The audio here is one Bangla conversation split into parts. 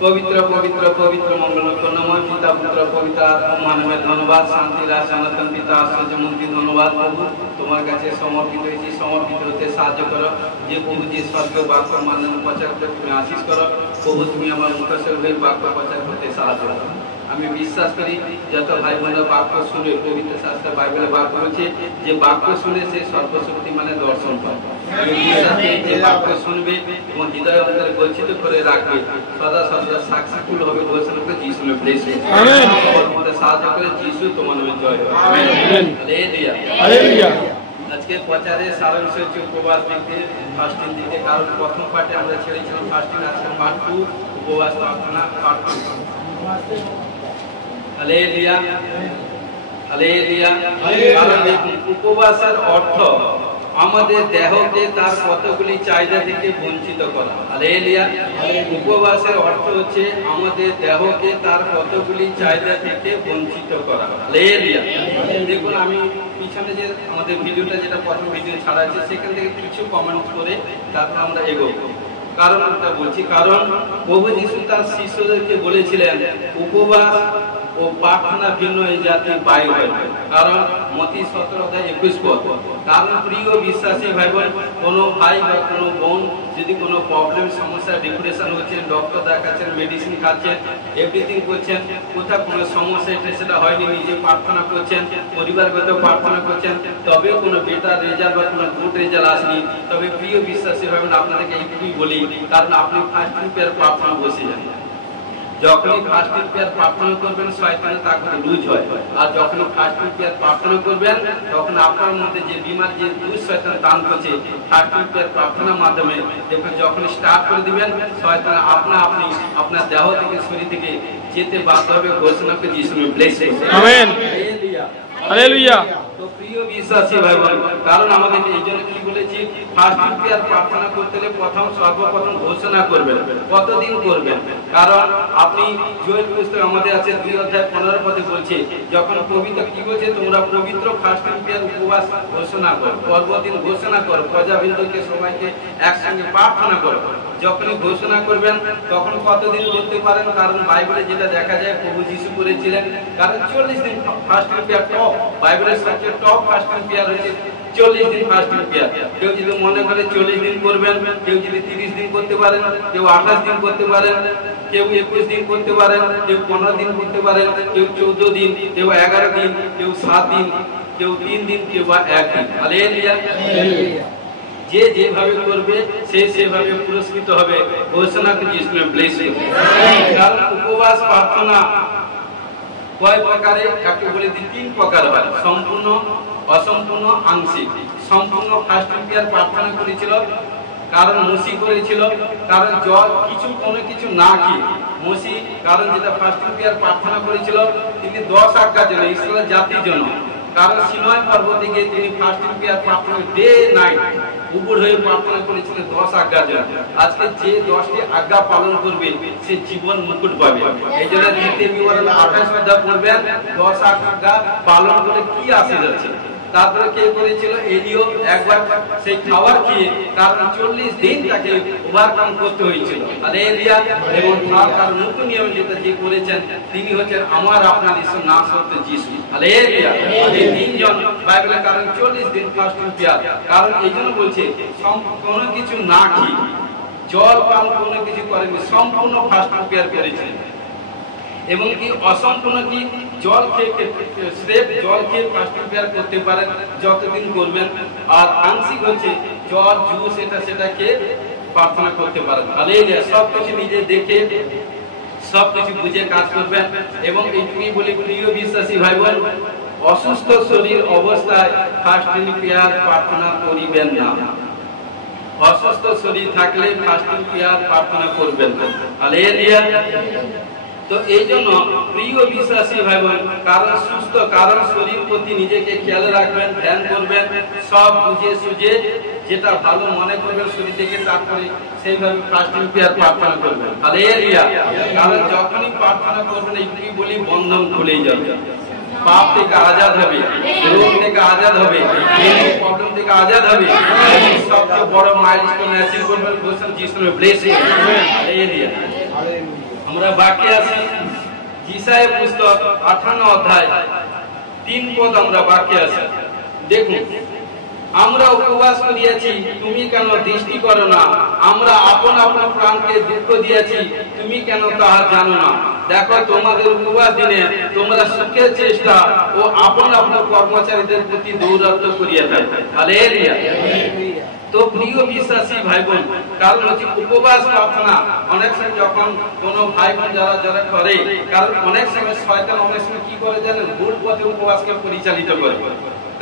पवित्र पवित्र पवित्र मंगल नमः पिता पुत्र पवित्र आत्मा नामे धन्यवाद शांति राज सनातन पिता आश्चर्यमूर्ति धन्यवाद प्रभु তোমার কাছে সমর্পিত হয়েছি সমর্পিত হতে সাহায্য করো যে প্রভু যে স্বর্গ বাক্য মানন প্রচার করতে তুমি আশীষ করো প্রভু তুমি আমার মুখস্থ হয়ে বাক্য প্রচার করতে সাহায্য করো আমি বিশ্বাস করি যত ভাই বোনেরা বাক্য শুনে পবিত্র শাস্ত্রে বাইবেলে বাক্য রয়েছে যে বাক্য শুনে সে সর্বশক্তি মানে দর্শন পায় যে বাক্য শুনবে এবং হৃদয় অন্তরে গচ্ছিত করে রাখবে সদা সদা সাক্ষীফুল হবে ঘোষণা করে যিশু নামে ব্লেস আমেন তোমাদের সাহায্য করে যিশু তোমার নামে জয় হোক আমেন হালেলুয়া হালেলুয়া আজকে প্রচারের সারাংশ হচ্ছে উপবাস দিতে ফাস্টিং দিতে কারণ প্রথম পার্টে আমরা ছেড়েছিলাম ফাস্টিং আজকে পার্ট 2 উপবাস প্রার্থনা পার্ট 2 হালেলুয়া হালেলুয়া কারণ উপবাসের অর্থ আমাদের দেহকে তার কতগুলি চাহিদা থেকে বঞ্চিত করা হালেলুয়া উপবাসের অর্থ হচ্ছে আমাদের দেহকে তার কতগুলি চাহিদা থেকে বঞ্চিত করা হালেলুয়া দেখুন আমি পিছনে যে আমাদের ভিডিওটা যেটা প্রথম ভিডিও ছাড়া আছে সেখান থেকে কিছু কমেন্ট করে তারপর আমরা এগোবো কারণ আমরা বলছি কারণ প্রভু যিশু তার শিষ্যদেরকে বলেছিলেন উপবাস ও প্রার্থনা ভিন্ন এই জাতি বাইর হয় কারণ মতি 17:21 পদ কারণ প্রিয় বিশ্বাসী ভাই বোন কোনো ভাই বা কোনো বোন যদি কোনো প্রবলেম সমস্যা ডিপ্রেশন হচ্ছে ডক্টর দেখাচ্ছেন মেডিসিন খাচ্ছেন এভরিথিং করছেন কোথাও কোনো সমস্যা এটা সেটা হয়নি নিজে প্রার্থনা করছেন পরিবারগত প্রার্থনা করছেন তবে কোনো বেটার রেজাল্ট বা কোনো গুড রেজাল্ট আসেনি তবে প্রিয় বিশ্বাসী ভাই বোন আপনাদেরকে এইটুকুই বলি কারণ আপনি ফাস্টিং পেয়ার প্রার্থনা বসে যান যখনই ফাস্টিং পেয়ার প্রার্থনা করবেন শয়তানের তাকত লুজ হয় আর যখন ফাস্টিং পেয়ার প্রার্থনা করবেন তখন আপনার মধ্যে যে বিমার যে দুই শয়তান দান করছে ফাস্টিং পেয়ার প্রার্থনার মাধ্যমে দেখুন যখন স্টার্ট করে দিবেন শয়তান আপনি আপনার দেহ থেকে শরীর থেকে যেতে বাধ্য হবে ঘোষণা করে যিশু নামে ব্লেস আমেন হালেলুয়া হালেলুয়া তো প্রিয় বিশ্বাসী ভাই বোন কারণ আমাদের এইজন্য কি বলেছি ফাস্টিং পেয়ার প্রার্থনা করতে হলে সর্বপ্রথম ঘোষণা করবেন কতদিন করবেন কারণ আপনি জয়েল পুস্তক আমাদের আছে 2:15 পদে বলছে যখন পবিত্র কি বলছে তোমরা পবিত্র ফাস্টিং পেয়ার উপবাস ঘোষণা করো পরবর্তী ঘোষণা করো প্রজাবৃন্দকে সবাইকে একসঙ্গে প্রার্থনা করো যখনই ঘোষণা করবেন তখন কতদিন করতে পারেন কারণ বাইবেলে যেটা দেখা যায় প্রভু যিশু করেছিলেন কারণ 40 দিন ফাস্টিং পেয়ার টপ বাইবেলের সবচেয়ে টপ ফাস্টিং পেয়ার হচ্ছে 40 দিন ফাস্টিং পেয়ার কেউ যদি মনে করে 40 দিন করবেন কেউ যদি 30 দিন করতে পারেন কেউ 28 দিন করতে পারেন কেউ 21 দিন করতে পারেন কেউ 15 দিন করতে পারেন কেউ 14 দিন কেউ 11 দিন কেউ 7 দিন কেউ 3 দিন কেউ 1 দিন হালেলুয়া হালেলুয়া যে যেভাবে করবে সে সেভাবে পুরস্কৃত হবে ঘোষণা করে যিশু নামে ব্লেস কারণ উপবাস প্রার্থনা কয় প্রকারে একটু বলে দিই 3 প্রকার হয় সম্পূর্ণ অসম্পূর্ণ আংশিক সম্পূর্ণ ফাস্টিং পেয়ার প্রার্থনা করেছিল কারণ মুসি করেছিল কারণ জল কোনো কিছু না খেয়ে মুসি কারণ যেটা ফাস্টিং পেয়ার প্রার্থনা করেছিল তিনি 10 আজ্ঞার জন্য ইসরায়েল জাতির জন্য কারণ সিনাই পর্বতে গিয়ে তিনি ফাস্টিং পেয়ার প্রার্থনা ডে নাইট উপর হয়ে প্রার্থনা করেছিলেন 10 আজ্ঞার জন্য আজকে যে 10টি আজ্ঞা পালন করবে সে জীবন মুকুট পাবে এই জন্য দ্বিতীয় বিবরণ 28 অধ্যায় পড়বেন 10 আজ্ঞা পালন করে কি আসে যাচ্ছে তারপরে কে করেছিল এলিও একবার সেই খাবার খেয়ে কারণ 40 দিন তাকে ওভারকাম করতে হয়েছিল হালেলুয়া এবং তার নতুন নিয়ম যেটা যে করেছেন তিনি হচ্ছেন আমার আপনার ঈশ্বর নাম সত্য যিশু হালেলুয়া এই তিনজন বাইবেলে কারণ 40 দিন ফাস্টিং পেয়ার কারণ এইজন্য বলছে কোনো কিছু না খেয়ে জল পান কোনো কিছু করেনি সম্পূর্ণ ফাস্টিং পেয়ার করেছেন এবং কি অসম্পূর্ণ কি জল খেয়ে স্রেফ জল খেয়ে ফাস্টিং পেয়ার করতে পারেন যতদিন করবেন আর আংশিক হচ্ছে জল জুস সেটা খেয়ে প্রার্থনা করতে পারেন হালেলুয়া সবকিছু নিজে দেখে সবকিছু বুঝে কাজ করবেন এবং এইটুকুই বলি প্রিয় বিশ্বাসী ভাই বোন অসুস্থ শরীর অবস্থায় ফাস্টিং পেয়ার প্রার্থনা করিবেন না অসুস্থ শরীর থাকলে ফাস্টিং পেয়ার প্রার্থনা করবেন না হালেলুয়া তো এই জন্য প্রিয় বিশ্বাসী ভাই বোন কারণ সুস্থ কারণ শরীর প্রতি নিজেকে খেয়াল রাখবেন ধ্যান করবেন সব বুঝে সুঝে যেটা ভালো মনে করবেন শরীর থেকে তারপরে সেইভাবে ফাস্টিং পেয়ার প্রার্থনা করবেন হালেলুয়া কারণ যখনই প্রার্থনা করবেন এইটুকুই বলি বন্ধন খুলে যাবে পাপ থেকে আজাদ হবে রোগ থেকে আজাদ হবে প্রবলেম থেকে আজাদ হবে সবচেয়ে বড় মাইলস্টোন অ্যাচিভ করবেন যিশু নামে ব্লেসিং হালেলুয়া আমরা বাকি আছি যিশায়া পুস্তক 58 অধ্যায় 3 পদ আমরা বাকি আছি। দেখুন, আমরা উপবাস করিয়াছি, তুমি কেন দৃষ্টি করো না? আমরা আপন আপন প্রাণকে দুঃখ দিয়েছি, তুমি কেন তাহা জানো না? দেখো, তোমাদের উপবাস দিনে তোমরা সুখের চেষ্টা ও আপন আপন কর্মচারীদের প্রতি দৌরাত্ম করিয়া থাকো। হালেলুয়া। তো প্রিয় বিশ্বাসী ভাই বোন, কারণ হচ্ছে উপবাস প্রার্থনা অনেক সময় যখন কোনো ভাই বোন যারা যারা করে, কারণ অনেক সময় শয়তান অনেক সময় কি করে জানেন, ভুল পথে উপবাসকে পরিচালিত করে।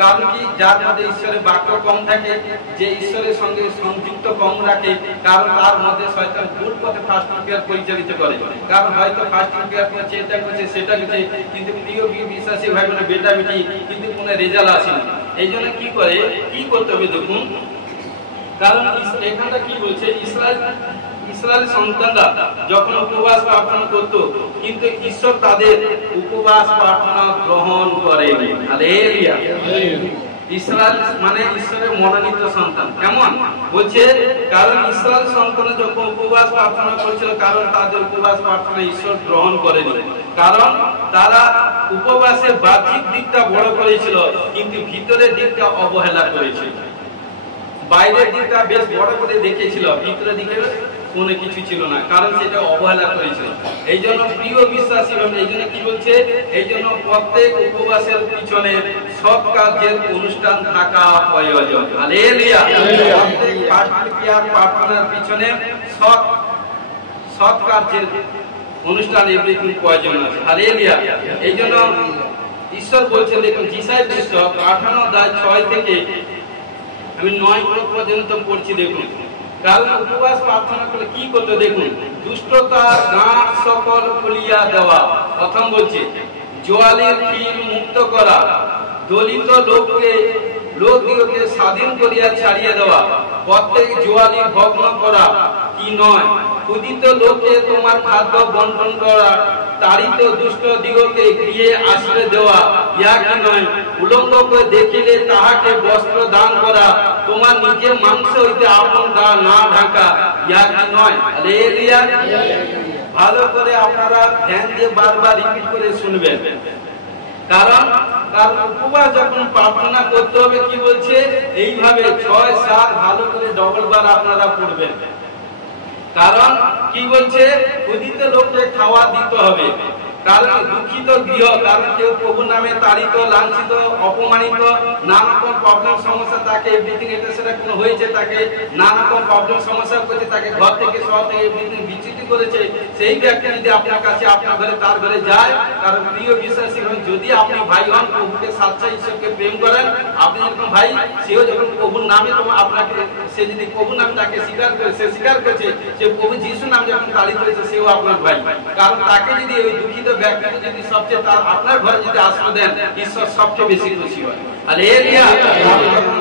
কারণ কি, যার মধ্যে ঈশ্বরের বাক্য কম থাকে, যে ঈশ্বরের সঙ্গে সংযুক্ত কম রাখে, কারণ তার মধ্যে শয়তান ভুল পথে ফাস্টিং পিরিয়ড পরিচালিত করে। কারণ হয়তো ফাস্টিং পিরিয়ড করছে, এটা করছে, সেটা করছে, কিন্তু প্রিয় বিশ্বাসী ভাই বোনের বেটা বেটি কিন্তু কোনো রেজাল্ট আসে না। এই জন্য কি করে, কি করতে হবে দেখুন, কারণ এখানটা কি বলছে, ইসরায়েল সন্তানরা যখন উপবাস প্রার্থনা করত, কিন্তু ঈশ্বর তাদের উপবাস প্রার্থনা গ্রহণ করেনি। হালেলুয়া। ইসরায়েল মানে ঈশ্বরের মনোনীত সন্তান। কেমন বলছে, কারণ ইসরায়েল সন্তান যখন উপবাস প্রার্থনা করেছিল, কারণ তাদের উপবাস প্রার্থনা ঈশ্বর গ্রহণ করেনি। কারণ তারা উপবাসের বাহ্যিক দিকটা বড় করেছিল, কিন্তু ভিতরের দিকটা অবহেলা করেছিল। বাইরের দিকটা বেশ বড় করে দেখেছিল, ভিতরের দিকে কোনো কিছু ছিল না, কারণ সেটা অবহেলা করেছিল। এই জন্য প্রিয় বিশ্বাসী, এই জন্য কি বলছে, এই জন্য প্রত্যেক উপবাসের পিছনে সৎ কাজের অনুষ্ঠান থাকা প্রয়োজন। হালেলুয়া। প্রত্যেক প্রার্থনার পিছনে সৎ কাজের অনুষ্ঠান এভরিথিং প্রয়োজন আছে। হালেলুয়া। এই জন্য ঈশ্বর বলছেন, দেখুন যিশায়া পুস্তক 58 অধ্যায় 6 থেকে আমি 9 পর্যন্ত পড়ছি। দেখুন, কারণ উপবাস প্রার্থনা করলে কি করতে, দেখুন, দুষ্টতা গাঁট সকল খুলিয়া দেওয়া। প্রথম বলছে জোয়ালির ফিল মুক্ত করা, দলিত লোকদিগকে স্বাধীন করিয়া ছাড়িয়ে দেওয়া, প্রত্যেক জোয়ালি ভগ্ন করা কি নয়? ক্ষুদিত লোককে তোমার খাদ্য বন্টন করা, তাড়িত দুষ্ট দিগকে গৃহে আশ্রয় দেওয়া ইহা কি নয়? উলঙ্গকে দেখিলে তাহাকে বস্ত্র দান করা, তোমার নিজের মাংস হইতে আপন গা না ঢাকা ইহা কি নয়? হালেলুয়া। ভালো করে আপনারা ধ্যান দিয়ে বারবার রিপিট করে শুনবেন। কারণ উপবাস যখন প্রার্থনা করতে হবে, কি বলছে, এইভাবে 6-7 ভালো করে ডবল বার আপনারা পড়বেন। কারণ কি বলছে, ক্ষুদিত লোককে খাওয়া দিতে হবে। কারণ দুঃখিত গৃহ, কারণ কেউ প্রভু নামে তাড়িত, লাঞ্ছিত, অপমানিত, নানা রকম প্রবলেম সমস্যা তাকে এভরিথিং এটা সেটা কোনো হয়েছে, তাকে নানা রকম প্রবলেম সমস্যা করেছে, তাকে ঘর থেকে শহর থেকে এভরিথিং বিচ্যুতি করেছে, সেই ব্যক্তি যদি আপনার কাছে, আপনার ঘরে, তার ঘরে যায়, কারণ প্রিয় বিশ্বাসী হন, যদি আপনি ভাই হন, প্রভুকে সাচ্চা ঈশ্বরকে প্রেম করেন, আপনি যখন ভাই, সেও যখন প্রভুর নামে আপনাকে, সে যদি প্রভুর নামে তাকে স্বীকার করে, সে স্বীকার করেছে, সে প্রভু যিশুর নাম যখন তাড়িত হয়েছে, সেও আপনার ভাই। কারণ তাকে যদি ওই দুঃখিত ব্যক্তিকে যদি সবচেয়ে তার আপনার ঘরে যদি আশ্রয় দেন, ঈশ্বর সবচেয়ে বেশি খুশি হয়। হালেলুয়া।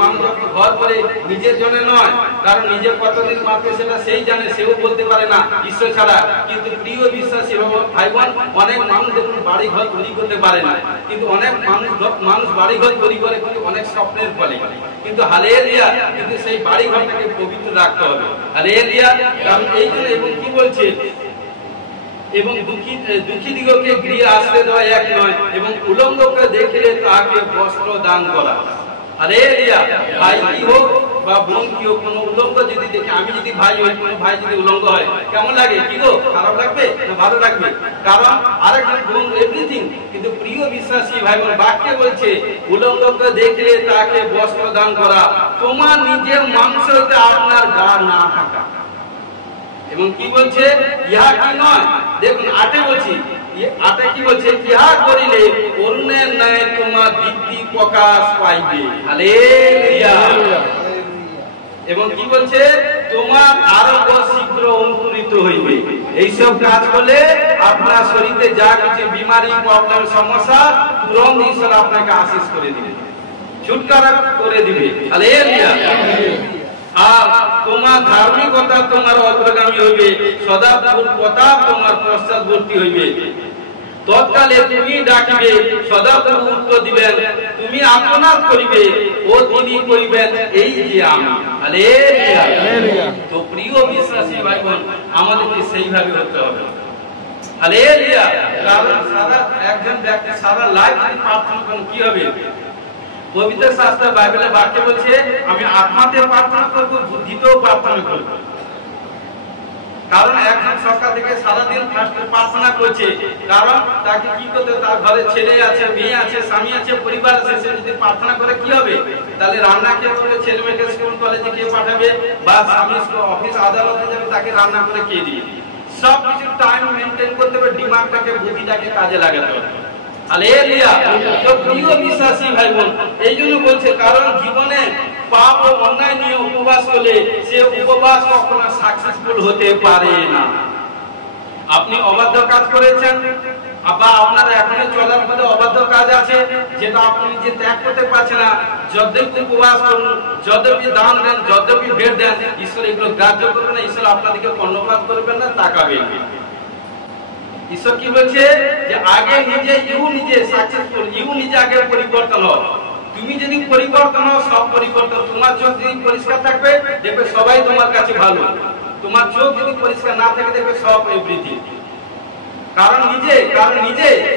মানুষ ঘর করে নিজের জন্য নয়, কারণ নিজের কতদিন মাত্র সেটা সেই জানে, সেও বলতে পারে না ঈশ্বর ছাড়া। কিন্তু প্রিয় বিশ্বাসী ভাই বোন, অনেক মানুষ দেখুন বাড়ি ঘর তৈরি করতে পারে না, কিন্তু অনেক মানুষ বাড়ি ঘর তৈরি করে কিন্তু অনেক স্বপ্নের ফলে। কিন্তু হালেলুয়া, কিন্তু সেই বাড়ি ঘরটাকে পবিত্র রাখতে হবে। হালেলুয়া। কারণ এই জন্য, এবং কি বলছে, এবং দুঃখী দিগকে গৃহে আশ্রয় দেওয়া এক নয়, এবং উলঙ্গকে দেখিলে তাহাকে বস্ত্র দান করা। হালেলুয়া। ভাই কি হোক বা বোন কি হোক, কোনো উলঙ্গ যদি দেখে, আমি যদি ভাই হই, কোনো ভাই যদি উলঙ্গ হয়, কেমন লাগে? কি গো, খারাপ লাগবে না ভালো লাগবে? কারণ আরেকজন বোন এভরিথিং। কিন্তু প্রিয় বিশ্বাসী ভাই বোন, বাক্যে বলছে উলঙ্গকে দেখলে তাকে বস্ত্র দান করা, তোমার নিজের মাংস হইতে আপনার গা না ঢাকা। এবং কি বলছে, ইহা কি নয়? দেখুন 8 বলছি, 8 কি বলছে, ইহা করিলে অন্যের ন্যায় তোমার দীপ্তি প্রকাশ পাইবে। হালেলুয়া। এবং কি বলছে, তোমার আরোগ্য শীঘ্র অঙ্কুরিত হইবে। এইসব কাজ করলে আপনার শরীরে যা কিছু বিমারি, প্রবলেম, সমস্যা, তুরন্ত ঈশ্বর আপনাকে আশীষ করে দিবে, ছুটকারা করে দিবে। হালেলুয়া। আর তোমার ধার্মিকতা তোমার অগ্রগামী হইবে, সদাপ্রভুর প্রতাপ তোমার পশ্চাৎবর্তী হইবে। তৎকালে তুমি ডাকিবে, সদাপ্রভু উত্তর দিবেন, তুমি আপনার করিবে, ও তিনি করিবেন, এই যে আমি। হালেলুয়া। তো প্রিয় বিশ্বাসী ভাই বোন, আমাদেরকে সেইভাবে হতে হবে। হালেলুয়া। কারণ সারা একজন ব্যক্তি সারা লাইফ যদি প্রার্থনা করেন কি হবে? পবিত্র শাস্ত্র বাইবেলে বাক্য বলছে আমি আত্মাতে প্রার্থনা করব, বুদ্ধিতেও প্রার্থনা করব। কারণ একজন সকাল থেকে সারাদিন প্রার্থনা করছে, কারণ তাকে কি করতে, তার ঘরে ছেলে আছে, মেয়ে আছে, স্বামী আছে, পরিবার আছে, সে যদি প্রার্থনা করে কি হবে? তাহলে রান্না কে করবে? ছেলে মেয়েকে স্কুল কলেজে কে পাঠাবে? বা স্বামী অফিস আদালতে যাবে, তাকে রান্না করে কে দিবে? সবকিছু টাইম মেনটেন করতে হবে, দিমাগটাকে বুদ্ধিটাকে কাজে লাগাতে হবে। হালেলুয়া। তো প্রিয় বিশ্বাসী ভাই বোন, এই জন্য বলছে কারণ জীবনে পাপ ও অন্যায় নিয়ে উপবাস করলে সে উপবাস কখনো সাকসেসফুল হতে পারে না। আপনি অবাধ্য কাজ করেছেন বা আপনার এখনো চলার মধ্যে অবাধ্য কাজ আছে যেটা আপনি নিজে ত্যাগ করতে পারছেন না, যদ্যপি উপবাস করুন, যদ্যপি দান দেন, যদ্যপি ভেট দেন, ঈশ্বর এগুলো গ্রাহ্য করবে না। ঈশ্বর আপনাদেরকে কর্ণপাত করবেন না, তাকাবেন। ঈশ্বর কি বলছে যে আগে নিজে সাকসেসফুল, নিজে আগে পরিবর্তন হও। তুমি যদি পরিবর্তন হও, সব পরিবর্তন। তোমার চোখ যদি পরিষ্কার থাকবে, দেখবে সবাই তোমার কাছে ভালো। তোমার চোখ যদি পরিষ্কার না থাকে, দেখবে সব এভরিথিং। কারণ নিজে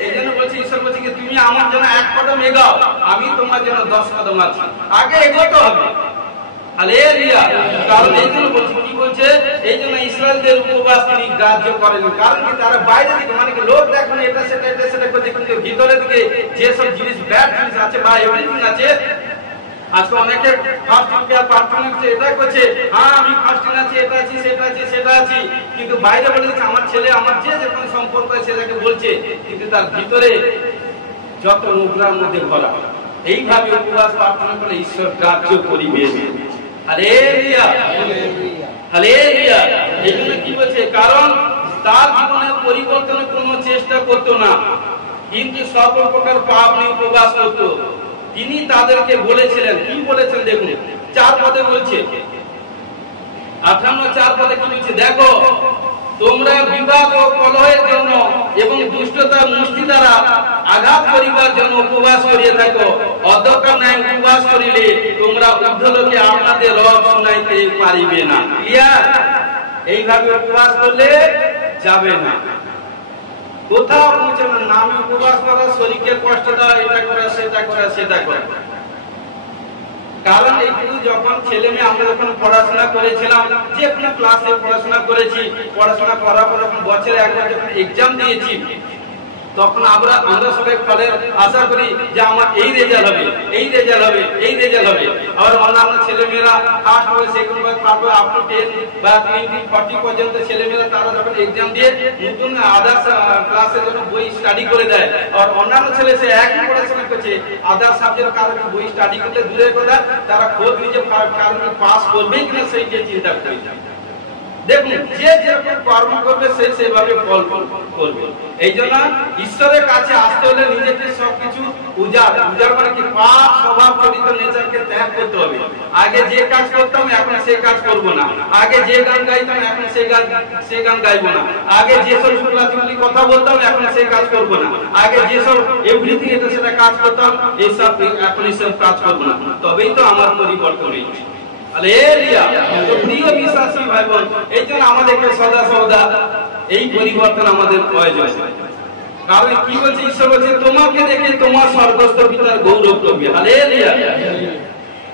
এই জন্য বলছে, ঈশ্বর বলছে কি তুমি আমার জন্য 1 কদম এগাও, আমি তোমার জন্য 10 কদম আছি। আগে এগোতে হবে। হালেলুয়া। কারণ এই জন্য বলছে, কি বলছে, এই জন্য ইসরায়েলদের উপবাস তিনি গ্রাহ্য করেনি। কারণ কি তারা বাইরে দিকে মানে কি লোক দেখুন এটা সেটা করছে, কিন্তু ভিতরে দিকে যেসব জিনিস ব্যাড জিনিস আছে বা এভরিথিং আছে। আজকে অনেকে ফাস্টিং প্রার্থনা করছে, এটা করছে, হ্যাঁ আমি ফাস্টিং আছি, এটা আছি, সেটা আছি, কিন্তু বাইরে বলে দিচ্ছে আমার ছেলে, আমার যে কোনো সম্পর্ক আছে সেটাকে বলছে, কিন্তু তার ভিতরে যত নোংরার মধ্যে ভরা। এইভাবে উপবাস প্রার্থনা করলে ঈশ্বর গ্রাহ্য করিবে। Hallelujah, hallelujah. এই জন্য কি বলছে, কারণ তার জীবনে পরিবর্তনের কোনো চেষ্টা করতো না, কিন্তু সকল প্রকার পাপ নিয়ে উপবাস করতো। তিনি তাদেরকে বলেছিলেন, কি বলেছেন দেখুন 4 পদে বলছে, 58 পদে কি বলছে দেখো, তোমরা বিবাদ ও কলহের জন্য এবং দুষ্টতা মুষ্টি দ্বারা আঘাত করিবার জন্য উপবাস করিয়া থাকো। অধ্যক্ষের ন্যায় উপবাস করিলে তোমরা ঊর্ধ্বলোকে আপনাদের রব শুনাইতে পারিবে না। ক্লিয়ার? এইভাবে উপবাস করলে যাবে না, কোথাও পৌঁছে না। নামে উপবাস করা, শরীরকে কষ্ট দেওয়া, এটা করা, সেটা করা। কারণ এইগুলো যখন ছেলে মেয়ে আমরা যখন পড়াশোনা করেছিলাম, যে কোনো ক্লাসে পড়াশোনা করেছি, পড়াশোনা করার পর যখন বছরে একবার যখন এক্সাম দিয়েছি, তখন আমরা সবাই ফলের আশা করি যে আমার এই রেজাল্ট হবে, এই রেজাল্ট হবে, এই রেজাল্ট হবে। আবার অন্যান্য ছেলেমেয়েরা ফার্স্ট হবে, সেকেন্ড হবে, থার্ড হবে, আপ টু 10 বা 20, 40 পর্যন্ত ছেলেমেয়েরা তারা যখন এক্সাম দিয়ে নতুন আদার্স ক্লাসের জন্য বই স্টাডি করে দেয়। আর অন্যান্য ছেলে সে একই পড়াশোনা করছে, আদার্স সাবজেক্ট কারণে বই স্টাডি করতে দূরের কথা, তারা খোঁজ নিজে কারণে পাস করবেই কিনা সেইটা চিন্তা করে। দেখুন, যে যেরকম কর্ম করবে সে সেভাবে ফল করবে। এই জন্য ঈশ্বরের কাছে আসতে হলে নিজেকে সবকিছু উজাড় মানে কি, পাপ স্বভাব চরিত্র নেচারকে ত্যাগ করতে হবে। আগে যে কাজ করতাম এখন সে কাজ করব না, আগে যে গান গাইতাম এখন সে গান গাইবো না, আগে যেসব শুক্লাচুলি কথা বলতাম এখন সে কাজ করব না, আগে যেসব এভরিথিং এটা সেটা কাজ করতাম এইসব এখন এইসব কাজ করব না। তবেই তো আমার পরিবর্তন হয়েছে। হালেলুয়া। তো প্রিয় বিশ্বাসী ভাই বোন, এই জন্য আমাদেরকে সদা এই পরিবর্তন আমাদের প্রয়োজন। কারণ কি বলছে ঈশ্বর, বলছে তোমাকে দেখে তোমার স্বর্গস্থ পিতার গৌরব করবে। হালেলুয়া।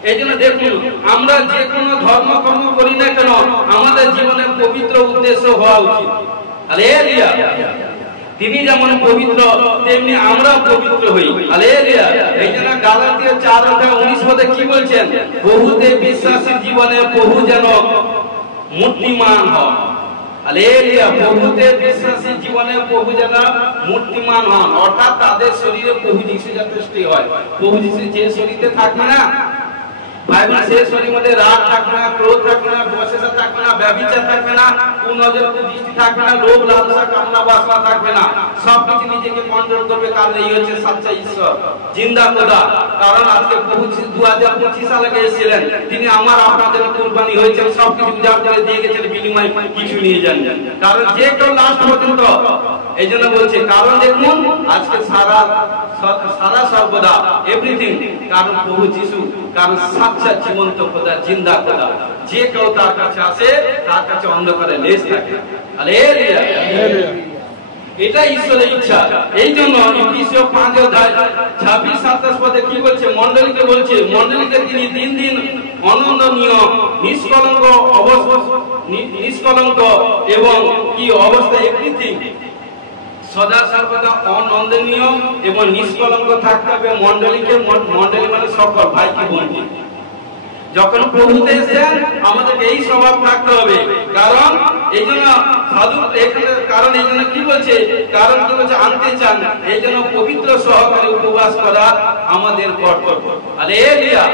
এই জন্য দেখুন, আমরা যে কোনো ধর্মকর্ম করি না কেন, আমাদের জীবনের পবিত্র উদ্দেশ্য হওয়া উচিত। হালেলুয়া। তিনি যেমন পবিত্র তেমনি আমরা পবিত্র হই। হালেলুয়া। এই জন্য গালাতিয়া 4:19 পদে কি বলছেন, বহুতে বিশ্বাসী জীবনে বহু যেন মূর্তিমান হয়। হালেলুয়া। বহুতে বিশ্বাসী জীবনে বহু যেন মূর্তিমান হন, অর্থাৎ তাদের শরীরে প্রভু যিশু যথেষ্ট হয়। প্রভু যিশু যে শরীরে থাকবে না ভাই বোন, সে শরীরের মধ্যে রাগ থাকবে না, ক্রোধ থাকবে না, বসেসা থাকবে না, ব্যভিচার থাকবে না, কুনজর কুদৃষ্টি থাকবে না, লোভ লালসা কামনা বাসনা থাকবে না। সবকিছু নিজেকে কন্ট্রোল করবে। কারণ এই হচ্ছে সচ্চা ঈশ্বর, জিন্দা খোদা। কারণ আজকে প্রভু 2025 সালে এসেছিলেন, তিনি আমার আপনাদের কুরবানি হয়েছেন, সবকিছু উজাড় করে দিয়ে গেছেন, বিনিময় কিছু নিয়ে যান। কারণ যে কেউ লাস্ট পর্যন্ত, এই জন্য বলছে, কারণ দেখুন আজকে সারা সর্বদা এভরিথিং, কারণ প্রভু যিশু, কারণ সাচ্চা জীবন্ত খোদা, জিন্দা খোদা। যে কেউ তার কাছে আসে, তার কাছে অন্ধকারে লেশ থাকে। হালেলুয়া। এটা ঈশ্বরের ইচ্ছা। এই জন্য এফেসীয় 5 অধ্যায় 26-27 পদে কি বলছে? মণ্ডলীকে বলছে, মণ্ডলীকে তিনি দিন দিন অনন্দনীয় নিষ্কলঙ্ক এবং কি অবস্থা একটি সদা সর্বদা অনন্দনীয় এবং নিষ্কলঙ্ক থাকতে হবে মণ্ডলীকে। মণ্ডলী মানে সকল ভাই কি বোন। যখন প্রভুতে এসেছেন আমাদেরকে এই স্বভাব থাকতে হবে। কারণ এই জন্য সাধু এখানে কারণ এই জন্য কি বলছে? কারণ কি বলছে? আনতে চান। এই জন্য পবিত্র সহকারে উপবাস করা আমাদের কর্তব্য। হালেলুয়া।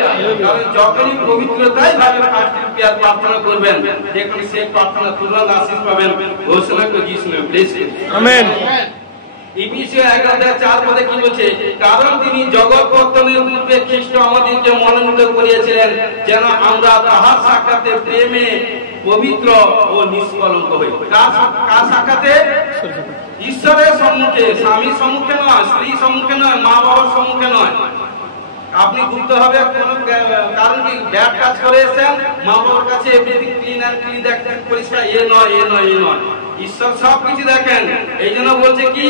কারণ যখনই পবিত্রতায় ভাবে প্রার্থনা করবেন, দেখুন সেই প্রার্থনা তুরন্ত আশীষ পাবেন। ঘোষণা করে যিশু ব্লেস আমেন। এফেসীয় 1:4 পদে কি বলছে? কারণ তিনি জগৎ পতনের পূর্বে খ্রিস্ট আমাদেরকে মনোনীত করিয়েছিলেন যেন আমরা তাহার সাক্ষাতে প্রেমে পবিত্র ও নিষ্কলঙ্ক হই। কার সাক্ষাতে? ঈশ্বরের সম্মুখে, স্বামীর সম্মুখে নয়, স্ত্রীর সম্মুখে নয়, মা বাবার সম্মুখে নয়। আপনি বুঝতে হবে কোন কারণ কি ব্যাড কাজ করে এসেছেন, মা বাবার কাছে এভরিথিং ক্লিন এন্ড ক্লিন দেখতে পরিষ্কার, এ নয়। ঈশ্বর সবকিছু দেখেন। এই জন্য বলছে কি?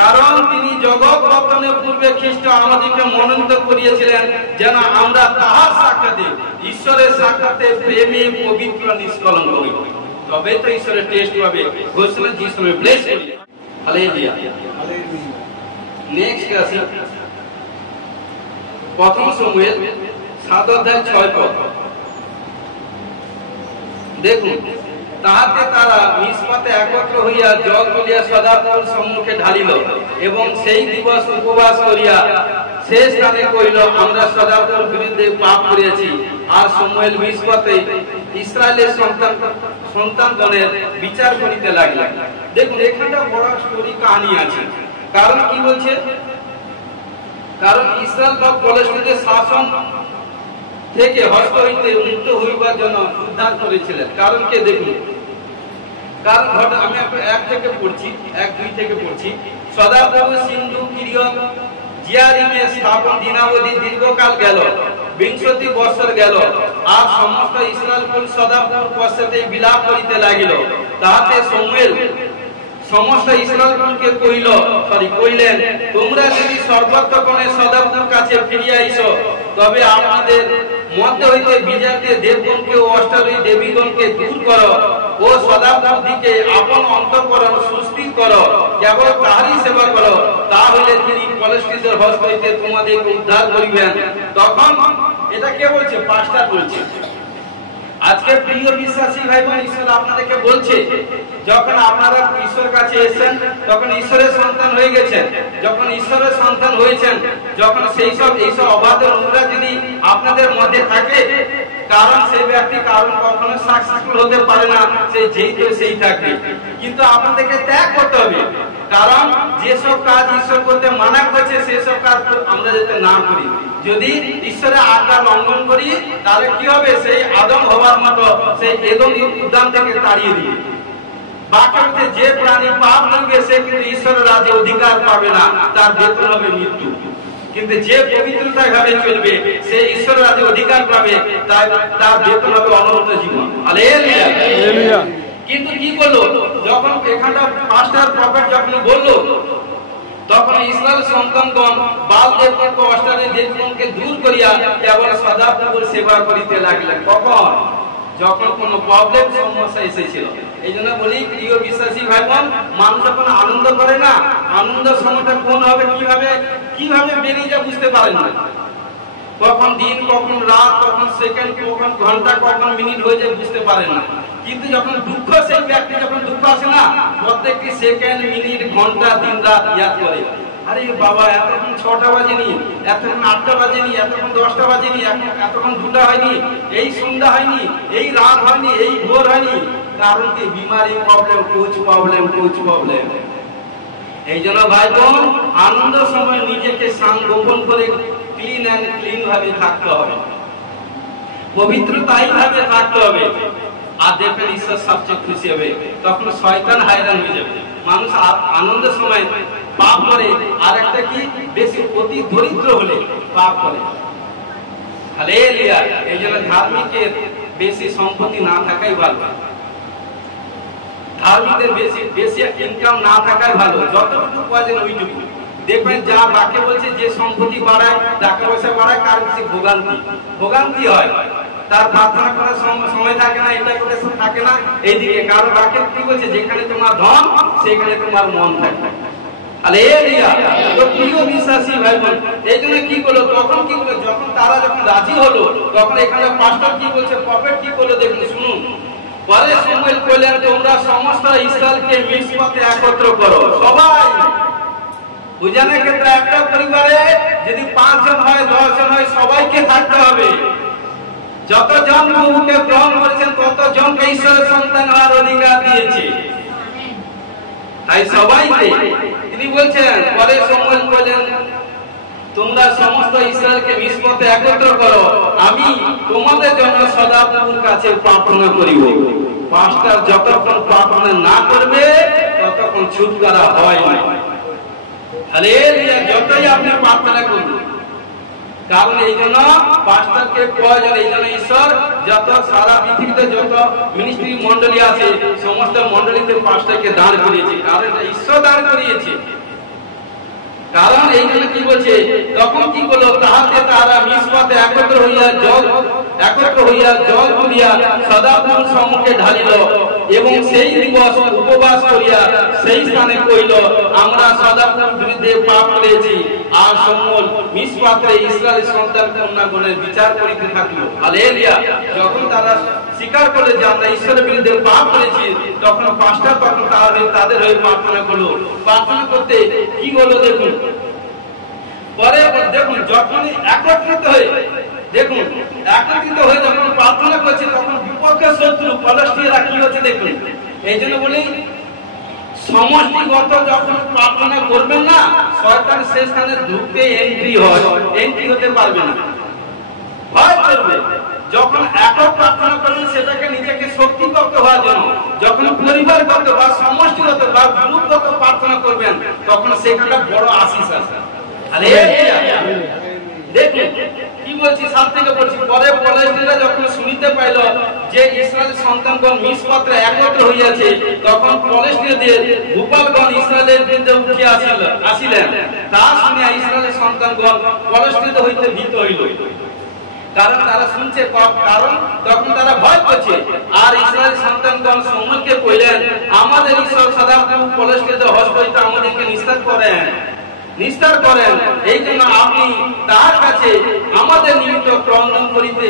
কারণ তিনি জগৎ পতনের পূর্বে খ্রিস্ট আমাদেরকে মনোনীত করিয়েছিলেন যেন আমরা তাহার সাক্ষাতে, ঈশ্বরের সাক্ষাতে প্রেমে পবিত্র নিষ্কলঙ্ক হই। তবে তো ঈশ্বরের টেস্ট পাবে। ঘোষণা যিশু ব্লেস করি। হালেলুয়া। নেক্সট আসি প্রথম শমূয়েল 7:6 দেখুন, তাহাতে তারা মিসপাতে একত্র হইয়া জল তুলিয়া সদাপ্রভুর সম্মুখে ঢালিল এবং সেই দিবস উপবাস করিয়া শেষ স্থানে কহিল, আমরা সদাপ্রভুর বিরুদ্ধে পাপ করিয়াছি। আর শমূয়েল মিসপাতে ইসরায়েলের সন্তানগণের বিচার করিতে লাগিলেন। দেখুন, এখানটা বড় স্টোরি কাহিনী আছে। কারণ কি বলছে? কারণ ইসরায়েল বা ফিলিস্তিনের শাসন থেকে হস্ত হইতে মুক্ত হইবার জন্য উদ্ধার করেছিলেন। কারণ কে? দেখুন, কারণ আমি 1 থেকে পড়ছি, 1-2 থেকে পড়ছি। সদাপ্রভু সিন্ধু কিরিয়ত জিয়ারিমে স্থাপন দিনাবধি দীর্ঘকাল গেল, 20 বছর গেল। আর সমস্ত ইসরায়েল কুল সদাপ্রভুর পশ্চাতে বিলাপ করিতে লাগিল। তাহাতে শমূয়েল সমস্ত ইসরায়েলকে কইলেন, তোমরা যদি সর্বত্রপণে সদাপ্রভুর কাছে ফিরিয়া আইসো, তবে আপনাদের মধ্যে হইতে বিজাতীয় দেবগণকে ও অষ্টাদশী দেবীগণকে দূর করো ও সদাপ্রভুর দিকে আপন অন্তঃকরণ সুস্থির করো, কেবল তাহারই সেবা করো। তাহলে তিনি ফিলিস্তিনের হস্ত হইতে তোমাদেরকে উদ্ধার করিবেন। তখন এটা কে বলছে? পাস্টার বলছে। আজকে প্রিয় বিশ্বাসী ভাই বোন, ঈশ্বর আপনাদেরকে বলছে, যখন আপনারা ঈশ্বরের কাছে এসেছেন তখন ঈশ্বরের সন্তান হয়ে গেছেন। যখন ঈশ্বরের সন্তান হয়েছেন, যখন এইসব অবাধ অনুরাগ যদি আপনাদের মধ্যে থাকে, কারণ সেই ব্যক্তি কারণ কখনো সাকসেসফুল হতে পারে না, সেই থাকবে। কিন্তু আপনাদেরকে ত্যাগ করতে হবে। কারণ যেসব কাজ ঈশ্বর করতে মানা করছে সেসব কাজ আমরা যাতে না করি। যদি ঈশ্বরের আজ্ঞা লঙ্ঘন করি তাহলে কি হবে? সেই আদম হওয়ার মতো সেই এদম উদ্যান থেকে তাড়িয়ে দিবে। বাক্যে যে প্রাণী পাপ করবে সে কিন্তু ঈশ্বরের রাজ্যে অধিকার পাবে না, তার বেতন হবে মৃত্যু। কিন্তু যে পবিত্রতা ভাবে চলবে সে ঈশ্বরের রাজ্যে অধিকার পাবে, তার বেতন হবে অনন্ত জীবন। হালেলুয়া। কিন্তু কি বললো? যখন এখানটা পাস্টার প্রফেট যখন বললো, তখন ইসরায়েল সন্তানগণ বাল দেবগণকে অষ্টাদশী দেবগণকে দূর করিয়া কেবল সদাপ্রভুর সেবা করিতে লাগলেন। কখন? যখন কোনো প্রবলেম সমস্যা এসেছিল। এই জন্য বলি প্রিয় বিশ্বাসী ভাই বোন, মানুষ যখন আনন্দ করে না, আনন্দ সময়টা কোন হবে, কিভাবে বেরিয়ে যা বুঝতে পারেন না। কখন দিন, কখন রাত, কখন সেকেন্ড, কখন ঘন্টা, কখন মিনিট হয়ে যায় বুঝতে পারেন না। কিন্তু যখন দুঃখ, সেই ব্যক্তি যখন দুঃখ আসে না, প্রত্যেকটি সেকেন্ড, মিনিট, ঘন্টা, দিন রাত ইয়াদ করে। আরে বাবা, এতক্ষণ 6টা বাজেনি, এতক্ষণ 8টা বাজেনি, এতক্ষণ 10টা বাজেনি, এতক্ষণ 2টা হয়নি, এই সন্ধ্যা হয়নি, এই রাত হয়নি, এই ভোর হয়নি। কারণ কি? বিমারি প্রবলেম, কোচ প্রবলেম। এই জন্য ভাই বোন, আনন্দ সময় নিজেকে সংগোপন করে ক্লিন ভাবে থাকতে হবে, পবিত্রতাই ভাবে থাকতে হবে। আর দেখবেন ঈশ্বর সবচেয়ে খুশি হবে। তখন শয়তান হায়রান হয়ে যাবে। মানুষ আনন্দের সময় পাপ করে, আর একটা কি বেশি অতি দরিদ্র হলে পাপ করে। হালেলুয়া। এই জন্য ধার্মিকের বেশি সম্পত্তি না থাকাই ভালো। ধার্মিকদের বেশি বেশি ইনকাম না থাকাই ভালো, যতটুকু প্রয়োজন ওইটুকু। দেখবেন যা বাকি বলছে যে সম্পত্তি বাড়ায়, টাকা পয়সা বাড়ায়, কার কিছু ভোগান্তি হয়, তার প্রার্থনা করার সময় থাকে না, এটা করতে থাকে না। এইদিকে কারো বাকি কি বলছে, যেখানে তোমার ধন সেখানে তোমার মন থাকে। বিশ্বাসী ভাই বোন, এই জন্য কি করলো, তখন কি করলো, যখন তারা যখন রাজি হলো, তখন এখানে পাস্টর কি বলছে, প্রফেট কি করলো দেখুন, শুনুন। পরে শমূয়েল কইলেন, তোমরা সমস্ত ইসরায়েলকে মিসপাতে একত্র করো। সবাই বুঝানোর ক্ষেত্রে একটা পরিবারে যদি 5 জন হয়, 10 জন হয়, সবাইকে থাকতে হবে। যতজন প্রভুকে গ্রহণ করেছেন ততজনকে ঈশ্বরের সন্তান হওয়ার অধিকার দিয়েছে, তাই সবাইকে তিনি বলছেন। পরে শমূয়েল বলেন, তোমরা সমস্ত ইসরায়েলকে মিসপাতে একত্র করো, আমি তোমাদের জন্য সদা প্রভুর কাছে প্রার্থনা করিব। পাস্টার যতক্ষণ প্রার্থনা না করবে ততক্ষণ ছুটকারা হয় না। হালেলুয়া, যতই আপনি প্রার্থনা করুন, কারণ এই জন্য পাস্টারকে প্রয়োজন। এই জন্য ঈশ্বর যত সারা পৃথিবীতে যত মিনিস্ট্রি মন্ডলী আছে, সমস্ত মন্ডলীতে পাস্টারকে দান করিয়েছে, কারণ এটা ঈশ্বর দান করিয়েছে। কারণ এই জন্য কি বলছে, তখন কি করলো, তাহাতে তারা মিসপাতে একত্র হইয়া জল তুলিয়া সদাপ্রভুর সম্মুখে ঢালিল, এবং সেই দিবস উপবাস করিয়া সেই স্থানে কইল, আমরা সদাপ্রভুর বিরুদ্ধে পাপ করেছি। আর শমূয়েল মিসপাতে ইসরায়েলের সন্তান কন্যাগণের বিচার করিতে থাকলো। হালেলুয়া, যখন তারা স্বীকার করলে যে আমরা ঈশ্বরের বিরুদ্ধে পাপ করেছি, তখন পাস্টার তখন তাদের হয়ে প্রার্থনা করলো। প্রার্থনা করতে কি হলো দেখুন। পরে দেখুন, যখন একত্রিত হয়ে যখন প্রার্থনা করছে, তখন বিপক্ষে শত্রু ফলস্তীনরা কি হচ্ছে দেখুন। এই জন্য বলি, সমষ্টিগত যখন প্রার্থনা করবেন না, শয়তান সেই স্থানে ঢুকতে এন্ট্রি হতে পারবে না, ভয় করবে। যখন একক প্রার্থনা করবেন, সেটাকে নিজেকে শক্তিগত হওয়ার জন্য, যখন পরিবারগত বা সমষ্টিগত বা গ্রুপগত প্রার্থনা করবেন, তখন সেখানটা বড় আশীষ আছে। দেখুন কি বলছি, 7 থেকে বলছি। পরে ফলস্তীনরা যখন শুনিতে পাইল যে ইসরায়েলের সন্তানগণ মিসপাতে একত্র হইয়াছে, তখন ফলস্তীনদের ভূপালগণ ইসরায়েলের বিরুদ্ধে উঠিয়া আসিলেন। তা শুনিয়া ইসরায়েলের সন্তানগণ ফলস্তীন হইতে ভীত হইল, কারণ তারা শুনছে, কারণ তখন তারা ভয় করছে। আর ইসরায়েল সন্তানগণ শমূয়েলকে কইলেন, আমাদের ঈশ্বর সদাপ্রভু ফলস্তীনদের হস্ত হইতে আমাদেরকে নিস্তার করেন, এই জন্য আপনি তার কাছে আমাদের নিমিত্ত ক্রন্দন করিতে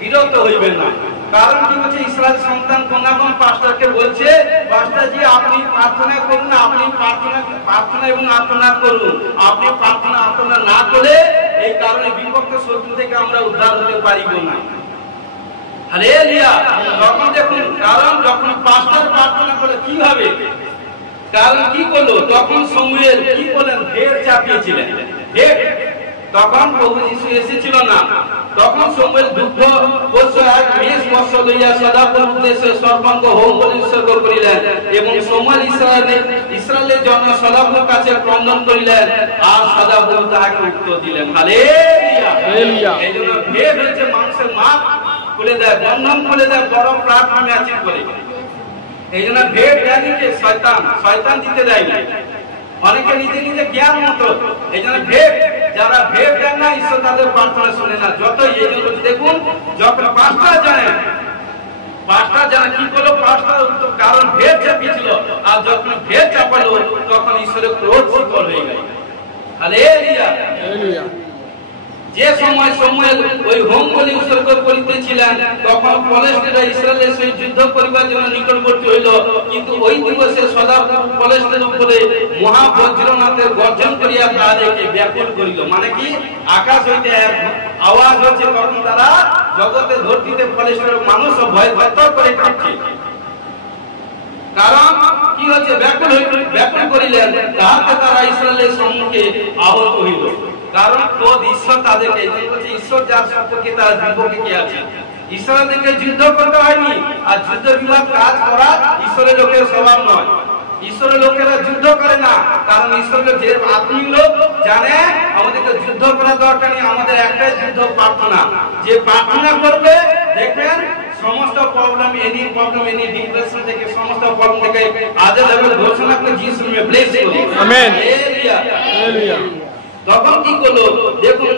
বিরত হইবেন না। কারণ কি বলছে, ইসরায়েল সন্তান কন্যাগণ পাস্টারকে বলছে, পাস্টারজি আপনি প্রার্থনা করুন, আপনি প্রার্থনা এবং আর্তনাদ করুন। আপনি প্রার্থনা আর্তনাদ না করে এই কারণে বিপক্ষ শত্রু থেকে আমরা উদ্ধার হতে পারিব না। হালেলুয়া, তখন দেখুন, কারণ যখন পাস্টার প্রার্থনা করে কি হবে, কারণ কি করলো, তখন শমূয়েল কি বলেন, ভেড় চাপিয়েছিলেন। তখন প্রভু যীশু এসেছিল না, তখন শমূয়েল দুগ্ধ পোষ্য এক মেষ বৎস লইয়া সদাপ্রভুর উদ্দেশ্যে সর্বাঙ্গ হোম বলি উৎসর্গ করিলেন, এবং শমূয়েল ইসরায়েলের জন্য সদাপ্রভুর কাছে ক্রন্দন করিলেন, আর সদাপ্রভু তাহাকে উত্তর দিলেন। হালেলুয়া, এই জন্য ভেড় হচ্ছে মানুষের মাপ খুলে দেয়, বন্ধন খুলে দেয়, বড় প্ল্যাটফর্মে অ্যাচিভ করে। এই জন্য ভেট জ্ঞানীকে শয়তান দিতে দেয় না, অনেকে নিজে নিজে জ্ঞান মতো। এই জন্য যারা ভেট দেন না, ঈশ্বর তাদের প্রার্থনা শোনে না। যতই এই জন্য দেখুন, যখন পাস্টার জানে কি করলো, পাস্টার কারণ ভেট চাপিয়েছিল, আর যখন ভেট চাপালো তখন ঈশ্বরের ক্রোধ শীতল হয়ে গেল। হালেলুয়া, যে সময় শমূয়েল ওই হোম বলি উৎসর্গ করিতেছিলেন, তখন ফলস্তীনরা ইসরায়েলের সহিত যুদ্ধ করিবার জন্য নিকটবর্তী হইল। কিন্তু ওই দিবসে সদাপ্রভু ফলস্তীনের উপরে মহাবজ্রনাথের গর্জন করিয়া তাহাদেরকে ব্যাকুল করিল। মানে কি, আকাশ হইতে এক আওয়াজ হচ্ছে, তখন তারা জগতে ধরতিতে ফলস্তীনের মানুষ ভয় করে কাঁপছে। কারণ কি হচ্ছে, ব্যাকুল করিলেন, তাহাতে তারা ইসরায়েলের সম্মুখে আহত হইল। কারণ ক্রোধ ঈশ্বর তাদেরকে, ঈশ্বর যার সম্পর্কে তার বিপক্ষে কে আছে। ঈশ্বরদেরকে যুদ্ধ করতে হয়নি, আর যুদ্ধ বিভাগ কাজ করা ঈশ্বরের লোকের স্বভাব নয়। ঈশ্বরের লোকেরা যুদ্ধ করে না, কারণ ঈশ্বরের যে আত্মিক লোক জানে আমাদেরকে যুদ্ধ করার দরকার নেই, আমাদের একটাই যুদ্ধ প্রার্থনা। যে প্রার্থনা করবে দেখবেন সমস্ত প্রবলেম এনি ডিপ্রেশন থেকে সমস্ত প্রবলেম থেকে আজাদ হবে ঘোষণা করে যিশু নামে ব্লেস করি আমেন হালেলুয়া হালেলুয়া। তখন কি করলো দেখুন,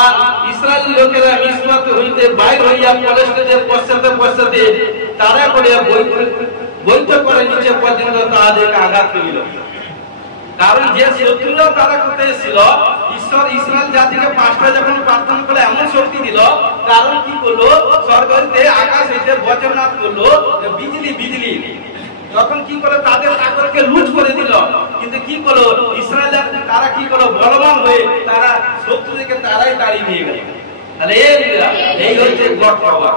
আর ইসরায়েল লোকেরা মিসরাতে হইতে বাইর হইয়া পলেস্টিনের পশ্চাতে তারা করিয়া বৈঠক করে নিচে পর্যন্ত তাদেরকে আঘাত করিল। কারণ যে শত্রুরা তারা করতে এসেছিল, ঈশ্বর ইসরায়েল জাতিকে পাঁচটা যখন প্রার্থনা করে এমন শক্তি দিল, কারণ কি করলো স্বর্গ হইতে আকাশ হইতে বজ্রনাদ করলো, বিজলি তখন কি করলো তাদের সাগরকে লুট করে দিল। কিন্তু কি করলো ইসরায়েল তারা কি করলো বলবান হয়ে তারা শত্রুদেরকে তারাই তাড়িয়ে নিয়ে গেল। তাহলে এই হচ্ছে গড পাওয়ার।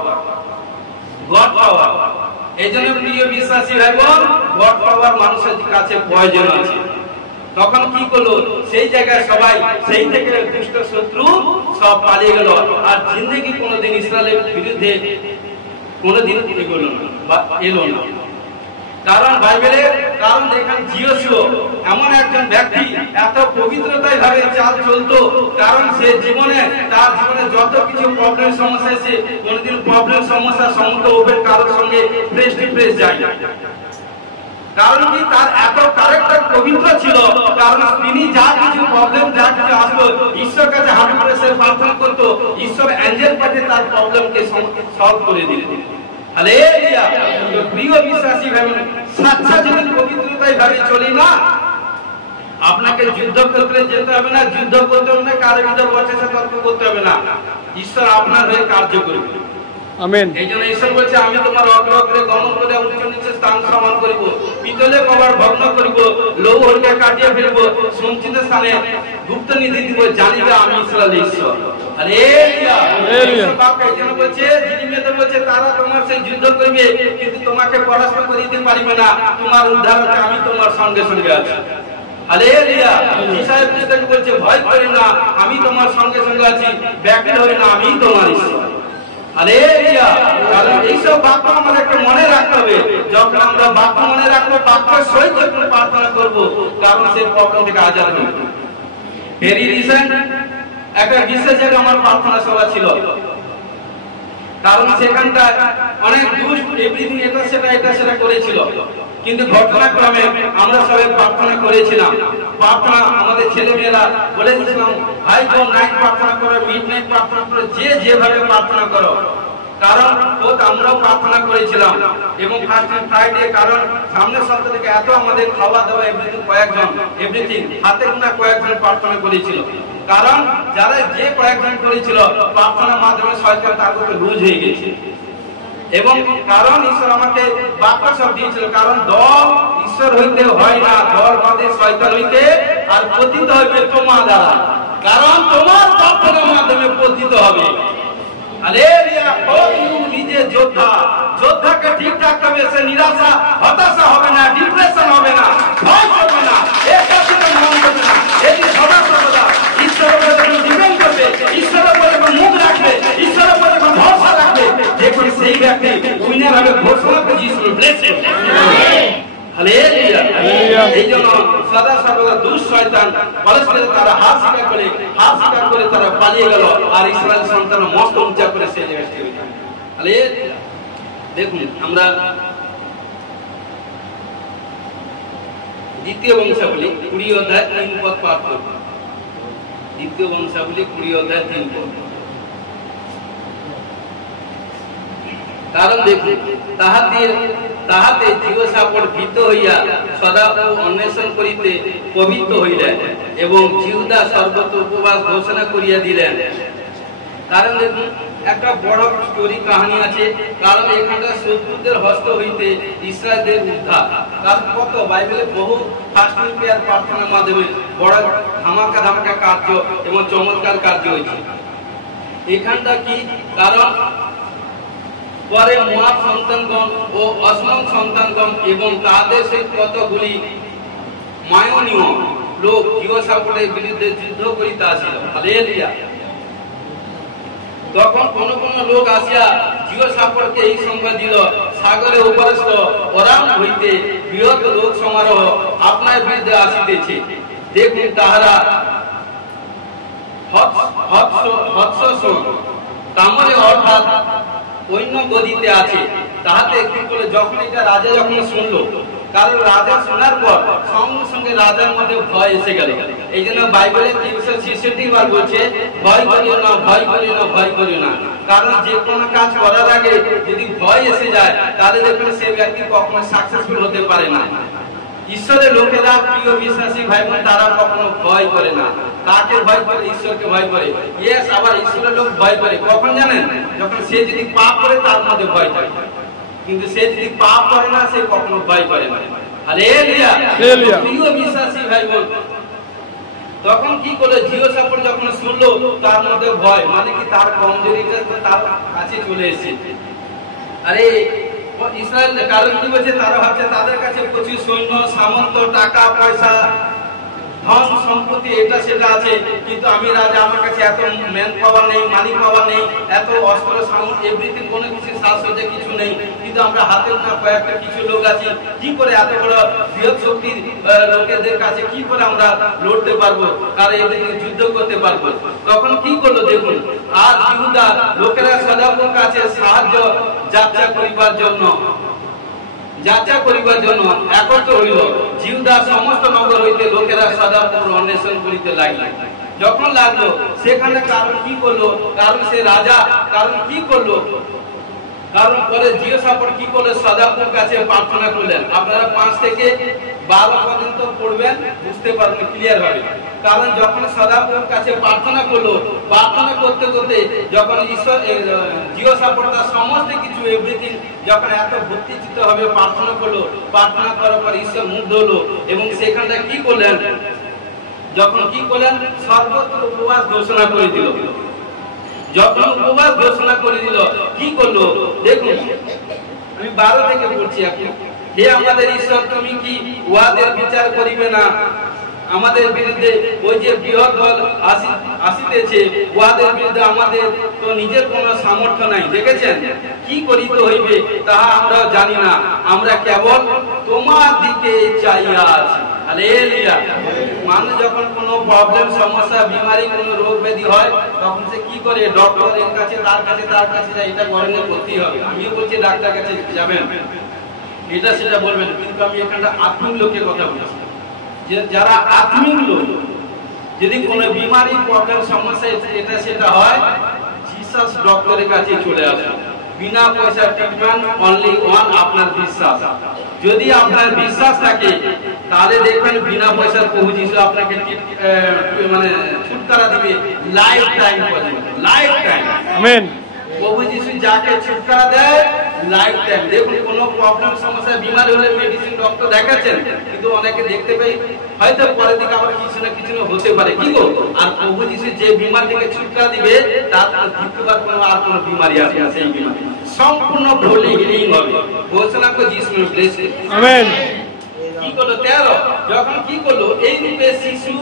এই জন্য প্রিয় বিশ্বাসী ভাই বোন, গড পাওয়ার মানুষের কাছে প্রয়োজন আছে। তখন কি করলো সেই জায়গায় সবাই সেই থেকে দুষ্ট শত্রু সব পালিয়ে গেল, আর জিন্দগি কোনোদিন ইসরায়েলের বিরুদ্ধে কোনোদিন এগোলো না বা এলো না। কারণ বাইবেলে দেখেন জিওসিও এমন একজন ব্যক্তি এত পবিত্রতায় ভাবে চাল চলতো, কারণ সে তার জীবনে যত কিছু প্রবলেম সমস্যা এসে কোনোদিন প্রবলেম সমস্যার সম্মুখীন ওপেন কারোর সঙ্গে ফেস টু ফেস যায়। কারণ কি তার এত ক্যারেক্টার পবিত্র ছিল, কারণ তিনি যা কিছু প্রবলেম যা কিছু আসলো ঈশ্বর কাছে হাত করে সে প্রার্থনা করতো, ঈশ্বর অ্যাঞ্জেল পাঠিয়ে তার প্রবলেমকে সলভ করে দিলেন। হালেলুয়া। তো প্রিয় বিশ্বাসী ভাই, সাচ্চা যদি পবিত্রতায় ভাবে চলি না, আপনাকে যুদ্ধ করতে যেতে হবে না, যুদ্ধ করতে হবে না, কারো বিরুদ্ধে বচসা তর্ক করতে হবে না, ঈশ্বর আপনার হয়ে কার্য করবে। আমেন। এই জন্য ঈশ্বর বলছে আমি তোমার অগ্রে গমন করে উচ্চ নিচে স্থান সমান করিব, পিতলে কবার ভগ্ন করিব, লৌহ হইতে কাটিয়ে ফেলব, সঞ্চিত স্থানে গুপ্ত নিধি দিব, জানিবে আমি ইসরায়েলের ঈশ্বর। হালেলুয়া। ঈশ্বর বাপ এই জন্য বলছে, জিরিমিয়াতে বলছে তারা তোমার সেই যুদ্ধ করবে কিন্তু তোমাকে পরাস্ত করে দিতে পারবে না, তোমার উদ্ধার হতে আমি তোমার সঙ্গে সঙ্গে আছি। হালেলুয়া। ঈশায়া পুস্তকে বলছে ভয় করে না, আমি তোমার সঙ্গে সঙ্গে আছি, ব্যাকুল হবে না, আমি তোমার ঈশ্বর। হালেলুয়া। কারণ এইসব বাক্য আমাদেরকে মনে রাখতে হবে। যখন আমরা বাক্য মনে রাখবো, বাক্যের সহিত যখন প্রার্থনা করবো, কারণ সেই প্রবলেম থেকে আজাদ হব। ভেরি রিসেন্ট একটা বিশেষ জায়গায় আমার প্রার্থনা সভা ছিল, কারণ সেখানটা অনেক দুষ্ট এভরিথিং এটা সেটা করেছিল, কিন্তু ঘটনাক্রমে আমরা সবাই প্রার্থনা করেছিলাম। প্রার্থনা আমাদের ছেলে মেয়েরা বলে দিয়েছিলাম, ভাই বোন নাইট প্রার্থনা করো, মিড নাইট প্রার্থনা করো, যে যেভাবে প্রার্থনা করো। কারণ আমরাও প্রার্থনা করেছিলাম এবং ফার্স্ট এন্ড ফ্রাইডে, কারণ সামনের সপ্তাহ থেকে এত আমাদের খাওয়া দাওয়া এভরিথিং হাতে গোনা কয়েকজন প্রার্থনা করেছিল। কারণ যারা যে কয়েকজন করেছিল প্রার্থনার মাধ্যমে শয়তান তার উপরে লুজ হয়ে গেছে। এবং কারণ ঈশ্বর আমাকে বাক্য সব দিয়েছিল, কারণ দল ঈশ্বর হইতে হয় না, দল বাঁধে শয়তান হইতে, আর পতিত হইবে তোমার দ্বারা, কারণ তোমার প্রার্থনার মাধ্যমে পতিত হবে। হালেলুয়া। নিজে যোদ্ধাকে ঠিক রাখতে হবে, সে নিরাশা হতাশা হবে না, ডিপ্রেশন হবে না, ভয় করবে না, একাকিত্ব মন করবে না, এটি সদা সর্বদা ঈশ্বরের উপরে যখন ডিপেন্ড করবে, ঈশ্বরের উপরে যখন মুখ রাখবে, ঈশ্বরের উপরে যখন ভরসা রাখবে, দেখুন সেই ব্যক্তি উইনার হবে, ঘোষণা করে যিশু ব্লেস করবে। হালেলুয়া। এই জন্য সদা সর্বদা দুষ্ট শয়তান পরস্পরের তারা হাত স্বীকার করে তারা পালিয়ে গেল, আর ইসরায়েল সন্তান মস্ত উচ্চা করে সেই জায়গাটি হইল। হালেলুয়া। দেখুন আমরা দ্বিতীয় বংশাবলী 20 অধ্যায় 3 পদ পাঠ করব। দ্বিতীয় বংশাবলী 20 অধ্যায় 3 পদ। কারণ দেখুন তাহাতে জিহোশাফাত ভীত হইয়া সদা অন্বেষণ করিতে পবিত্র হইলেন এবং জিহুদা সর্বত্র উপবাস ঘোষণা করিয়া দিলেন। কারণ দেখুন একটা বড় স্টোরি কাহিনী আছে, কারণ এখানকার শত্রুদের হস্ত হইতে ইসরায়েলের উদ্ধার। কারণ কত বাইবেলে বহু ফাস্টিং প্রেয়ার প্রার্থনার মাধ্যমে বড় ধামাকা কার্য এবং চমৎকার কার্য হয়েছে। এখানটা কি, কারণ পরে মোয়াব সন্তানগণ ও অসমন সন্তানগণ এবং তাদের সেই কতগুলি মায়নীয় লোক জিহোশাফাতের বিরুদ্ধে যুদ্ধ করিতে আসিল। হালেলুয়া। তখন কোন লোক আসিয়া জিহোশাফাতকে এই সংবাদ দিল, সাগরে উপরস্থ অরাম হইতে বৃহৎ লোক সমারোহ আপনার বিরুদ্ধে আসিতেছে। দেখুন তাহারা হৎসসন তামরে অর্থাৎ অন্য গদিতে আছে। তাহাতে কি করে যখন এটা রাজা যখন শুনলো, কারণ রাজা শোনার পর সঙ্গে সঙ্গে রাজার মধ্যে ভয় এসে গেল। এই জন্য বাইবেলে 366 বার বলছে ভয় করিও না, ভয় করিও না, ভয় করিও না। কারণ যে কোনো কাজ করার আগে যদি ভয় এসে যায় তাহলে দেখবেন সে ব্যক্তি কখনো সাকসেসফুল হতে পারে না। ঈশ্বরের লোকেরা, প্রিয় বিশ্বাসী ভাই বোন, তারা কখনো ভয় করে না। কাকে ভয় করে? ঈশ্বরকে ভয় করে। ইয়েস, আবার ঈশ্বরের লোক ভয় করে কখন জানেন? যখন সে যদি পাপ করে তার মধ্যে ভয় থাকে, কিন্তু সে যদি পাপ করে না সে কখনো ভয় করে না। হালেলুয়া। প্রিয় বিশ্বাসী ভাই বোন, তখন কি করলো? জিহোশাফাত যখন শুনলো তার মধ্যে ভয়, মানে কি তার কমজোরিটা তার কাছে চলে এসেছে। আরে ইসরায়েল কারণ কি বলছে? তারা ভাবছে তাদের কাছে প্রচুর সৈন্য সামন্ত, টাকা পয়সা, ধন সম্পত্তি, এটা সেটা আছে, কিন্তু আমি রাজা, আমার কাছে এত ম্যান পাওয়ার নেই, মানি পাওয়ার নেই, এত অস্ত্র সামন্ত, এভরিথিং, কোনো কিছু সাজসজ্জা কিছু নেই, কিন্তু আমরা হাতে না কয়েকটা কিছু লোক আছি, কি করে এত বড় বৃহৎ শক্তির লোকেদের কাছে কি করে আমরা লড়তে পারবো, আর এদের যুদ্ধ করতে পারবো? তখন কি করলো দেখুন, আর ইহুদা লোকেরা সদাপুর কাছে সাহায্য যাত্রা করিবার জন্য একত্র হইল। জিহুদা সমস্ত নগর হইতে লোকেরা সদাপুর অন্বেষণ করিতে লাগিল। যখন লাগলো সেখানে কারণ কি করলো? কারণ সে রাজা, কারণ কি করলো? কারণ পরে জিহোশাফাত কি করলো? সদাপুর কাছে প্রার্থনা করলেন। আপনারা 5 থেকে 12 পর্যন্ত পড়বেন, বুঝতে পারবেন ক্লিয়ার হবে। কারণ যখন সদাপুর কাছে প্রার্থনা করলো, প্রার্থনা করতে করতে যখন ঈশ্বর জিহোশাফাত তার সমস্ত কিছু এভরিথিং যখন এত ভক্তিচিত্ত হবে প্রার্থনা করলো, প্রার্থনা করার পর ঈশ্বর মুগ্ধ হলো এবং সেখানটা কি করলেন? যখন কি করলেন? সর্বত্র উপবাস ঘোষণা করে দিল। যখন উপবাস ঘোষণা করে দিল, কি করলো দেখুন, আমি 12 থেকে পড়ছি আপনি। হে আমাদের ঈশ্বর, তুমি কি উহাদের বিচার করিবে না? আমাদের বিরুদ্ধে ওই যে বৃহৎ দল আসিতেছে, উহাদের বিরুদ্ধে আমাদের তো নিজের কোনো সামর্থ্য নাই। দেখেছেন কি করিতে হইবে তাহা আমরা জানি না, আমরা কেবল তোমার দিকে চাইয়া আছি। হালেলুয়া। মানুষ যখন কোনো প্রবলেম, সমস্যা, বিমারি, কোনো রোগ ব্যাধি হয় তখন সে কি করে? ডক্টরের কাছে, তার কাছে যায়, এটা গরমে করতেই হবে। আমিও বলছি ডাক্তার কাছে যাবেন, এটা সেটা বলবেন, কিন্তু আমি এখানটা আত্মিক লোকের কথা বলছি, যে যারা আত্মিক লোক, যদি কোনো বিমারি, প্রবলেম, সমস্যা এটা সেটা হয়, জিসাস ডক্টরের কাছে চলে আসে। বিনা পয়সা ট্রিটমেন্ট, অনলি ওয়ান, আপনার বিশ্বাস। যদি আপনার বিশ্বাস থাকে তাহলে দেখবেন বিনা পয়সার প্রভু যিশু আপনাকে মানে ছুটকারা দিবে লাইফ টাইম পর্যন্ত। Life time, amen. প্রভু যিশু যাকে ছুটকারা দেয় লাইফ টাইম। দেখুন কোনো প্রবলেম, সমস্যা, বিমারি হলে মেডিসিন ডক্টর দেখাচ্ছেন, কিন্তু অনেকে দেখতে পাই হয়তো পরের দিকে আবার কিছু না কিছু হতে পারে, কি গো? আর প্রভু যিশু যে বিমার থেকে ছুটকারা দিবে তার দ্বিতীয়বার কোনো আর কোনো বিমারি আসবে না, সেই বিমারি সম্পূর্ণ ফুলি হিলিং হবে। ঘোষণা করে যিশু ব্লেস, আমেন। কি করলো? 13 যখন কি করলো? এই রূপে শিশু,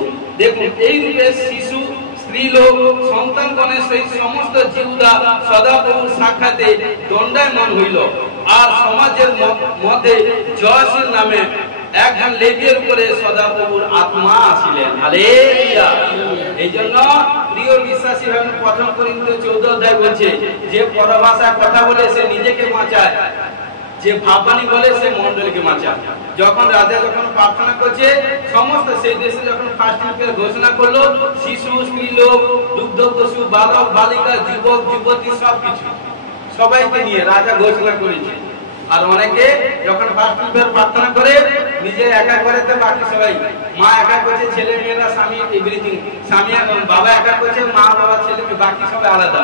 দেখুন এই রূপে শিশু, স্ত্রীলোক, সন্তানগণের সেই সমস্ত জিহুদা সদাপ্রভুর সাক্ষাতে দণ্ডায়মান হইল। আর সমাজের মধ্যে জয়শীল নামে একজন লেভিয়ের উপরে সদাপ্রভুর আত্মা আসিলেন। হালেলুয়া। এই জন্য প্রিয় বিশ্বাসী ভাবে 1 করিন্থীয় 14 অধ্যায় বলছে, যে পরভাষায় কথা বলে সে নিজেকে বাঁচায়, যে ভাববাণী বলে সে মণ্ডলীকে বাঁচায়। যখন রাজা যখন প্রার্থনা করছে, সমস্ত সেই দেশে যখন ফাস্টিং ঘোষণা করলো, শিশু, স্ত্রীলোক, দুগ্ধ পশু, বালক, বালিকা, যুবক, যুবতী, সবকিছু সবাইকে নিয়ে রাজা ঘোষণা করেছে। আর অনেকে যখন ফাস্টিং প্রার্থনা করে নিজে একা করে, তো বাকি সবাই, মা একা করছে, ছেলে মেয়েরা, স্বামী, এভরিথিং, স্বামী, বাবা একা করছে, মা, বাবা, ছেলে, বাকি সবাই আলাদা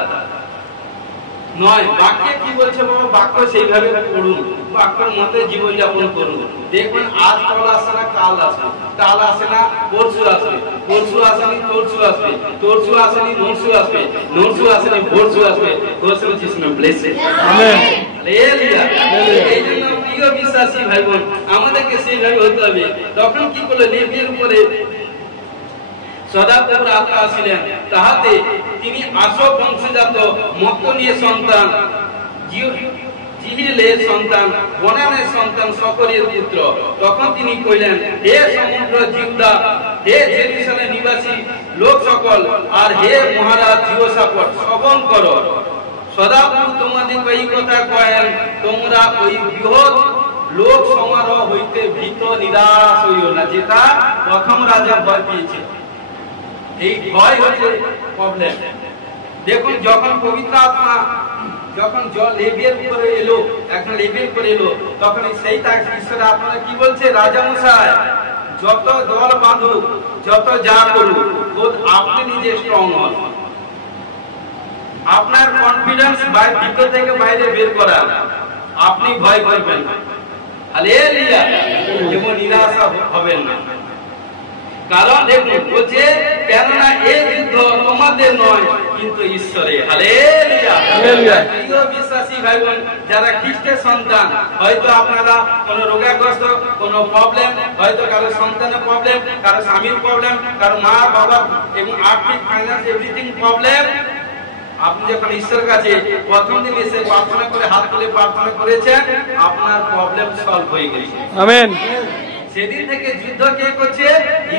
নয়। বাক্যে কি বলছে বাবা? বাক্য সেইভাবে পড়ুন, বাক্যের মতে জীবনযাপন করুন। দেখবেন আজ কাল আসে না, কাল আসবে, কাল আসে না, পরশু আসবে, পরশু আসেনি, তরশু আসবে, তরশু আসেনি, নরশু আসবে, নরশু আসেনি, পরশু আসবে। ঘোষণা যিশু ব্লেস, আমেন। হালেলুয়া। এই জন্য প্রিয় বিশ্বাসী ভাই বোন, আমাদেরকে সেইভাবে হতে হবে। তখন কি করলো? লেভির উপরে সদাপ্রভুর আত্মা আসিলেন, তাহাতে তিনি আশোক বংশজাত মক্কনীয় সন্তান, জিহিলের সন্তান, বনানের সন্তান, সকলের পুত্র। তখন তিনি কইলেন, হে সমগ্র জিহুদা, হে জেরুজালেম নিবাসী লোক সকল, আর হে মহারাজ জিহোশাফাত, শ্রবণ করো। সদাপ্রভু তোমাদিকে এই কথা কয়েন, তোমরা ওই বৃহৎ লোক সমারোহ হইতে ভীত নিরাশ হইও না, যেটা প্রথম রাজা ভয় পেয়েছিল। এই ভয় হচ্ছে প্রবলেম। দেখুন, যখন পবিত্র আত্মা যখন জল লেবেল করে এলো, এখন লেবেল করে এলো, তখন সেই তার ঈশ্বর আপনারা কি বলছে, রাজা মশাই যত দল বাঁধুক, যত যা করুক, খোদ আপনি নিজে স্ট্রং হন। আপনার কনফিডেন্স ভিতর থেকে বাইরে বের করা, আপনি ভয় করবেন না, হালেলুয়া, এবং নিরাশা হবেন না। কারণ দেখুন বলছে, কেননা এই যুদ্ধ তোমাদের নয় কিন্তু ঈশ্বরের। হালেলুয়া। প্রিয় বিশ্বাসী ভাই বোন, যারা খ্রিস্টের সন্তান, হয়তো আপনারা কোনো রোগাগ্রস্ত, কোনো প্রবলেম, হয়তো কারো সন্তানের প্রবলেম, কারো স্বামীর প্রবলেম, কারো মা বাবা এবং আর্থিক ফাইন্যান্স এভরিথিং প্রবলেম, আপনি যখন ঈশ্বরের কাছে প্রথম দিন এসে প্রার্থনা করে হাত তুলে প্রার্থনা করেছেন, আপনার প্রবলেম সলভ হয়ে গেছে। আমেন। সেদিন থেকে যুদ্ধ কে করছে?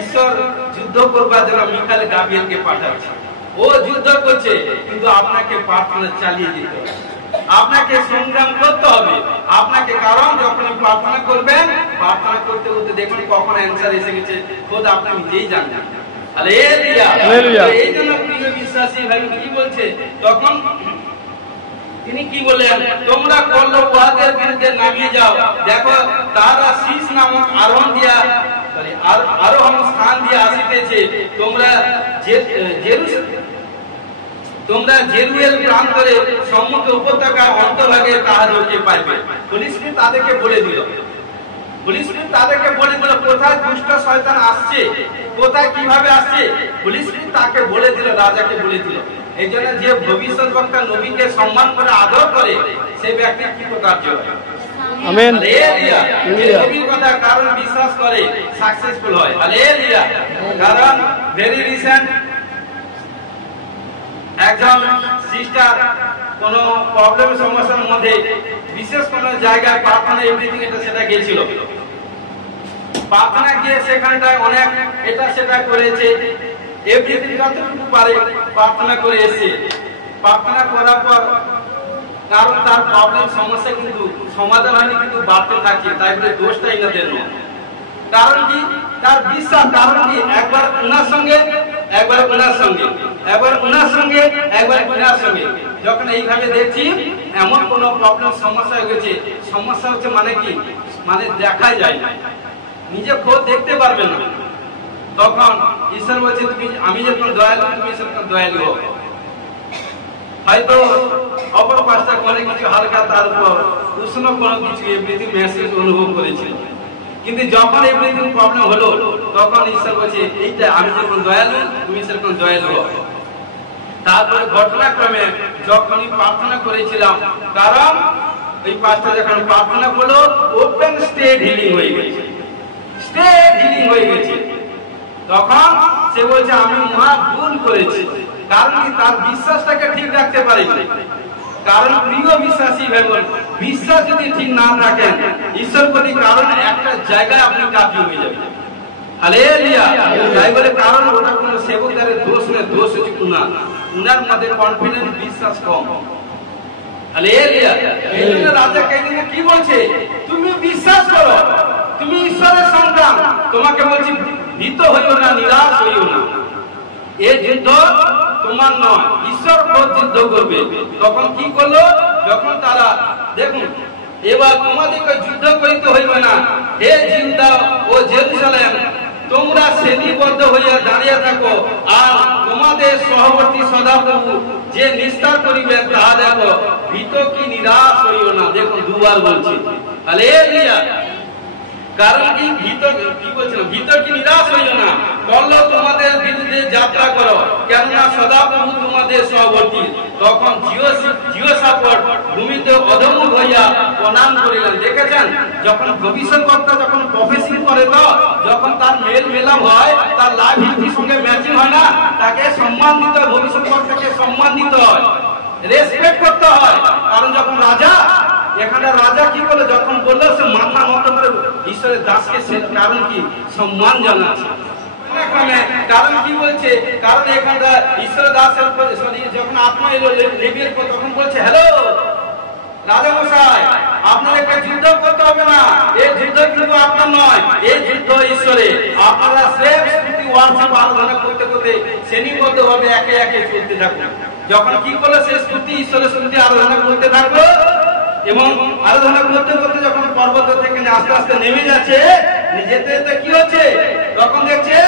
ঈশ্বর যুদ্ধ করবার জন্য মিখাইল গাব্রিয়েলকে পাঠাচ্ছে। ও যুদ্ধ করছে, কিন্তু আপনাকে প্রার্থনা চালিয়ে যেতে হবে, আপনাকে সংগ্রাম করতে হবে আপনাকে। কারণ যখন প্রার্থনা করবেন, প্রার্থনা করতে করতে দেখুন কখন অ্যান্সার এসে গেছে, খোদ আপনি নিজেই জানেন। হালেলুয়া। এই জন্য প্রিয় বিশ্বাসী ভাই কি বলছে, তখন তিনি কি বললেন, তোমরা করলো উহাদের বিরুদ্ধে নামিয়ে যাও। দেখো, তারা শীষ নামক আরোহণ স্থান দিয়ে আসিতেছে। তোমরা জেরুয়েল প্রান্তরে সম্মুখ উপত্যকা অন্তর্ভাগে তাহাদেরকে পাইবে। ফিলিস্তিন তাদেরকে বলে দিল, ফিলিস্তিন তাদেরকে বলে দিল কোথায় দুষ্ট শয়তান আসছে, কোথায় কিভাবে আসছে। ফিলিস্তিন তাকে বলে দিল, রাজাকে বলে দিল। এই জন্য যে ভবিষ্যৎ বক্তা নবীকে সম্মান করে আদর করে, সেই ব্যক্তি কৃতকার্য হয়। আমেন। হালেলুয়া। যে নবীর কথা কারণ বিশ্বাস করে, সাকসেসফুল হয়। হালেলুয়া। কারণ ভেরি রিসেন্ট একজন সিস্টার কোন প্রবলেম সমস্যার মধ্যে বিশেষ কোন জায়গায় প্রার্থনা এভরিথিং এটা সেটা গিয়েছিল, প্রার্থনা গিয়ে সেখানটায় অনেক এটা সেটা করেছে, এভরিথিং যতটুকু পারে প্রার্থনা করে এসে, প্রার্থনা করার পর কারণ তার প্রবলেম সমস্যা কিন্তু সমাধান হয়নি, কিন্তু বাড়তে থাকছে। তাই বলে দোষটা এনাদের নয়। কারণ কি? তার বিশ্বাস। কারণ কি? একবার ওনার সঙ্গে, একবার ওনার সঙ্গে, একবার ওনার সঙ্গে, একবার ওনার সঙ্গে। যখন এইভাবে দেখছি এমন কোন প্রবলেম সমস্যা হয়ে গেছে, সমস্যা হচ্ছে মানে কি, মানে দেখা যায় না, নিজে খোঁজ দেখতে পারবে না, তখন ঈশ্বর বলছে তুমি, আমি যখন দয়ালু তুমি সেরকম দয়ালু হও। হয়তো অপর পাশটা অনেক কিছু হালকা, তার উপর উষ্ণ কোনো কিছু এভরিথিং মেসেজ অনুভব করেছিল, কিন্তু যখন এভরিথিং প্রবলেম হলো, তখন ঈশ্বর বলছে এইটা আমি যখন দয়ালু তুমি সেরকম দয়ালু হও। তারপরে ঘটনাক্রমে যখনই প্রার্থনা করেছিলাম, কারণ এই পাঁচটা যখন প্রার্থনা করলো, ওপেন স্টেট হিলিং হয়ে গেছে, স্টেট হিলিং হয়ে গেছে। তখন সে বলছে আমি মহা ভুল করেছি। কারণ কি? তার বিশ্বাসটাকে ঠিক রাখতে পারেনি। কারণ প্রিয় বিশ্বাসী ভাই বোন, বিশ্বাস যদি ঠিক না থাকেন ঈশ্বর প্রতি, কারণ একটা জায়গায় আপনি কাফি হয়ে যাবেন। হালেলুয়া। তাই বলে কারণ ওটা কোনো সেবকের দোষ নেই, দোষ হচ্ছে উনার মধ্যে কনফিডেন্স, বিশ্বাস কম। হালেলুয়া। এই জন্য রাজা কাইদিনে কি বলছে, তুমি বিশ্বাস করো, তুমি ঈশ্বরের সন্তান, তোমাকে বলছি ভীত হইও না, নিরাশ হইও না। এই যুদ্ধ তোমার নয়, ঈশ্বর যুদ্ধ করবে। তখন কি করলো? যখন তারা দেখুন, এবার তোমাদেরকে যুদ্ধ করিতে হইবে না, হে জিউদা ও জেরুজালেম, তোমরা শ্রেণীবদ্ধ হইয়া দাঁড়িয়ে থাকো, আর তোমাদের সহবর্তী সদাপ্রভু যে নিস্তার করিবেন তাহা দেখো, ভীত কি নিরাশ হইও না। দেখুন দুবার বলছি, হালেলুয়া। কারণ কি? ভীত কি বলছিল, ভীত কি নিরাশ হইও না, বললো তোমাদের বিরুদ্ধে যাত্রা করো, কেননা সদাপ্রভু তোমাদের সহবর্তী। তখন জিওশাফাত ভূমিতে অধমুখ হইয়া প্রণাম করিলেন। দেখেছেন, যখন ভবিষ্যৎবক্তা যখন প্রফেসিং করে, তো যখন তার মেল মেলাপ হয়, তার লাইফ হিস্ট্রির সঙ্গে ম্যাচিং হয় না, তাকে সম্মান দিতে হয়, ভবিষ্যৎবক্তাকে সম্মান দিতে হয়, রেসপেক্ট করতে হয়। কারণ যখন রাজা, এখানে রাজা কি বলে, যখন বললো সে মাথা নত করে ঈশ্বরের দাসকে, সে কারণ কি? সম্মান জানাচ্ছে। কারণ কি বলছে, কারণ এখানটা ঈশ্বর দাসের যখন আত্মা এলো লেবির পর তখন বলছে, হ্যালো রাজা মশাই, আপনার একটা যুদ্ধ করতে হবে না, এই যুদ্ধ কিন্তু আপনার নয়, এই যুদ্ধ ঈশ্বরের। আপনারা সেফ স্থিতি ওয়ার্শিপ আরাধনা করতে করতে শ্রেণীবদ্ধ ভাবে একে একে চলতে থাকুন। যখন কি করলো, সে স্তুতি ঈশ্বরের স্তুতি আরাধনা করতে থাকলো এবং আরাধনা করতে করতে যখন পর্বত থেকে আস্তে আস্তে নেমে যাচ্ছে, যেতে যেতে কি হচ্ছে, তখন দেখছে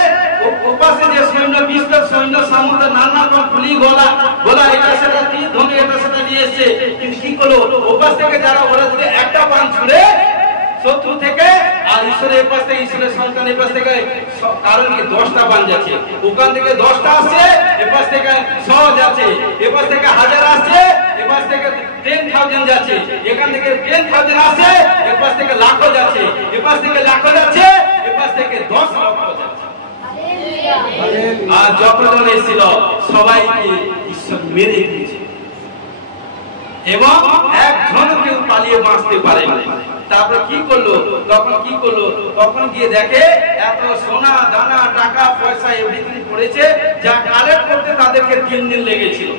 ওপাশে যে সৈন্য, বিস্তর সৈন্য, সমুদ্র নানা রকম গুলি গোলা গোলা এটা সেটা তীর ধনুক এটা সেটা নিয়ে এসছে। কিন্তু কি করলো, ওপাশ থেকে যারা ওরা যদি একটা বান ছুড়ে শত্রু থেকে, আর ঈশ্বরের এপাশ থেকে, ঈশ্বরের সন্তান এপাশ থেকে, কারণ কি 10টা বান যাচ্ছে, ওখান থেকে 10টা আসছে, এপাশ থেকে 100 যাচ্ছে, এপাশ থেকে 1000 আসছে, এপাশ থেকে 10,000 যাচ্ছে, এখান থেকে 10,000 আসছে, এপাশ থেকে লাখো যাচ্ছে, এপাশ থেকে লাখো যাচ্ছে, এপাশ থেকে 10 লক্ষ যাচ্ছে। আর যতজন এসেছিল সবাইকে ঈশ্বর মেরে দিয়েছে এবং একজন কেউ পালিয়ে বাঁচতে পারে না। তারপর কি করলো, তখন কি করলো, তখন গিয়ে দেখে এত সোনা দানা টাকা পয়সা এভরিথিং পড়েছে, যা কালেক্ট করতে তাদেরকে 3 দিন লেগেছিল।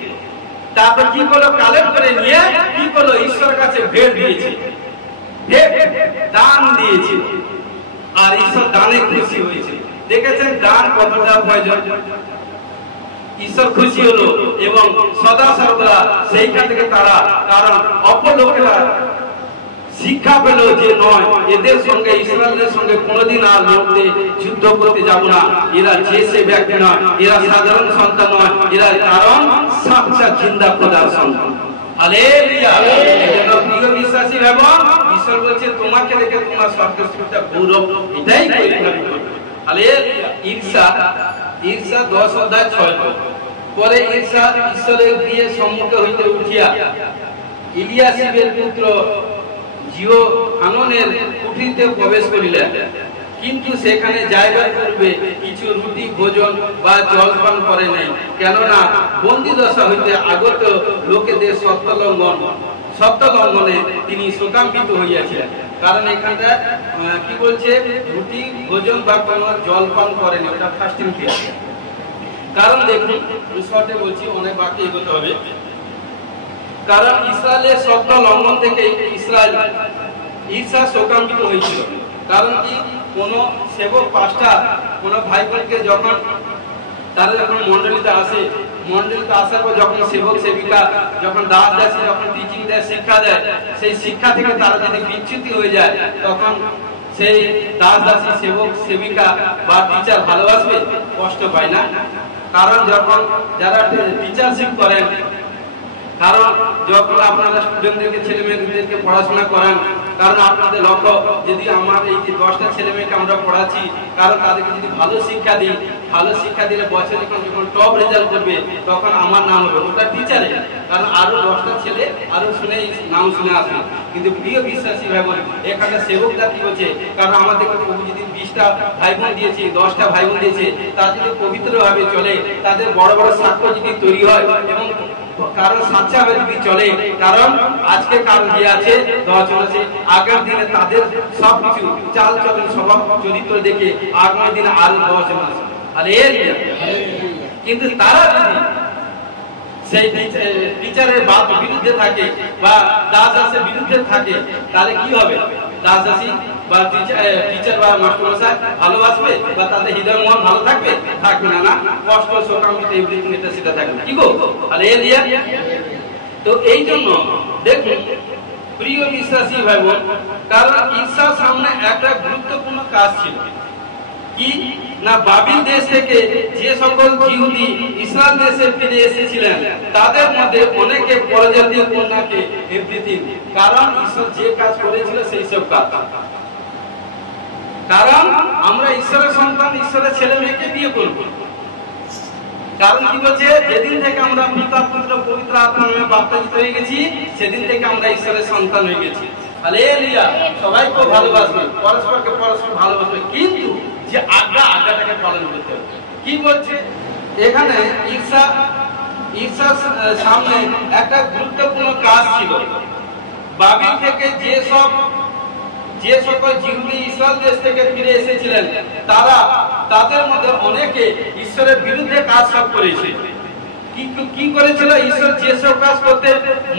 তারপর কি করলো, কালেক্ট করে নিয়ে কি করলো, ঈশ্বরের কাছে ভেট দিয়েছে, দান দিয়েছে, আর ঈশ্বর দানে খুশি হয়েছে। দেখেছেন দান কতটা প্রয়োজন, ঈশ্বর খুশি হলো এবং সদা সর্বদা সেইখান থেকে তারা, কারণ অপর লোকেরা শিক্ষা পেল যে নয়, এদের সঙ্গে ইসরায়েলের সঙ্গে কোনোদিন আর লড়তে যুদ্ধ করতে যাব না, এরা যে সে ব্যক্তি নয়, এরা সাধারণ সন্তান নয়, এরা কারণ সাক্ষাৎ জিন্দা খোদার সন্তান। হালেলুয়া। এজন্য প্রিয় বিশ্বাসী এবং ঈশ্বর বলছে তোমাকে দেখে তোমার স্বর্গস্থিতিটা গৌরব, এটাই পরিপূর্ণ করবে। হালেলুয়া। ঈর্ষা 10 অধ্যায় 6 পদ। পরে ঈর্ষা ঈশ্বরের দিয়ে সম্মুখে হইতে উঠিয়া ইলিয়াসিবের পুত্র জিওহাননের কুঠিতে প্রবেশ করিলেন, কিন্তু সেখানে যাইবার পূর্বে কিছু রুটি ভোজন বা জলপান করে নাই, কেননা বন্দী দশা হইতে আগত লোকেদের সত্যলঙ্ঘনে তিনি শোকান্বিত হইয়াছিলেন। কারণ এখানটা কি বলছে, রুটি ভোজন বা কোনো জলপান করেনি, ওটা ফাস্টিং ছিল। কারণ দেখুন শর্টে বলছি, অনেক বাকি এগোতে হবে। কারণ ইসরায়েলের সত্য লঙ্ঘন থেকে ঈর্ষা শোকান্বিত হয়েছিল। কারণ কি, কোন সেবক পাস্টার কোন ভাই বোনকে যখন তারা যখন মন্ডলীতে আসে, মন্ডলীতে আসার পর যখন সেবক সেবিকা যখন দাস দাসী যখন টিচিং দেয়, শিক্ষা দেয়, সেই শিক্ষা থেকে তারা যদি বিচ্যুতি হয়ে যায়, তখন সেই দাস দাসী সেবক সেবিকা বা টিচার ভালোবাসবে, কষ্ট পায় না। কারণ যখন যারা টিচারশিপ করেন, কারণ যখন আপনারা স্টুডেন্টদেরকে ছেলে মেয়েদেরকে পড়াশোনা করান, কারণ আপনাদের লক্ষ্য যদি আমার এই যে 10টা ছেলে মেয়েকে আমরা পড়াচ্ছি, কারণ তাদেরকে যদি ভালো শিক্ষা দিই, ভালো শিক্ষা দিলে বছরে যখন টপ রেজাল্ট করবে তখন আমার নাম হবে, ওটা টিচারে, কারণ আরো 10টা ছেলে আরো শুনে নাম শুনে আসবে। কিন্তু প্রিয় বিশ্বাসী ভাই বোন, এখানে সেবকরা কি হচ্ছে, কারণ আমাদেরকে প্রভু যদি 20টা ভাই বোন দিয়েছে, 10টা ভাই বোন দিয়েছে, তারা যদি পবিত্র ভাবে চলে, তাদের বড় বড় সাক্ষ্য যদি তৈরি হয় এবং কারণ সাচ্চা ভাবে যদি চলে, কারণ আজকে কারণ যে আছে 10 জন আছে, আগের দিনে তাদের সবকিছু চাল চলন স্বভাব চরিত্র দেখে আগামী দিনে আরো 10 জন আছে। কিন্তু তারা যদি সেই টিচারের বিরুদ্ধে থাকে বা দাস দাসের বিরুদ্ধে থাকে, তাহলে কি হবে? দাস দাসী বা টিচার বা মাস্টারমশাই ভালোবাসবে বা তাদের হৃদয় মন ভালো থাকবে? থাকবে না, না কষ্ট শোকান্বিত এভরিথিং এটা সেটা থাকবে। কি গো? তো এই জন্য দেখুন প্রিয় বিশ্বাসী ভাই বোন, কারণ ঈর্ষার সামনে একটা গুরুত্বপূর্ণ কাজ ছিল কি না, বাবিল দেশ থেকে যে সকল ইহুদি ইসরায়েল দেশে ফিরে এসেছিলেন, তাদের মধ্যে অনেকে পরজাতীয় কন্যাকে এভরিথিং, কারণ ঈশ্বর যে কাজ করেছিল সেই সব কাজ। কারণ আমরা ঈশ্বরের সন্তান, ঈশ্বরের ছেলে মেয়েকে বিয়ে করব। কারণ কি বলছে, যেদিন থেকে আমরা পিতা পুত্র পবিত্র আত্মার নামে বাপ্তাজিত হয়ে গেছি, সেদিন থেকে আমরা ঈশ্বরের সন্তান হয়ে গেছি। হালেলুয়া। সবাইকে ভালোবাসবে, পরস্পরকে পরস্পর ভালোবাসবে, কিন্তু যে আজ্ঞাটাকে পালন করতে হবে। কি বলছে এখানে, ঈর্ষার সামনে একটা গুরুত্বপূর্ণ কাজ ছিল। বাবিল থেকে যে সকল জিহুদি ইসরায়েল দেশ থেকে ফিরে এসেছিলেন তাদের মধ্যে অনেকে ঈশ্বরের বিরুদ্ধে কাজ সব করেছে। কি করেছিল? ঈশ্বর যেসব কাজ করতে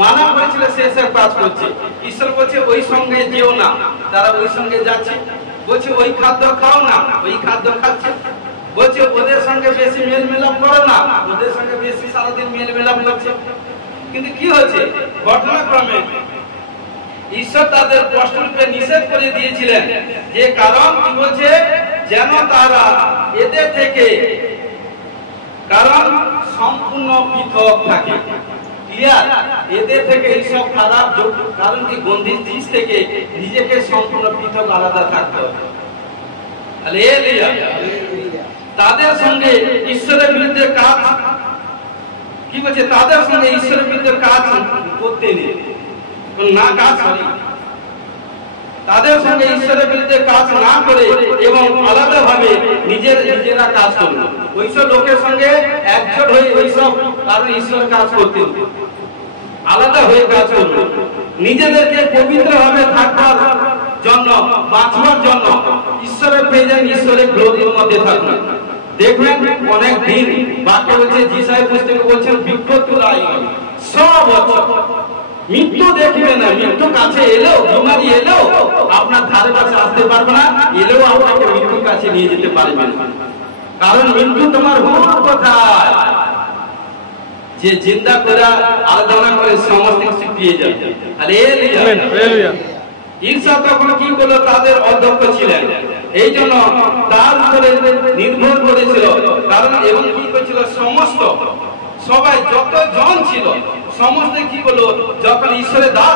মানা করেছিল সেসব কাজ করছে। ঈশ্বর বলছে ওই সঙ্গে যেও না, তারা ওই সঙ্গে যাচ্ছে। বলছে ওই খাদ্য খাও না, ওই খাদ্য খাচ্ছে। বলছে ওদের সঙ্গে বেশি মেল মিলাপ করো না, ওদের সঙ্গে বেশি সারাদিন মেল মিলাপ করছে। কিন্তু কি হচ্ছে? ঘটনাক্রমে ঈশ্বর তাদের স্পষ্টরূপে নিষেধ করে দিয়েছিলেন, যে কারণ কি বলছে, যেন তারা এদের থেকে কারণ সম্পূর্ণ পৃথক থাকে। ক্লিয়ার? এদের থেকে এইসব খারাপ কারণ কি গন্ধি জিনিস থেকে নিজেকে সম্পূর্ণ পৃথক আলাদা থাকতে হবে। তাদের সঙ্গে ঈশ্বরের বিরুদ্ধে কাজ কি বলছে? তাদের সঙ্গে ঈশ্বরের বিরুদ্ধে কাজ করতে নেই না, কাজ করি তাদের সঙ্গে ঈশ্বরের বিরুদ্ধে কাজ না করে এবং আলাদা ভাবে নিজেরা কাজ করলো। ওইসব লোকের সঙ্গে একজোট হয়ে ওইসব কারণ ঈশ্বর কাজ করতে আলাদা হয়ে কাজ করলো। নিজেদেরকে পবিত্র ভাবে থাকবার জন্য, বাঁচবার জন্য ঈশ্বরের প্রেজেন্ট, ঈশ্বরের গ্লোরির মধ্যে থাকলো। দেখবেন অনেক দিন বাক্য বলছে, যিশায় পুস্তকে বলছেন বিপত্তি সব মৃত্যু দেখবে না, মৃত্যু কাছে এলেও, বিমারি এলেও আপনার ধারে কাছে আসতে পারবে না, এলেও আপনাকে মৃত্যুর কাছে নিয়ে যেতে পারবে না। কারণ মৃত্যু তোমার হওয়ার কোথায়? যে চিন্তা করে আলোচনা করে সমস্ত কিছু পেয়ে যাবে। ঈর্ষা তখন কি করলো? তাদের অধ্যক্ষ ছিলেন, এই জন্য তার উপরে নির্ভর করেছিল। কারণ এবং কি করেছিল? সমস্ত সবাই যত জন ছিল সমস্ত কি করলো? যখন ঈশ্বরের দাস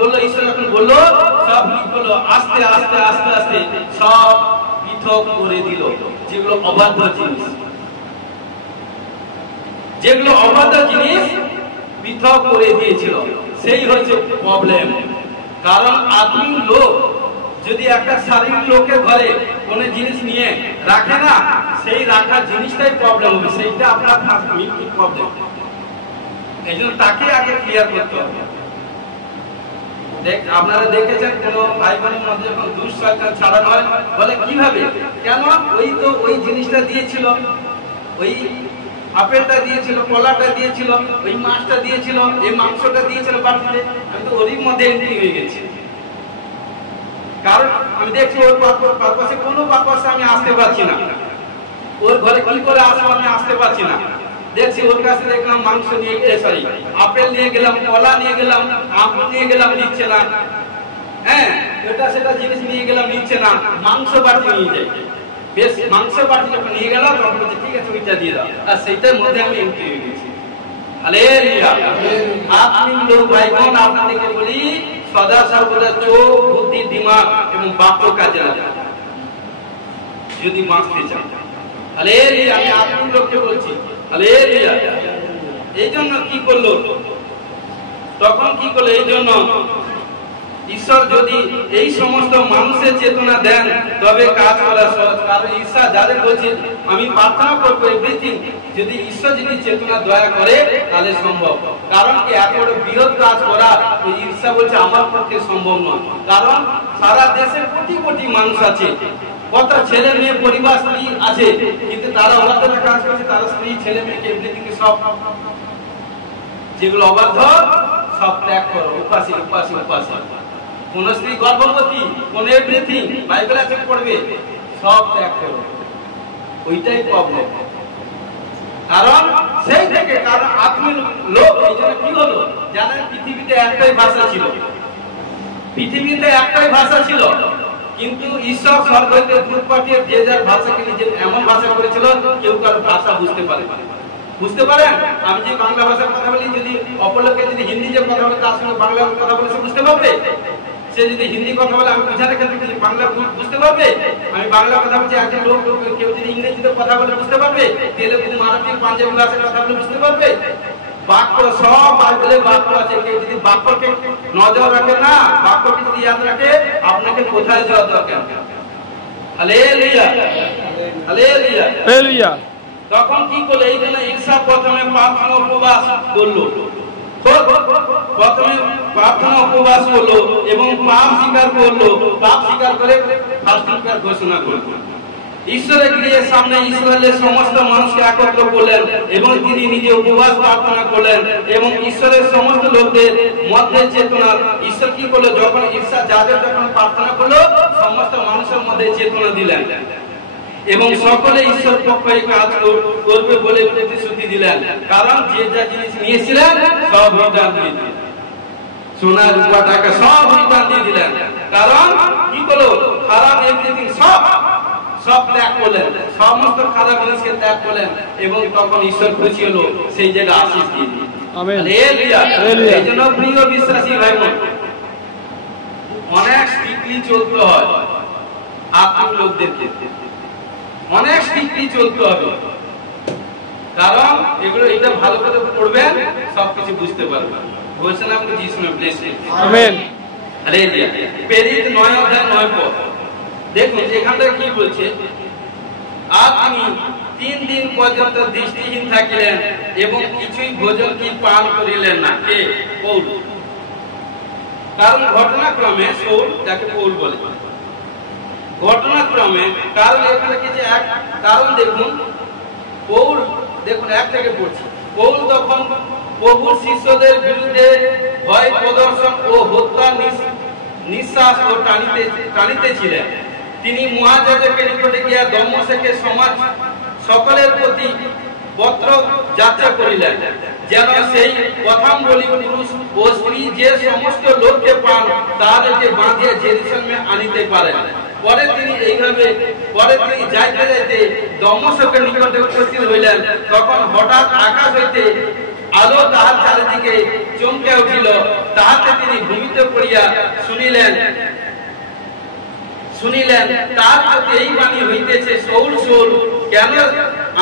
বললো, ঈশ্বর যখন বললো, সব কি করলো? আস্তে আস্তে আস্তে আস্তে সব পৃথক করে দিল। যেগুলো অবাধ্য জিনিস, যেগুলো অবাধ্য জিনিস পৃথক করে দিয়েছিল। সেই হচ্ছে প্রবলেম। কারণ আত্মিক লোক যদি একটা শারীরিক লোকের ঘরে কোনো জিনিস নিয়ে রাখে না, সেই রাখার জিনিসটাই প্রবলেম হবে, সেইটা আপনার প্রবলেম। এই জন্য তাকে আগে ক্লিয়ার করতে হবে। আপনারা দেখেছেন কোন ভাই বোনের মধ্যে যখন দুঃশয়তান ছাড়ানো হয়, বলে কিভাবে? কেন? ওই তো ওই জিনিসটা দিয়েছিল, ওই আপেলটা দিয়েছিল, কলাটা দিয়েছিল, ওই মাছটা দিয়েছিল, এই মাংসটা দিয়েছিল বাড়িতে, আমি তো ওরই মধ্যে এন্ট্রি হয়ে গেছি। কারণ আমি দেখছি ওর পারপাসে কোনো পারপাসে আমি আসতে পারছি না, ওর ঘরে কি করে আসবো আমি আসতে পারছি না। দেখছি ওর কাছে দেখলাম মাংস নিয়ে সরি আপেল নিয়ে গেলাম, কলা নিয়ে গেলাম, আম নিয়ে গেলাম, নিচ্ছে না। হ্যাঁ, এটা সেটা জিনিস নিয়ে গেলাম, নিচ্ছে না। মাংস বাটি নিয়ে যাই, বেশ মাংস বাটি যখন নিয়ে গেলাম তখন বলছে ঠিক আছে ওইটা দিয়ে দাও, আর সেইটার মধ্যে আমি এন্ট্রি হয়ে গেছি। আপনি লোক ভাই বোন, আপনাদেরকে বলি সদা সর্বদা চোখ, বুদ্ধি, দিমাগ এবং বাক্য কাজে লাগান যদি বাঁচতে চান। আমি আপনি লোককে বলছি। এই জন্য কি করলো? তখন কি করলো? এই জন্য ঈশ্বর যদি এই সমস্ত মানুষের চেতনা দেন তবে কাজ করা সহজ। কারণ ঈশ্বর যাদের বলছে আমি প্রার্থনা করবো এভরিথিং, যদি ঈশ্বর যদি চেতনা দয়া করে তাহলে সম্ভব। কারণ কি এত বড় বৃহৎ কাজ করা ঈশ্বর বলছে আমার পক্ষে সম্ভব নয়। কারণ সারা দেশে কোটি কোটি মানুষ আছে, কত ছেলে মেয়ে পরিবার স্ত্রী আছে, কিন্তু তারা অবাধ্য কাজ করছে। তারা স্ত্রী ছেলে মেয়েকে এভরিথিং সব যেগুলো অবাধ্য সব ত্যাগ করো, উপাসী উপাসী উপাসী। কোন স্ত্রী গর্ভবতী, কোন এভরিথিং বাইবেল আছে পড়বে, সব ত্যাগ করো। ওইটাই প্রবলেম। কারণ সেই থেকে, কারণ আত্মিক লোক এই জন্য কি হলো জানেন? পৃথিবীতে একটাই ভাষা ছিল, পৃথিবীতে একটাই ভাষা ছিল, কিন্তু ঈশ্বর স্বর্গ হইতে দূত পাঠিয়ে যে যার ভাষাকে নিজে এমন ভাষা করেছিল কেউ কারো ভাষা বুঝতে পারে। বুঝতে পারেন? আমি যে বাংলা ভাষার কথা বলি, যদি অপর লোকে যদি হিন্দি যে কথা বলে তার সঙ্গে বাংলা কথা বলে সে বুঝতে পারবে? সে যদি হিন্দি কথা বলে আমি বুঝাতে ক্ষেত্রে বাংলা বুঝতে পারবে? আমি বাংলা কথা বলছি, একজন লোক কেউ যদি ইংরেজিতে কথা বলে বুঝতে পারবে? তেলেগু, মারাঠি, পাঞ্জাবি ভাষায় কথা বলে বুঝতে পারবে? বাক্য সব বাইবেলে বাক্য আছে। কেউ যদি বাক্যকে নজর রাখে না, বাক্যকে যদি ইয়াদ রাখে, আপনাকে কোথায় যাওয়া দরকার? Hallelujah, hallelujah, hallelujah. তখন কি করলো? এই জন্য ঈর্ষা প্রথমে প্রার্থনা উপবাস করলো। প্রথমে প্রার্থনা উপবাস করলো এবং পাপ স্বীকার করলো, পাপ স্বীকার করে ফাস্টিং ঘোষণা করলো। ঈশ্বরের গৃহের সামনে ইসরায়েলের সমস্ত মানুষকে একত্র করলেন এবং তিনি নিজে উপবাস প্রার্থনা করলেন এবং ঈশ্বরের সমস্ত লোকদের মধ্যে চেতনা, ঈশ্বর কি করলো, যখন ঈশা যাদের যখন প্রার্থনা করলো সমস্ত মানুষের মধ্যে চেতনা দিলেন এবং সকলে ঈশ্বর পক্ষে কাজ করবে বলে প্রতিশ্রুতি দিলেন। কারণ যে যা জিনিস নিয়েছিলেন সব রিটার্ন দিয়ে দিলেন, সোনা রূপা টাকা সব রিটার্ন দিয়ে দিলেন। কারণ কি করলো, খারাপ এভরিথিং সব ত্যাগ করলেন, সমস্ত খারাপ জিনিসকে ত্যাগ করলেন এবং তখন ঈশ্বর খুশি হলো, সেই জায়গায় আশীষ দিয়ে দিলেন। এই জন্য প্রিয় বিশ্বাসী ভাই বোন, অনেক স্ট্রিক্টলি চলতে হয়, আত্মিক লোকদের ক্ষেত্রে অনেক স্ট্রিক্টলি চলতে হবে। কারণ এগুলো এটা ভালো করে পড়বেন, সবকিছু বুঝতে পারবেন। ঘোষণা করে যিশু নামে ব্লেস করুন, আমেন। হালেলুয়া। প্রেরিত 9 অধ্যায় 9 পদ দেখুন, এখানে কি বলছে, আর আমি 3 দিন পর্যন্ত দৃষ্টিহীন থাকিলেন এবং কিছুই ভোজন কি পান করিলেন না। কে? পৌল। কারণ ঘটনাক্রমে সৌল, যাকে পৌল বলে, ঘটনাক্রমে, কারণ এখানে কিছু এক কারণ দেখুন, পৌল দেখুন 1 থেকে পড়ছি। পৌল তখন প্রভুর শিষ্যদের বিরুদ্ধে ভয় প্রদর্শন ও হত্যা নিঃশ্বাস ও টানিতেছিলেন। তিনি মহাযাজকের নিকটে গিয়া দমস্কের সমাজ সকলের প্রতি পত্র যাত্রা করিলেন, যেন সেই প্রথমবলি পুরুষ ও স্ত্রী যে সমস্ত লোককে পান তাদেরকে বাঁধিয়া জেরুজালেমে আনিতে পারেন। পরে তিনি যাইতে যাইতে দমস্কের নিকটে উপস্থিত হইলেন। তখন হঠাৎ আকাশ হইতে আলো তাহার চারিদিকে চমকে উঠিল, তাহাতে তিনি ভূমিতে পড়িয়া শুনিলেন তার প্রতি এই বাণী হইতেছে, সৌল সৌল, কেন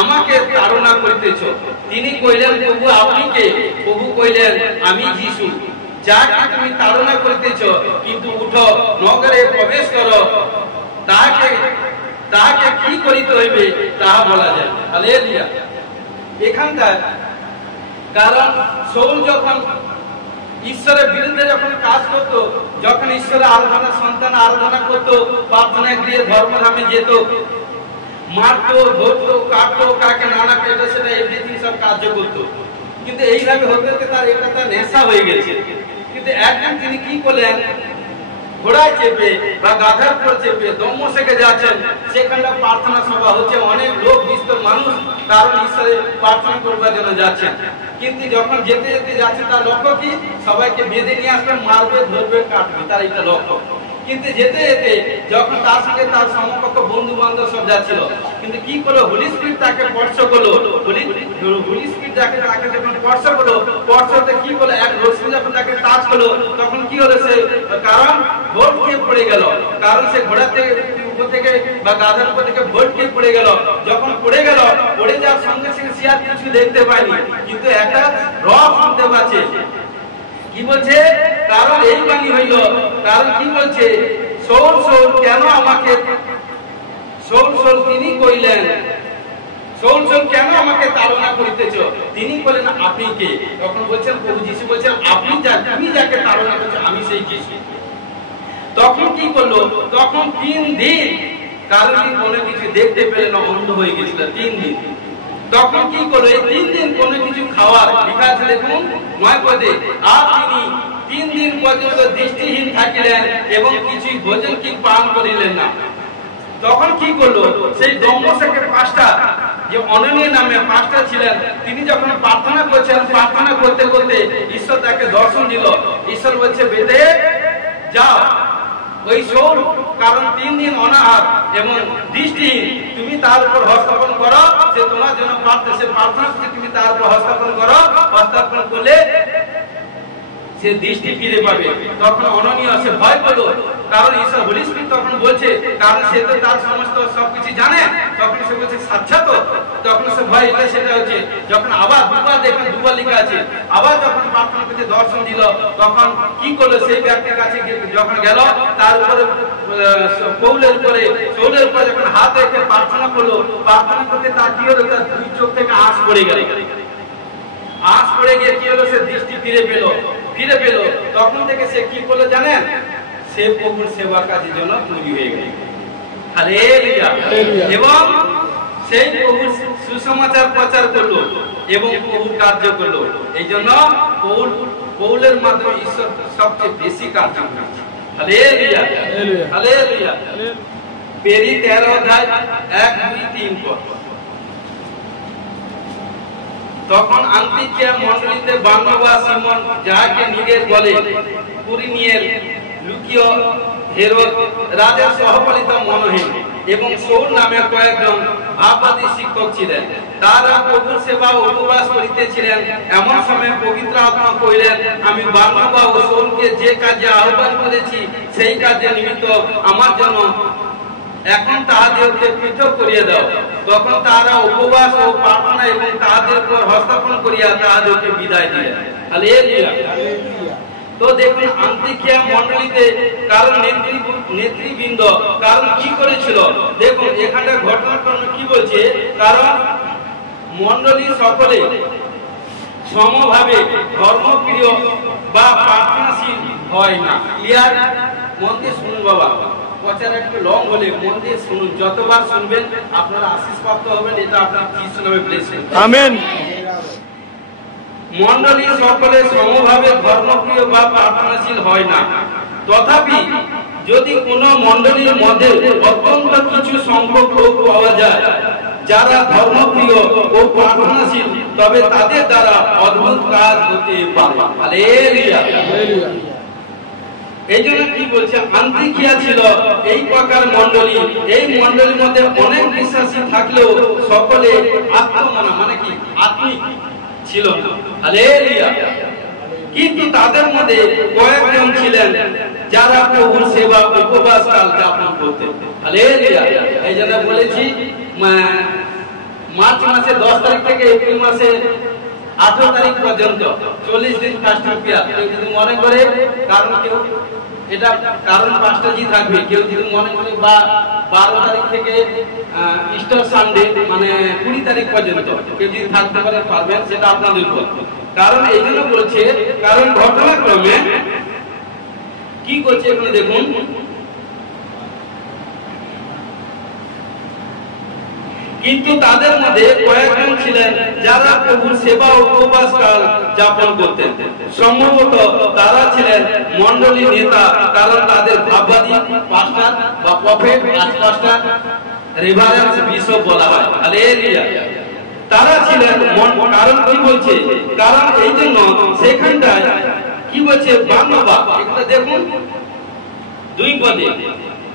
আমাকে তাড়না করিতেছ? তিনি কইলেন, প্রভু আপনি কে? প্রভু কইলেন, আমি যিশু, যাকে তুমি তাড়না করিতেছ। কিন্তু উঠো, নগরে প্রবেশ করো, তাহাকে কি করিতে হইবে তাহা বলা যায়। হালেলুয়া। এখানকার কারণ সৌল যখন ঈশ্বরের বিরুদ্ধে যখন কাজ করত, যখন ঈশ্বরের আরাধনা, সন্তান আরাধনা করত, প্রার্থনা গৃহে ধর্মধামে যেত, মারতো, ধরতো, কাটতো, কাকে নানা কেটে সেটা এভরিথিং সব কার্য করতো। কিন্তু এইভাবে হতে হতে তার এটা তার নেশা হয়ে গেছে। কিন্তু একদিন তিনি কি করলেন, ঘোড়ায় চেপে বা গাধার উপর চেপে দমস্কে যাচ্ছেন। সেখানটা প্রার্থনা সভা হচ্ছে, অনেক লোক বিস্তর মানুষ কারণ ঈশ্বরে প্রার্থনা করবার জন্য যাচ্ছেন। কিন্তু যখন যেতে যেতে যাচ্ছে, তার লক্ষ্য কি? সবাইকে বেঁধে নিয়ে আসবে, মারবে, ধরবে, কাটবে, তার এটা লক্ষ্য। কিন্তু যেতে যেতে যখন তার সঙ্গে তার সমকক্ষ বন্ধু বান্ধব সব যাচ্ছিল, কিন্তু কি করলো, হোলি স্পিরিট তাকে স্পর্শ করলো। হোলি স্পিরিট তাকে যখন স্পর্শ করলো, স্পর্শতে কি করলো, এক রশ্মি যখন তাকে টাচ করলো, তখন কি হলো, সে কারণ ভোট খেয়ে পড়ে গেল। কারণ সে ঘোড়া থেকে বা গাধার উপর থেকে ভোট খেয়ে পড়ে গেল। যখন পড়ে গেল, পড়ে যাওয়ার সঙ্গে সঙ্গে সে আর কিছু দেখতে পায়নি, কিন্তু একটা রব শুনতে পাচ্ছে। কি বলছে? কারণ এই বাণী হইল, কারণ কি বলছে, সৌল সৌল কেন আমাকে, সৌল সৌল, তিনি কইলেন, সৌল সৌল কেন আমাকে তাড়না করিতেছ? তিনি বলেন, আপনি কে? তখন বলছেন, প্রভু যিশু বলছেন, আপনি তুমি যাকে তাড়না করছো, আমি সেই যিশু। তখন কি করলো, তখন 3 দিন, কারণ কোনো কিছু দেখতে পেলেন না, অন্ধ হয়ে গেছিল 3 দিন। তখন কি করলো, এই 3 দিন কোনো কিছু খাওয়ার, লেখা আছে দেখুন 9 পদে, আর তিনি 3 দিন পর্যন্ত দৃষ্টিহীন থাকিলেন এবং কিছুই ভোজন কি পান করিলেন না। তখন কি করলো, সেই দমস্কের 5টা যে অননীয় নামে 5টা ছিলেন, তিনি যখন প্রার্থনা করছেন, প্রার্থনা করতে করতে ঈশ্বর তাকে দর্শন দিল। ঈশ্বর বলছে, বেঁধে যাও ওই সৌল, কারণ 3 দিন অনাহার এবং দৃষ্টিহীন, তুমি তার উপর হস্তাপন করো, যে তোমার জন্য প্রার্থনা করছে, তুমি তার উপর হস্তাপন করো, হস্তাপন করলে সে দৃষ্টি ফিরে পাবে। তখন অননীয় সে ভয় পেল, কারণ ঈশ্বর হোলি স্পিরিট তখন বলছে, কারণ সে তো তার সমস্ত সবকিছু জানে। তখন সে বলছে, সাচ্ছা তো, তখন সে ভয় পেলে। সেটা হচ্ছে যখন আবার দুবার লেখা আছে, আবার যখন প্রার্থনা করতে দর্শন দিল, তখন কি করলো, সেই ব্যক্তির কাছে যখন গেল, তার উপরে সৌলের উপরে যখন হাত রেখে প্রার্থনা করলো, প্রার্থনা করতে তার কি হলো, তার 2 চোখ থেকে আঁশ পড়ে গেল। আঁচ পড়ে গিয়ে কি হলো, সে দৃষ্টি ফিরে পেল। তখন থেকে সে কি করলো জানেন, সে প্রভুর সেবা কাজের জন্য তৈরি হয়ে গেল। হালেলুয়া। এবং সেই প্রভুর সুসমাচার প্রচার করলো এবং প্রভু কার্য করলো। এই জন্য পৌলের মাধ্যমে ঈশ্বর সবচেয়ে বেশি কার্য করেছে। Hallelujah, hallelujah. পেরি 13 অধ্যায় 1, 2, 3 পদ। তখন আন্তিকিয়া মণ্ডলীতে বারনাবা, সিমন যাহাকে নিগের বলে, কুরিনিয়েল, লুকিয়, হেরোদ, রাজার সহপালিত মনোহীন এবং সৌর নামে কয়েকজন ভাববাদী শিক্ষক ছিলেন। তারা প্রভুর সেবা ও উপবাস করিতেছিলেন। এমন সময় পবিত্র আত্মা কহিলেন, আমি বারনাবা ও সৌলকে যে কাজে আহ্বান করেছি সেই কাজের নিমিত্ত আমার জন্য এখন তাহাদেরকে পৃথক করিয়া দাও। তখন তারা উপবাস ও প্রার্থনা এবং তাহাদের উপর হস্তাপন করিয়া তাহাদেরকে বিদায় দিলেন। হালেলুয়া। তো দেখুন আন্তিকিয়া মণ্ডলীতে কারণ নেতৃবৃন্দ কারণ কি করেছিল, দেখুন এখানটা ঘটনাক্রমে কি বলছে, কারণ মণ্ডলী সকলে সমভাবে ধর্মপ্রিয় বা প্রার্থনাশীল হয় না। ক্লিয়ার? মন দিয়ে শুনুন বাবা, প্রচার একটু লং হলে মন দিয়ে শুনুন, যতবার শুনবেন আপনারা আশীষ প্রাপ্ত হবেন। এটা আপনার যিশু নামে ব্লেসিং। আমেন। মণ্ডলী সকলে সমভাবে ধর্মপ্রিয় বা প্রার্থনাশীল হয় না। তথাপি যদি কোন মণ্ডলীর মধ্যে অত্যন্ত কিছু সংখ্যক লোক পাওয়া যায় যারা ধর্মপ্রিয় ও প্রার্থনাশীল, তবে তাদের দ্বারা অদ্ভুত কাজ হতে পারে। হালেলুয়া। এই জন্য কি বলছে, আন্তিকিয়া ছিল এই প্রকার মণ্ডলী। এই মণ্ডলীর মধ্যে অনেক বিশ্বাসী থাকলেও সকলে আত্মমনা মানে কি আত্মিক ছিল না। হালেলুয়া। কিন্তু তাদের মধ্যে কয়েকজন ছিলেন যারা প্রভুর সেবা উপবাস কাল যাপন করতেন। হালেলুয়া। এই জন্য বলেছি মার্চ মাসে 10 তারিখ থেকে এপ্রিল মাসে 18 তারিখ পর্যন্ত 40 দিন ফাস্টিং পিরিয়ড। কেউ যদি মনে করে কারণ কেউ এটা কারণ পাঁচটা জি থাকবে, কেউ যদি মনে করে বা 12 তারিখ থেকে ইস্টার সানডে মানে 20 তারিখ পর্যন্ত কেউ যদি থাকতে পারে পারবেন, সেটা আপনাদের উপর। কারণ এই জন্য বলছে, কারণ ঘটনাক্রমে কি করছে এখানে দেখুন, কিন্তু তাদের মধ্যে কয়েকজন ছিলেন যারা প্রভুর সেবা ও উপবাস কাল যাপন করতেন। সম্ভবত তারা ছিলেন মণ্ডলীর নেতা, কারণ তাদের ভাববাদী পাস্টার বা প্রফেট, পাস্টার, রেভারেন্স, বিশপ বলা হয়। হালেলুয়া। তারা ছিলেন কারণ কি বলছে, কারণ এই জন্য সেখানটায় কি বলছে, বারনাবা, এটা দেখুন 2 পদে,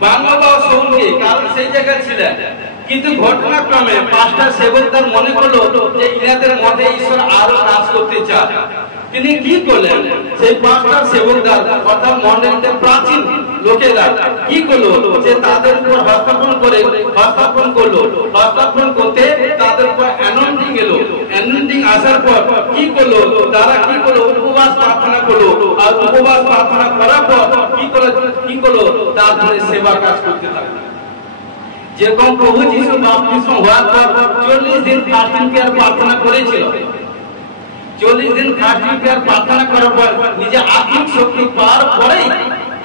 বারনাবা ও শাউলকে, কারণ সেই জায়গায় ছিলেন। কিন্তু ঘটনাক্রমে পাঁচটা সেবকদার মনে করলো যে ইনাদের মধ্যে ঈশ্বর আরো কাজ করতে চান। তিনি কি করলেন, সেই পাঁচটা সেবকদার অর্থাৎ মণ্ডলীতে প্রাচীন লোকেরা কি করলো, যে তাদের উপর হস্তাপন করলো। হস্তাপন করতে তাদের উপর অ্যানয়েন্টিং এলো। অ্যানয়েন্টিং আসার পর কি করলো, তারা কি করলো, উপবাস প্রার্থনা করলো। আর উপবাস প্রার্থনা করার পর কি করলো, তারপরে সেবা কাজ করতে থাকলো। যেরকম প্রভু যিশু বাপ্তিস্ম হওয়ার পর 40 দিন ফাস্টিং পিরিয়ড প্রার্থনা করেছিল। 40 দিন ফাস্টিং পিরিয়ড প্রার্থনা করার পর নিজে আত্মিক শক্তি পাওয়ার পরেই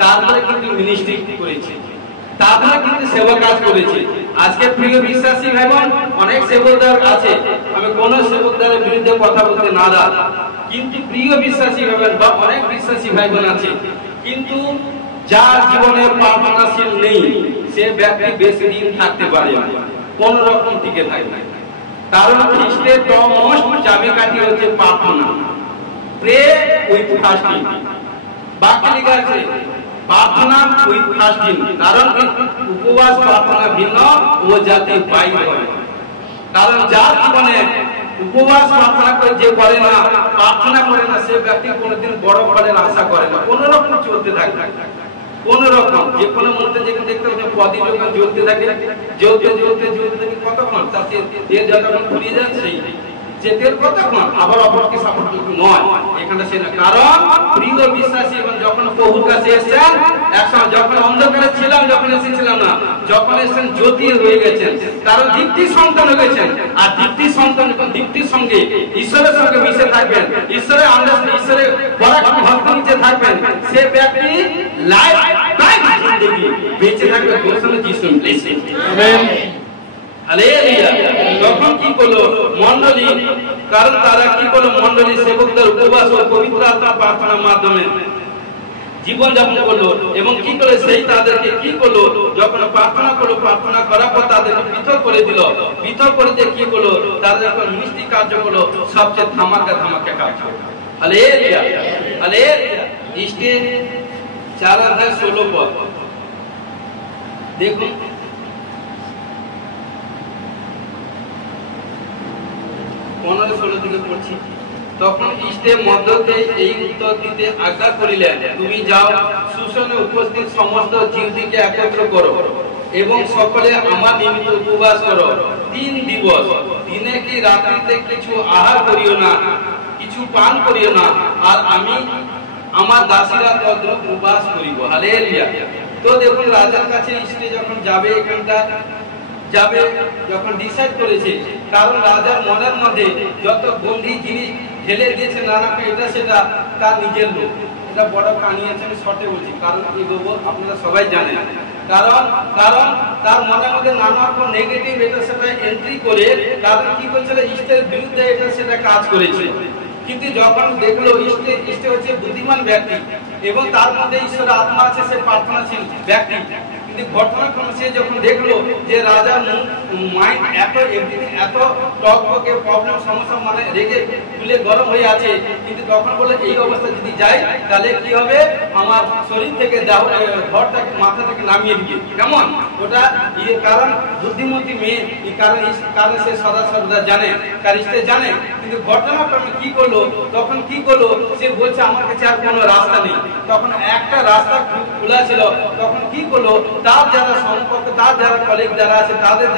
তারপরে কিন্তু মিনিস্ট্রি করেছে, তারপরে কিন্তু সেবা কাজ করেছে। আজকে প্রিয় বিশ্বাসী ভাই বোন, অনেক সেবকদার আছে, আমি কোন সেবকদারের বিরুদ্ধে কথা বলতে নারাজ, কিন্তু প্রিয় বিশ্বাসী ভাই বোন বা অনেক বিশ্বাসী ভাই বোন আছে, কিন্তু যার জীবনে প্রার্থনাশীল নেই সে ব্যক্তি বেশি দিন থাকতে পারে না, কোন রকম টিকে থাকে না। কারণ খ্রিস্টের মোস্ট চাবিকাঠি হচ্ছে প্রার্থনা, প্রে উইথ ফাস্টিং। বাকি লেখা আছে প্রার্থনা উইথ ফাস্টিং, কারণ উপবাস প্রার্থনা ভিন্ন ও জাতি বাইর হয়। কারণ যার জীবনে উপবাস প্রার্থনা করে যে করে না, প্রার্থনা করে না, সে ব্যক্তি কোনোদিন বড় ফলের আশা করে না, কোন রকম চলতে থাকে, কোন রকম যে কোনো মধ্যে যেখানে দেখতে হবে পদি যখন জ্বলতে থাকে, জ্বলতে কতক্ষণ তাতে যতক্ষণ ফুরিয়ে যাচ্ছে যে তেল কতক্ষণ আবার অপরকে সাপোর্ট করতে নয়, এখানে সে না। কারণ প্রিয় বিশ্বাসী এবং যখন প্রভুর কাছে এসেছেন, একসময় যখন অন্ধকারে ছিলাম, যখন এসেছিলাম না, যখন এসেছেন জ্যোতি হয়ে গেছেন, কারণ দীপ্তির সন্তান হয়ে গেছেন। আর দীপ্তির সন্তান যখন দীপ্তির সঙ্গে ঈশ্বরের সঙ্গে মিশে থাকবেন, ঈশ্বরের আন্ডারস্ট্যান্ডিং, ঈশ্বরের পরাক্রম ভক্তি নিচে থাকবেন, সে ব্যক্তি লাইফ জিন্দেগি বেঁচে থাকবে। ঘোষণা যিশু ব্লেসিং, আমেন, হালেলুয়া। তখন কি করলো মণ্ডলী, কারণ তারা কি করলো মণ্ডলী সেবকদের উপবাস ও পবিত্র আত্মা প্রার্থনার মাধ্যমে জীবন যাপন করলো। এবং কি করে সেই তাদেরকে কি করলো, যখন প্রার্থনা করলো, প্রার্থনা করার পর তাদেরকে পৃথক করে দিল। পৃথক করে দিয়ে কি করলো, তাদের যখন মিষ্টি কার্য করলো, সবচেয়ে ধামাকা ধামাকা কাজ করলো। Hallelujah, hallelujah. স্টেজ 4:16 পদ দেখুন। 15-16 থেকে পড়ছি। তখন ইষ্টে মধ্যকে এই উত্তর দিতে আজ্ঞা করিলেন, তুমি যাও, সুসনে উপস্থিত সমস্ত জিউদিকে একত্র করো এবং সকলে আমার নিমিত্ত উপবাস করো 3 দিবস। দিনে কি রাত্রিতে কিছু আহার করিও না, কিছু পান করিও না, আর আমি আমার দাসীরা তদ্রূপ উপবাস করিব। হালেলুয়া। তো দেখুন রাজার কাছে ইষ্টে যখন যাবে, এখানটা যাবে যখন ডিসাইড করেছে, কারণ রাজার মনের মধ্যে যত গন্ধি জিনিস ঢেলে দিয়েছে নানা, এটা সেটা তার নিজের লোক। এটা বড় কাহিনী আছে, আমি শর্টে বলছি, কারণ এই গোবর আপনারা সবাই জানেন। কারণ তার মনের মধ্যে নানা রকম নেগেটিভ এটা সেটা এন্ট্রি করে তাদের কি করেছিল, ইষ্টের বিরুদ্ধে এটা সেটা কাজ করেছে। কিন্তু যখন দেখলো ইষ্টে হচ্ছে বুদ্ধিমান ব্যক্তি এবং তার মধ্যে ঈশ্বরের আত্মা আছে, সে প্রার্থনাশীল ব্যক্তি। ঘটনাক্রমে সে যখন দেখলো যে রাজার মাইন্ড এত টকবকে প্রবলেম সমস্যা, মানে রেগে তুলে গরম হয়ে আছে, কিন্তু তখন বলে এই অবস্থা যদি যায় তাহলে কি হবে, আমার শরীর থেকে ঘরটাকে মাথা থেকে নামিয়ে দিয়ে কেমন ওটা কারণ বুদ্ধিমতী মেয়ে, কারণ সে সদা জানে, তার ইষ্টে জানে। কিন্তু ঘটনাক্রমে কি করলো, তখন কি করলো, সে বলছে আমার কাছে আর কোনো রাস্তা নেই। তখন একটা রাস্তা খোলা ছিল। তখন কি করলো, তার যারা সম্পর্ক, তার যারা কলিগ যারা আছে, তাদের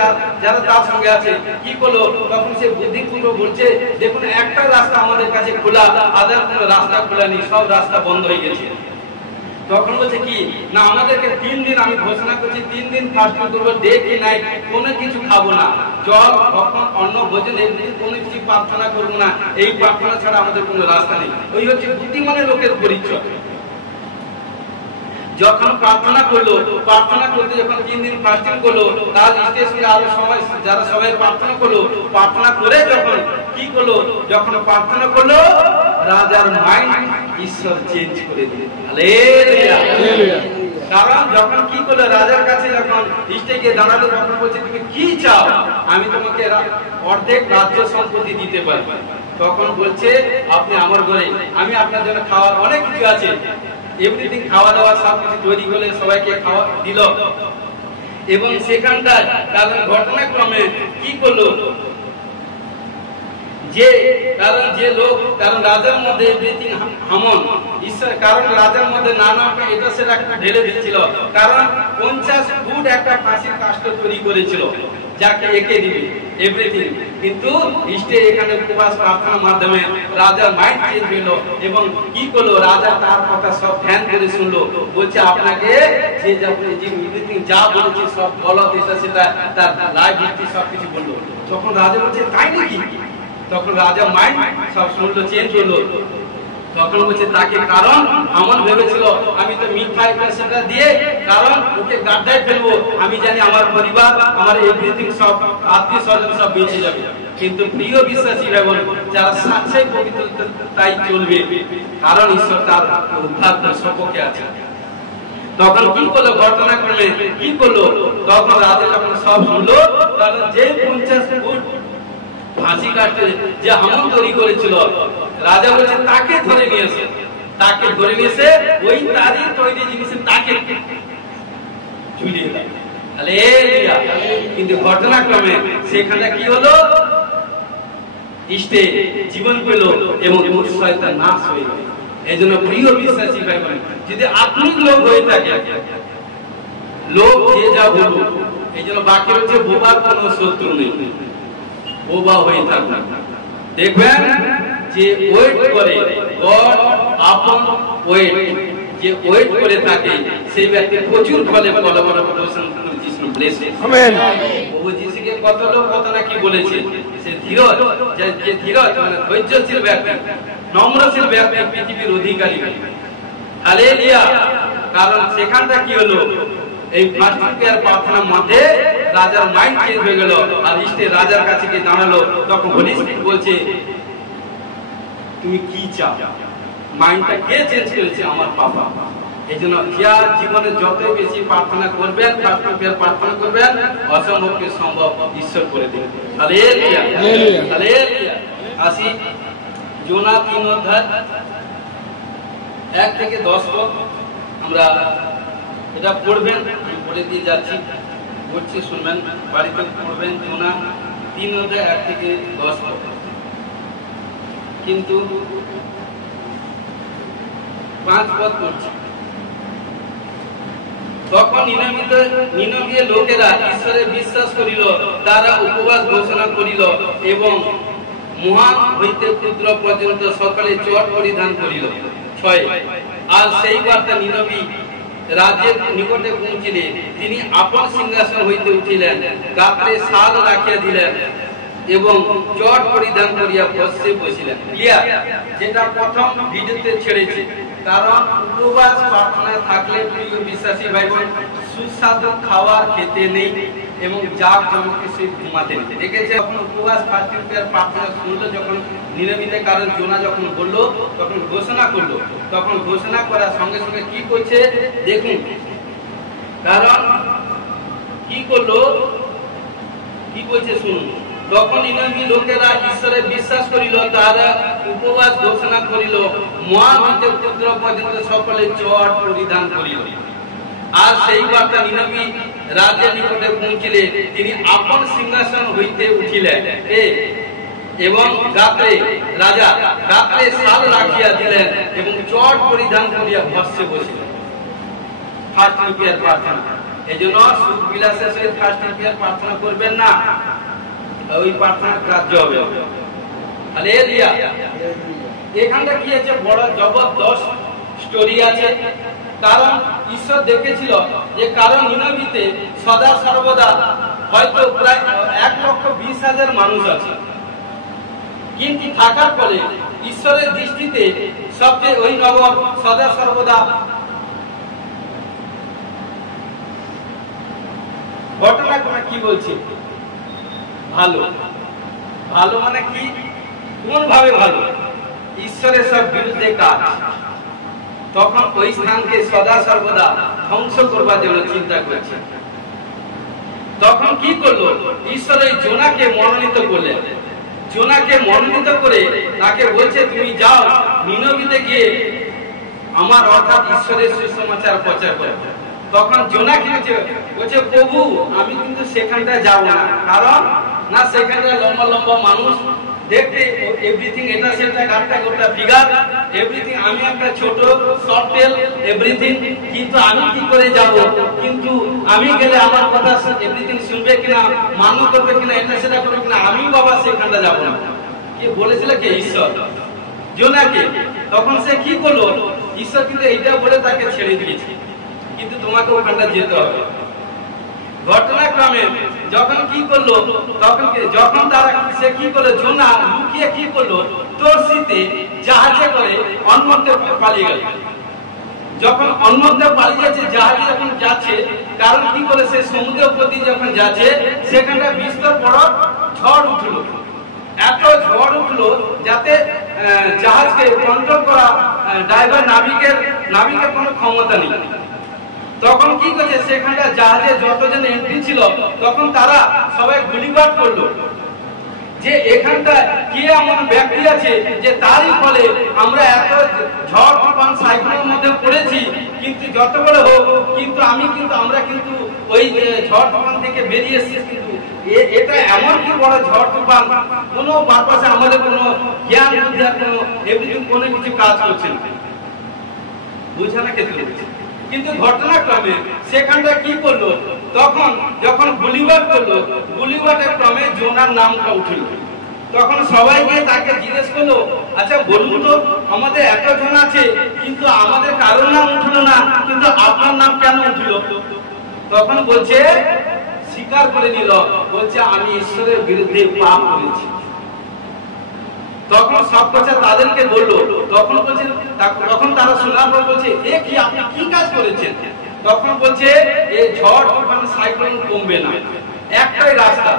যারা তার সঙ্গে আছে, কি করলো, তখন সে বুদ্ধিপূর্বক বলছে, দেখুন একটা রাস্তা আমাদের কাছে খোলা, আদার কোনো রাস্তা খোলা নেই, সব রাস্তা বন্ধ হয়ে গেছে। তখন বলছে কি না, আমাদেরকে 3 দিন, আমি ঘোষণা করছি 3 দিন ফাস্টিং করবো, ডে কি নাইট, কোনো কিছু খাবো না, জল কখন অন্ন ভোজন এমনি কোনো কিছু প্রার্থনা করবো না, এই প্রার্থনা ছাড়া আমাদের কোনো রাস্তা নেই। ওই হচ্ছে বুদ্ধিমানের লোকের পরিচয়। যখন প্রার্থনা করলো, প্রার্থনা করতে যখন 3 দিন ফাস্টিং করলো, তার স্টেশনে আরো সময় যারা সবাই প্রার্থনা করলো, প্রার্থনা করে যখন কি করলো, যখন প্রার্থনা করলো, রাজার মাইন্ড ঈশ্বর চেঞ্জ করে দিলেন। হালেলুয়া। কারণ যখন কি করলো, রাজার কাছে যখন ইষ্টে গিয়ে দাঁড়ালো, তখন বলছে তুমি কি চাও, আমি তোমাকে অর্ধেক রাজ্য সম্পত্তি দিতে পারি। তখন বলছে আপনি আমার ঘরে, আমি আপনার জন্য খাওয়ার অনেক কিছু আছে, এভরিথিং খাওয়া দাওয়া সব কিছু তৈরি করে সবাইকে খাওয়া দিল। এবং সেখানটায় কারণ ঘটনাক্রমে কি করলো, যে লোক, কারণ রাজার মধ্যে এভরিথিং হামন ঈশ্বর, কারণ রাজার মধ্যে নানা এটা সেটা ঢেলে দিচ্ছিল, কারণ 50 ফুট একটা ফাঁসির কাষ্ঠ তৈরি করেছিল, যাকে এঁকে দিবে এভরিথিং। কিন্তু ইষ্টে এখানে উপবাস প্রার্থনার মাধ্যমে রাজার মাইন্ড চেঞ্জ হলো এবং কি করলো, রাজা তার কথা সব ধ্যান করে শুনলো। বলছে আপনাকে যে এভরিথিং যা বলেছে সব গলত, এটা সেটা তার লাইভ ভিত্তি সবকিছু বললো। তখন রাজা বলছে তাই নাকি? তখন রাজা মাইন্ড সব শুনলো, চেঞ্জ হলো। তখন বলছে তাকে, কারণ আমার ভেবেছিল আমি তো মিথ্যা সেটা দিয়ে কারণ ওকে গাড্ডায় ফেলবো, আমি জানি আমার পরিবার, আমার এভরিথিং সব আত্মীয় স্বজন সব বেঁচে যাবে। কিন্তু প্রিয় বিশ্বাসী ভাই, যারা সাচ্চাই পবিত্র তাই চলবে, কারণ ঈশ্বর তার উদ্ধার সম্পর্কে আছে। তখন কি করলো, ঘটনাক্রমে কি করলো, তখন রাজা যখন সব শুনলো, কারণ যে 50 ফুট ফাঁসি কাটতে যে হামন তৈরি করেছিল, রাজা বলছে তাকে ধরে নিয়েছে, তাকে ধরে নিয়েছে, ওই তারই তৈরি জিনিসে তাকে ঝুলিয়ে দেয়। হালেলুয়া। কিন্তু ঘটনাক্রমে সেখানে কি হলো, ইষ্টে জীবন পেল এবং শয়তান নাশ হয়ে গেল। এই জন্য প্রিয় বিশ্বাসী ভাই বোন, যদি আত্মিক লোক হয়ে থাকে, লোক যে যা বলুন, এই জন্য বাকি হচ্ছে বোবার কোনো শত্রু নেই, বোবা হয়ে থাকবে। দেখবেন যে ওয়েট করে গড আপন ওয়েট, যে ওয়েট করে থাকে সেই ব্যক্তি প্রচুর ফলে ফলবরণ যিশু ব্লেসড। আমেন। প্রভু যিশুকে কত লোক কত না কি বলেছে, সে ধীরজ, যে ধীরজ মানে ধৈর্যশীল ব্যক্তি, নম্রশীল ব্যক্তি পৃথিবীর অধিকারী। হালেলুয়া। কারণ সেখানটা কি হলো, এই ফার্স্ট প্রেয়ার প্রার্থনার মধ্যে রাজার মাইন্ড চেঞ্জ হয়ে গেল, আর ইস্টে রাজার কাছে গিয়ে দাঁড়ালো। তখন হোলি স্পিরিট বলছে তুমি কি চাও? মাইন্ডটা কে চেঞ্জ করেছে? আমার বাবা। এই জন্য যার জীবনে যত বেশি প্রার্থনা করবেন, ফার্স্ট প্রেয়ার প্রার্থনা করবেন, অসম্ভবকে সম্ভব ঈশ্বর করে দেবেন। Hallelujah, hallelujah. আসি যোনা 3 অধ্যায় 1 থেকে 10 পদ আমরা এটা পড়বেন, আমি পড়ে দিয়ে যাচ্ছি, পড়ছি শুনবেন, বাড়িতে পড়বেন। যোনা 3 অধ্যায় 1 থেকে 10 পদ। কিন্তু 5 পদ পড়ছি। তখন নিনবীয় লোকেরা ঈশ্বরে বিশ্বাস করিল, তারা উপবাস ঘোষণা করিল এবং মহান হইতে ক্ষুদ্র পর্যন্ত সকলে চট পরিধান করিল। 6 আর সেই বার্তা নিনবী রাজ্যের নিকটে পৌঁছিলে, তিনি আপন সিংহাসন হইতে উঠিলেন, গাত্রে শাল রাখিয়া দিলেন এবং চট পরিধান করিয়া বসে বসিলেন। ক্লিয়ার? যেটা প্রথম ভিডিওতে ছেড়েছে। কারণ উপবাস প্রার্থনায় থাকলে প্রিয় বিশ্বাসী ভাই বোন, সুস্বাদু খাবার খেতে নেই এবং জাগ জমকে সে ঘুমাতে নেই। দেখেছে যখন উপবাস ফাস্টিং প্রেয়ার প্রার্থনা শুনলো, যখন নিরবিতে কারণ জোনা যখন বললো, তখন ঘোষণা করলো। তখন ঘোষণা করার সঙ্গে সঙ্গে কি করছে দেখুন। কারণ কি করলো, কি বলছে শুনুন। তখন নিনবী লোকেরা ঈশ্বরে বিশ্বাস করিল, তারা উপবাস ঘোষণা করিল, মহান হইতে ক্ষুদ্র পর্যন্ত সকলে চট পরিধান করিল। আর সেই বার্তা নিনবী রাজ্যের নিকটে পৌঁছিলে, তিনি আপন সিংহাসন হইতে উঠিলেন এবং গাত্রে রাজা গাত্রে শাল রাখিয়া দিলেন এবং চট পরিধান করিয়া বসে বসিলেন। ফার্স্ট প্রেয়ার প্রার্থনা। এই জন্য সুখ বিলাসের সহিত ফার্স্ট প্রেয়ার প্রার্থনা করবেন না, ওই প্রার্থনা কার্য হবে। হালেলুয়া। এখানটা কি আছে, বড় জবরদস্ত স্টোরি আছে। কারণ ঈশ্বর দেখেছিল যে কারণ নিনবীতে সদা সর্বদা হয়তো প্রায় 1,20,000 মানুষ আছে, কিন্তু থাকার ফলে ঈশ্বরের দৃষ্টিতে সবচেয়ে ওই নগর সদা সর্বদা ঘটনা কি বলছে ভালো। ভালো মানে কি, কোন ভাবে ভালো? ঈশ্বরের সব বিরুদ্ধে কাজ। তখন ওই স্থানকে সদা সর্বদা ধ্বংস করবার জন্য চিন্তা করছে। তখন কি করলো, ঈশ্বর ওই জোনাকে মনোনীত করলেন। জোনাকে মনোনীত করে তাকে বলছে তুমি যাও নিনবীতে গিয়ে আমার অর্থাৎ ঈশ্বরের সুসমাচার প্রচার করো। তখন জোনা কি বলছে, প্রভু আমি কিন্তু সেখানটায় যাব না। কারণ না সেখানে লম্বা লম্বা মানুষ, দেখতে এভরিথিং এটা সেটা গাট্টা গোটা ফিগার এভরিথিং, আমি একটা ছোট শর্ট টেল এভরিথিং, কিন্তু আমি কি করে যাব? কিন্তু আমি গেলে আমার কথা এভরিথিং শুনবে কিনা, মান্য করবে কিনা, এটা সেটা করবে কিনা, আমি বাবা সেখানটা যাব না। কি বলেছিল কে? ঈশ্বর জোনাকে। তখন সে কি করলো, ঈশ্বর কিন্তু এইটা বলে তাকে ছেড়ে দিয়েছে, কিন্তু তোমাকে ওখানটা যেতে হবে। ঘটনাক্রমে যখন কি করলো, যখন তারা সে কি করলো, জোনা লুকিয়ে কি করলো, তরসিতে জাহাজে করে অন্যত্রে পালিয়ে গেল। যখন অন্যত্রে পালিয়ে যাচ্ছে, জাহাজে যখন যাচ্ছে, কারণ কি করে সে সমুদ্রের প্রতি যখন যাচ্ছে, সেখানে বিস্তর বড় ঝড় উঠলো। এত ঝড় উঠলো যাতে জাহাজকে কন্ট্রোল করা ড্রাইভার নাবিকের কোনো ক্ষমতা নেই। তখন কি করছে, সেখানটা জাহাজে যতজন এন্ট্রি ছিল, তখন তারা সবাই গুলিবাদ করলো যে এখানটা কি এমন ব্যক্তি আছে যে তারই ফলে আমরা এত ঝড় তুফান সাইক্লোনের মধ্যে পড়েছি, কিন্তু যত বড় হোক কিন্তু আমরা কিন্তু ওই ঝড় তুফান থেকে বেরিয়ে এসেছি। কিন্তু এটা এমন কি বড় ঝড় তুফান, কোনো পারপাসে আমাদের কোনো জ্ঞান বুদ্ধির কোনো এভরিথিং কোনো কিছু কাজ করছে না। বুঝে না ক্ষেত্রে। কিন্তু ঘটনাক্রমে সেখানটা কি করলো, তখন যখন গুলিবাদ করলো, গুলিবাদের ক্রমে জোনার নামটা উঠল। তখন সবাইকে তাকে জিজ্ঞেস করলো, আচ্ছা বলুন তো, আমাদের এতজন আছে কিন্তু আমাদের কারোর নাম উঠলো না, কিন্তু আপনার নাম কেন উঠলো? তখন বলছে, স্বীকার করে নিল, বলছে আমি ঈশ্বরের বিরুদ্ধে পাপ করেছি। তখন সব কথা তাদেরকে বললো। তখন তারা শোনার পর বলছে, এ কি আপনি কি কাজ করেছেন? তখন বলছে, এই ঝড় তুফান সাইক্লোন কমবে না, একটাই রাস্তা,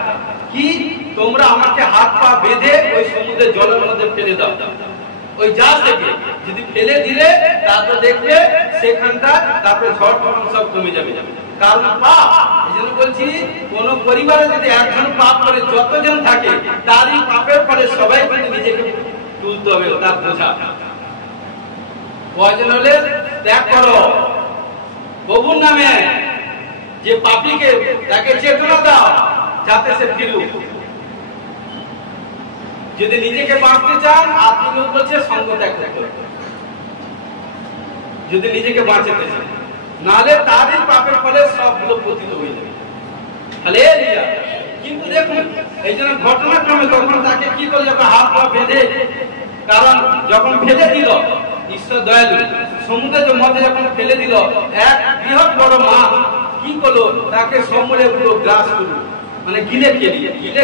কি তোমরা আমাকে হাত পা বেঁধে ওই সমুদ্রের জলের মধ্যে ফেলে দাও, ওই জাহাজ থেকে যদি ফেলে দিলে তারপর দেখবে সেখানটা, তারপরে ঝড় তুফান সব কমে যাবে। কারণ পাপ, এই জন্য বলছি কোন পরিবারে যদি একজন পাপ করে যতজন থাকে তারই পাপের ফলে সবাই কিন্তু নিজেকে তুলতে হবে তার বোঝা। প্রয়োজন হলে ত্যাগ করো প্রভুর নামে, যে পাপীকে তাকে চেতনা দাও যাতে সে ফিরুক। যদি নিজেকে বাঁচতে চান আত্মীয় বলছে সঙ্গ ত্যাগ করতে হবে, যদি নিজেকে বাঁচাতে চান, নাহলে তারই পাপের ফলে সবগুলো পতিত হয়ে যাবে। হালেলুয়া। কিন্তু দেখুন এই জন্য ঘটনাক্রমে তখন তাকে কি করলো, হাত পা বেঁধে, কারণ যখন ফেলে দিল, ঈশ্বর দয়ালু, সমুদ্রের মধ্যে যখন ফেলে দিল, এক বৃহৎ বড় মাছ কি করলো, তাকে সমূলে পুরো গ্রাস করলো, মানে গিলে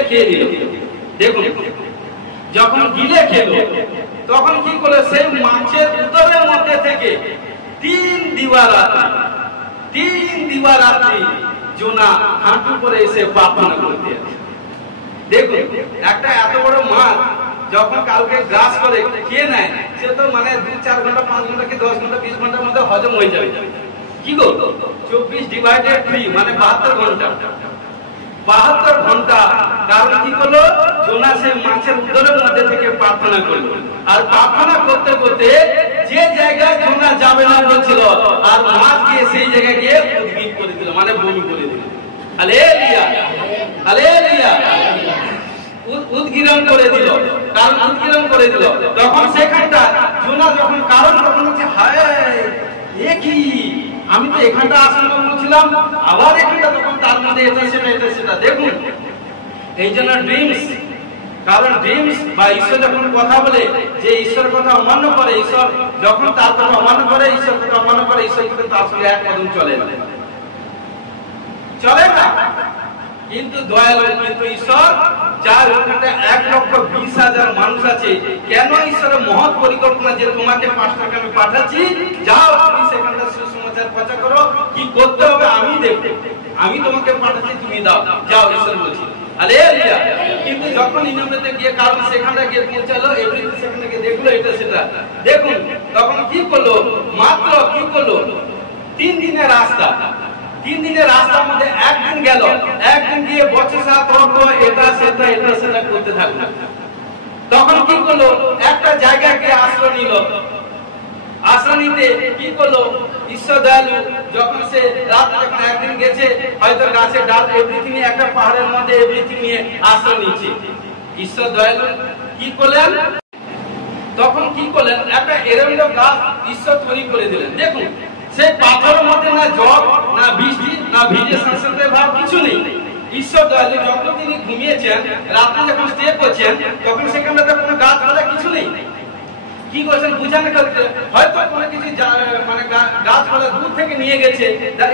খেয়ে দিল। দেখুন যখন গিলে খেলো তখন কি করলো, সেই মাছের উদরের মধ্যে থেকে 3 দিবারাত্রি জোনা হাঁটু করে এসে প্রার্থনা করতে। দেখুন একটা এত বড় মাছ যখন কাউকে গ্রাস করে খেয়ে নেয়, সে তো মানে 2-4 ঘন্টা 5 ঘন্টা কি 10 ঘন্টা 20 ঘন্টার মধ্যে হজম হয়ে যাবে। কি গো 24 ডিভাইডেড 3 মানে 72 ঘন্টা। 72 ঘন্টা কারণ কি করলো, জোনা সেই মাছের উদরের মধ্যে থেকে প্রার্থনা করলো। আর প্রার্থনা করতে করতে যে জায়গায় জোনা যাবে না বলছিল, আর মাছ গিয়ে সেই জায়গায় গিয়ে উদ্গীত করে দিল, মানে বমি করে দিল। Hallelujah, hallelujah. উদ্গীরণ করে দিল, কারণ উদ্গীরণ করে দিল। তখন সেখানটা জোনা যখন কারণ তখন হচ্ছে, হায় এ কি, আমি তো এখানটা আসন্ন বলছিলাম, আবার এখানটা, তখন তার মধ্যে এটা সেটা। দেখুন এই জন্য ড্রিমস, কারণ ড্রিমস বা ঈশ্বর যখন কথা বলে, যে ঈশ্বর কথা অমান্য করে, ঈশ্বর যখন তার কথা অমান্য করে, ঈশ্বর কথা অমান্য করে, ঈশ্বর কিন্তু তার সঙ্গে এক কদম চলে না। কিন্তু দয়ালু, কিন্তু ঈশ্বর যার ওখানে 1,20,000 মানুষ আছে, কেন ঈশ্বরের মহৎ পরিকল্পনা যে তোমাকে 5 টাকা আমি পাঠাচ্ছি, যাও তুমি সেখানটা সুসমাচার প্রচার করো, কি করতে হবে আমি দেখব, আমি তোমাকে পাঠাচ্ছি, তুমি দাও, যাও ঈশ্বর বলছি। হালেলুয়া। কিন্তু যখন ইনামতে গিয়ে, কারণ সেখানে গিয়ে পৌঁছালো, এভরিথিং সেখানে গিয়ে দেখলো এটা সেটা, দেখুন তখন কি করলো, মাত্র কি করলো 3 দিনের রাস্তা, 3 দিনের রাস্তার মধ্যে একদিন গেল, একদিন গিয়ে বচসা তর্ক এটা সেটা করতে থাকলো। তখন কি করলো, একটা জায়গায় গিয়ে আশ্রয় নিল। আশ্রয় নিতে কি করলো, ঈশ্বর দয়ালু, যখন সে রাত যখন একদিন গেছে, হয়তো গাছের ডাল এভরিথিং নিয়ে, একটা পাহাড়ের মধ্যে এভরিথিং নিয়ে আশ্রয় নিচ্ছে। ঈশ্বর দয়ালু কি করলেন, তখন কি করলেন, একটা এরন্ড গাছ ঈশ্বর তৈরি করে দিলেন। দেখুন সেই পাথরের মধ্যে না জল, না বৃষ্টি, না ভিজে সংসারের ভাব, কিছু নেই। ঈশ্বর দয়ালু যখন তিনি ঘুমিয়েছেন, রাতে যখন স্টে করছেন, তখন সেখানটাতে কোনো গাছপালা কিছু নেই। কি করছেন বুঝানো করতে, হয়তো কোনো কিছু মানে গাছপালা দূর থেকে নিয়ে গেছে,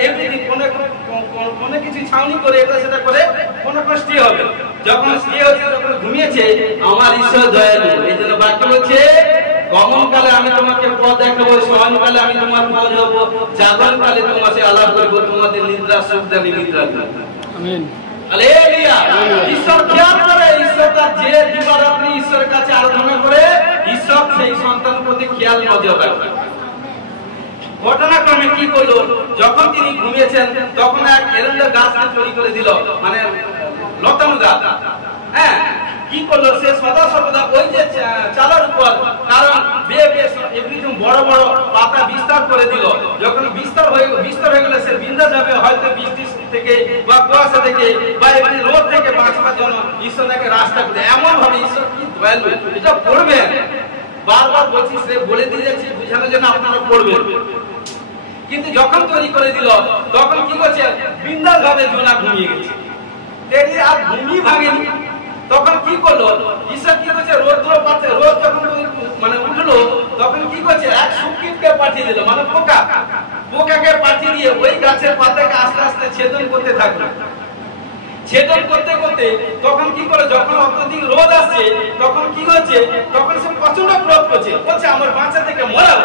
এভরিথিং কোনো কিছু ছাউনি করে এটা সেটা করে কোনো স্টে হবে। যখন স্টে হচ্ছে, যখন ঘুমিয়েছে, আমার ঈশ্বর দয়ালু, এই জন্য বাক্য বলছে, গমনকালে আমি তোমাকে পথ দেখাবো, শয়নকালে আমি তোমার পথ দেবো, জাগরণকালে তোমাকে আলাপ করবো, তোমাদের নিদ্রা সুখদানি নিদ্রা। আমিন। হালেলুয়া। ঈশ্বর খেয়াল করে, ঈশ্বর তার যে দিবারাত্রি ঈশ্বরের কাছে আরাধনা করে, ঈশ্বর সেই সন্তানের প্রতি খেয়াল নজর রাখে। ঘটনাক্রমে কি করলো, যখন তিনি ঘুমিয়েছেন, তখন এক এরন্ড গাছ তৈরি করে দিল, মানে লতানো গাছ। হ্যাঁ, কি করলো, সে সদা সর্বদা ওই যে চালার উপর, কারণ এভরিথিং বড় বড় পাতা বিস্তার করে দিল। যখন বিস্তার হয়ে গেলে সে বিন্দা যাবে, হয়তো বৃষ্টি থেকে বা কুয়াশা থেকে বা এমনি রোদ থেকে বাঁচবার জন্য ঈশ্বর তাকে রাস্তা করে, এমন ভাবে ঈশ্বর কি দয়ালু, এটা পড়বেন, বারবার বলছি, সে বলে দিয়ে যাচ্ছি বুঝানোর জন্য আপনারা পড়বেন। কিন্তু যখন তৈরি করে দিল, তখন কি করছে, বিন্দাস ভাবে জোনা ঘুমিয়ে গেছে, আর ঘুমিয়ে ভাঙেনি। তখন কি করলো ঈশ্বর কি করছে রোদ যখন মানে উঠলো তখন কি করছে এক শুকরিটকে পাঠিয়ে দিল মানে পোকাকে পাঠিয়ে দিয়ে ওই গাছের পাতাকে আস্তে আস্তে ছেদন করতে থাকলো। ছেদন করতে করতে তখন কি করে যখন অত্যধিক রোদ আসছে তখন কি হচ্ছে তখন সে প্রচন্ড ক্রোধ করছে, বলছে আমার বাচ্চা থেকে মরা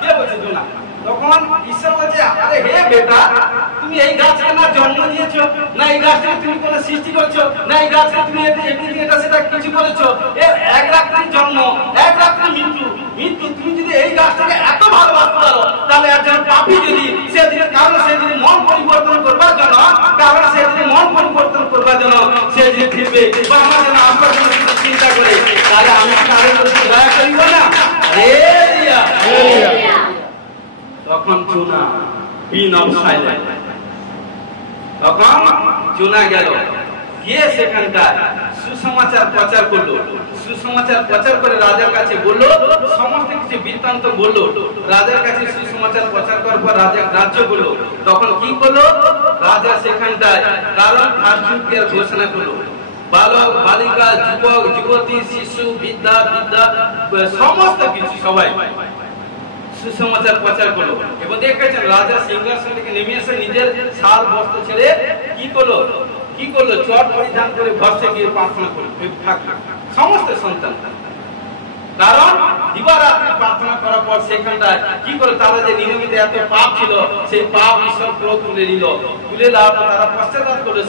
কে বলছে জোনা। তখন ঈশ্বর বলছে আরে হে বেটা, তুমি এই গাছকে না জন্ম দিয়েছো, না এই গাছকে তুমি কোন সৃষ্টি করছো, না এই গাছকে তুমি এটা সেটা কিছু করেছো, এর এক রাত্রির জন্ম এক রাত্রির মৃত্যু তুমি যদি এই গাছটাকে এত ভালোবাসতে পারো তাহলে একজন পাপী যদি সেদিন মন পরিবর্তন করবার জন্য সে যদি ফিরবে বা আমার জন্য আপনার জন্য কিছু চিন্তা করে তাহলে আমি তাদের প্রতি দয়া করিব না। তখন চুনা তখন চুনা গেল গিয়ে সেখানটায় সুসমাচার প্রচার করলো। সুসমাচার প্রচার করে রাজার কাছে বললো, সমস্ত কিছু বৃত্তান্ত বললো রাজার কাছে। সুসমাচার প্রচার করার পর রাজ্য বললো। তখন কি করলো রাজা সেখানটায় কারণ যুগের ঘোষণা করলো। বালক বালিকা যুবক যুবতী শিশু বৃদ্ধা সমস্ত কিছু সবাই সুসমাচার প্রচার করলো। এবং দেখেছেন রাজা সিংহাসন থেকে নেমে এসে নিজের শাল বস্ত্র ছেড়ে কি করলো চট পরিধান করে ভস্মে গিয়ে প্রার্থনা করলো সমস্ত সন্তান। কারণ দিবারাত্রি প্রার্থনা করার পর সেখানটায় কি করে তারা যে নিয়মিত এত পাপ ছিল সেই পাপ ঈশ্বর তুলে নিল। তুলে দেওয়ার পর তারা পশ্চাৎ করলো,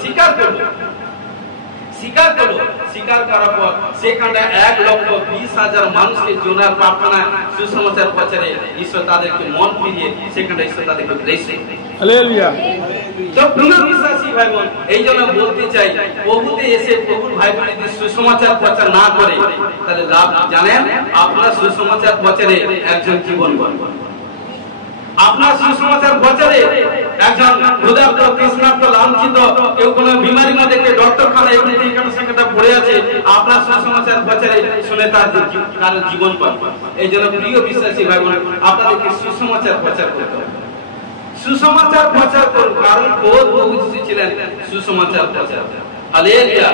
স্বীকার করার পর সেখানটায় 1,20,000 মানুষকে জোনার প্রার্থনা সুসমাচার প্রচারে ঈশ্বর তাদেরকে মন ফিরিয়ে সেখানটা ঈশ্বর তাদেরকে ব্লেস করলেন। হালেলুয়া। তো প্রিয় বিশ্বাসী ভাই বোন, এই জন্য বলতে চাই প্রভুতে এসে প্রভুর ভাই বোন যদি সুসমাচার প্রচার না করে তাহলে লাভ জানেন আপনার সুসমাচার প্রচারে একজন জীবন বলবেন। আপনার সুসমাচার প্রচারে একজন ক্ষুধার্ত তৃষ্ণার্ত লাঞ্ছিত কেউ কোনো বিমারি মধ্যে ডক্টরখানা এখানে সেখানটা পড়ে আছে, আপনার সুসমাচার প্রচারে শুনে তার জীবন পাবে। এই জন্য প্রিয় বিশ্বাসী ভাই বোন আপনাদেরকে সুসমাচার প্রচার করতে হবে। সুসমাচার প্রচার করুন, কারণ বহু যিশু ছিলেন সুসমাচার প্রচার। হালেলুয়া।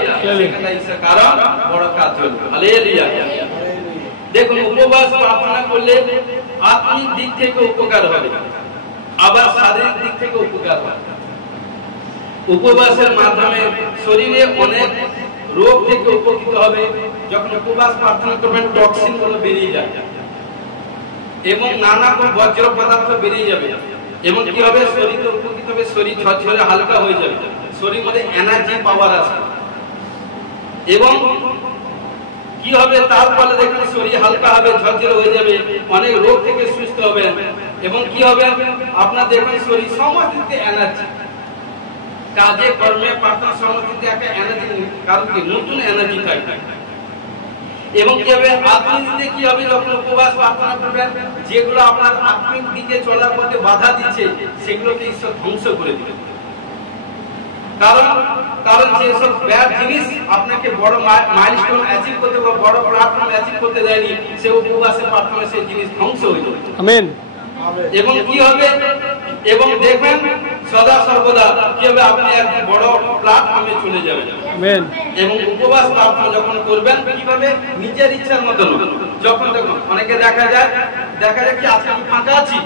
কারণ বড় কাজ চলবে। হালেলুয়া। দেখুন উপবাস প্রার্থনা করলে আত্মিক দিক থেকে উপকার হবে, আবার শারীরিক দিক থেকে উপকার হবে। উপবাসের মাধ্যমে শরীরে অনেক রোগ থেকে উপকৃত হবে। যখন উপবাস প্রার্থনা করবেন টক্সিন গুলো বেরিয়ে যাবে এবং নানা বজ্র পদার্থ বেরিয়ে যাবে এবং কি হবে শরীর উপকৃত হবে, শরীর ঝরঝরে হালকা হয়ে যাবে, শরীর মধ্যে এনার্জি পাওয়ার আসবে এবং কি হবে তার ফলে দেখুন শরীর হালকা হবে, ঝরঝরে হয়ে যাবে, অনেক রোগ থেকে সুস্থ হবেন এবং কি হবে আপনার দেখুন শরীর সমস্ত এনার্জি কাজে কর্মে প্রার্থনা সমস্ত একটা এনার্জি, কারণ কি নতুন এনার্জি থাকবে এবং কি হবে আত্মিক দিকে কি হবে যখন উপবাস প্রার্থনা করবেন যেগুলো আপনার আত্মিক দিকে চলার পথে বাধা দিচ্ছে সেগুলোকে ঈশ্বর ধ্বংস করে দিবে। কারণ যেসব ব্যাড জিনিস আপনাকে বড় মাইলস্টোন অ্যাচিভ করতে বা বড় প্ল্যাটফর্ম অ্যাচিভ করতে দেয়নি সে উপবাসে প্রার্থনা সেই জিনিস ধ্বংস হয়ে যাবে। আমেন। এবং কি হবে এবং দেখবেন সদা সর্বদা কি হবে আপনি এক বড় প্ল্যাটফর্মে চলে যাবেন। আমেন। এবং উপবাস প্রার্থনা যখন করবেন কিভাবে নিজের ইচ্ছার মতন যখন তখন অনেকে দেখা যায় কি আজকে আমি ফাঁকা আছি,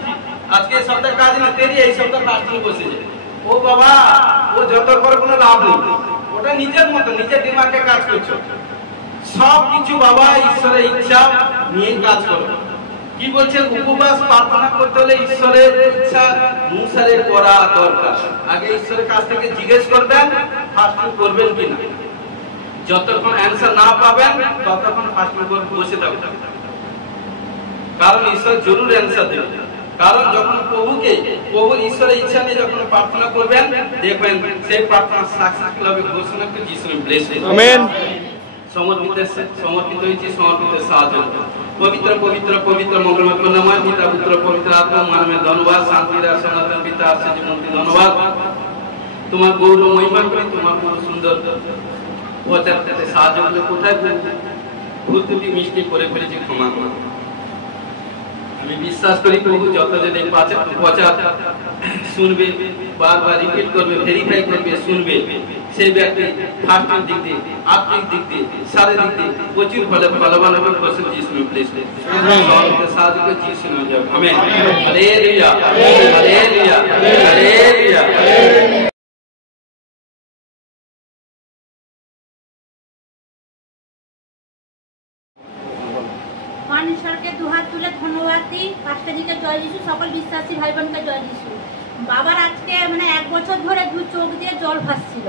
আজকে এই সপ্তাহ কাজ না তেরি এই সপ্তাহ কাজ নিয়ে বসে যায়। ও বাবা ও যত করে কোনো লাভ নেই, ওটা নিজের মতো নিজের দিমাগে কাজ করছো। সব কিছু বাবা ঈশ্বরের ইচ্ছা নিয়ে কাজ করো। কি বলছেন উপবাস প্রার্থনা করতে হলে ঈশ্বরের ইচ্ছা অনুসারে করা দরকার। আগে ঈশ্বরের কাছ থেকে জিজ্ঞেস করবেন ফাস্টিং করবেন কিনা, যতক্ষণ অ্যান্সার না পাবেন ততক্ষণ ফাস্টিং করে বসে থাকবেন, কারণ ঈশ্বর জরুর অ্যান্সার দেবেন। কারণ যখন প্রভুর ঈশ্বরের ইচ্ছা নিয়ে যখন প্রার্থনা করবেন দেখবেন সেই প্রার্থনা সাকসেসফুল হবে। ঘোষণা করে যিশু ব্লেসড। আমেন। সমর্পিত হয়েছে সমর্পিত সাহায্য পবিত্র পবিত্র পবিত্র মঙ্গলময় কন্যাময় পিতা পুত্র পবিত্র আত্মা মহানামে ধন্যবাদ। শান্তির আর সনাতন পিতা আশ্চর্য মূর্তি ধন্যবাদ। তোমার গৌরব মহিমা করে তোমার পুরো সুন্দর প্রচারটাতে সাহায্য করে কোথায় ভুল ত্রুটি মিষ্টি করে ফেলেছি ক্ষমা করো। আমি বিশ্বাস করি প্রভু যতজন এই প্রচার শুনবে বারবার রিপিট করবে ভেরিফাই করবে শুনবে সেই ব্যক্তি ফার্স্টের দিক দিয়ে, আত্মিক দিক দিয়ে, শারীরিক দিক দিয়ে প্রচুর ফলবান হবে। প্রসেস যিশু প্লিজ সাহায্য করে যিশু নামে যাও। আমেন। Hallelujah, hallelujah, hallelujah. ঈশ্বরকে দুহাত তুলে ধন্যবাদ দিই। পাস্টারজিকে জয় যিশু, সকল বিশ্বাসী ভাই বোনকে জয় যিশু। বাবার আজকে 1 বছর ধরে দু চোখ দিয়ে জল ভাসছিল,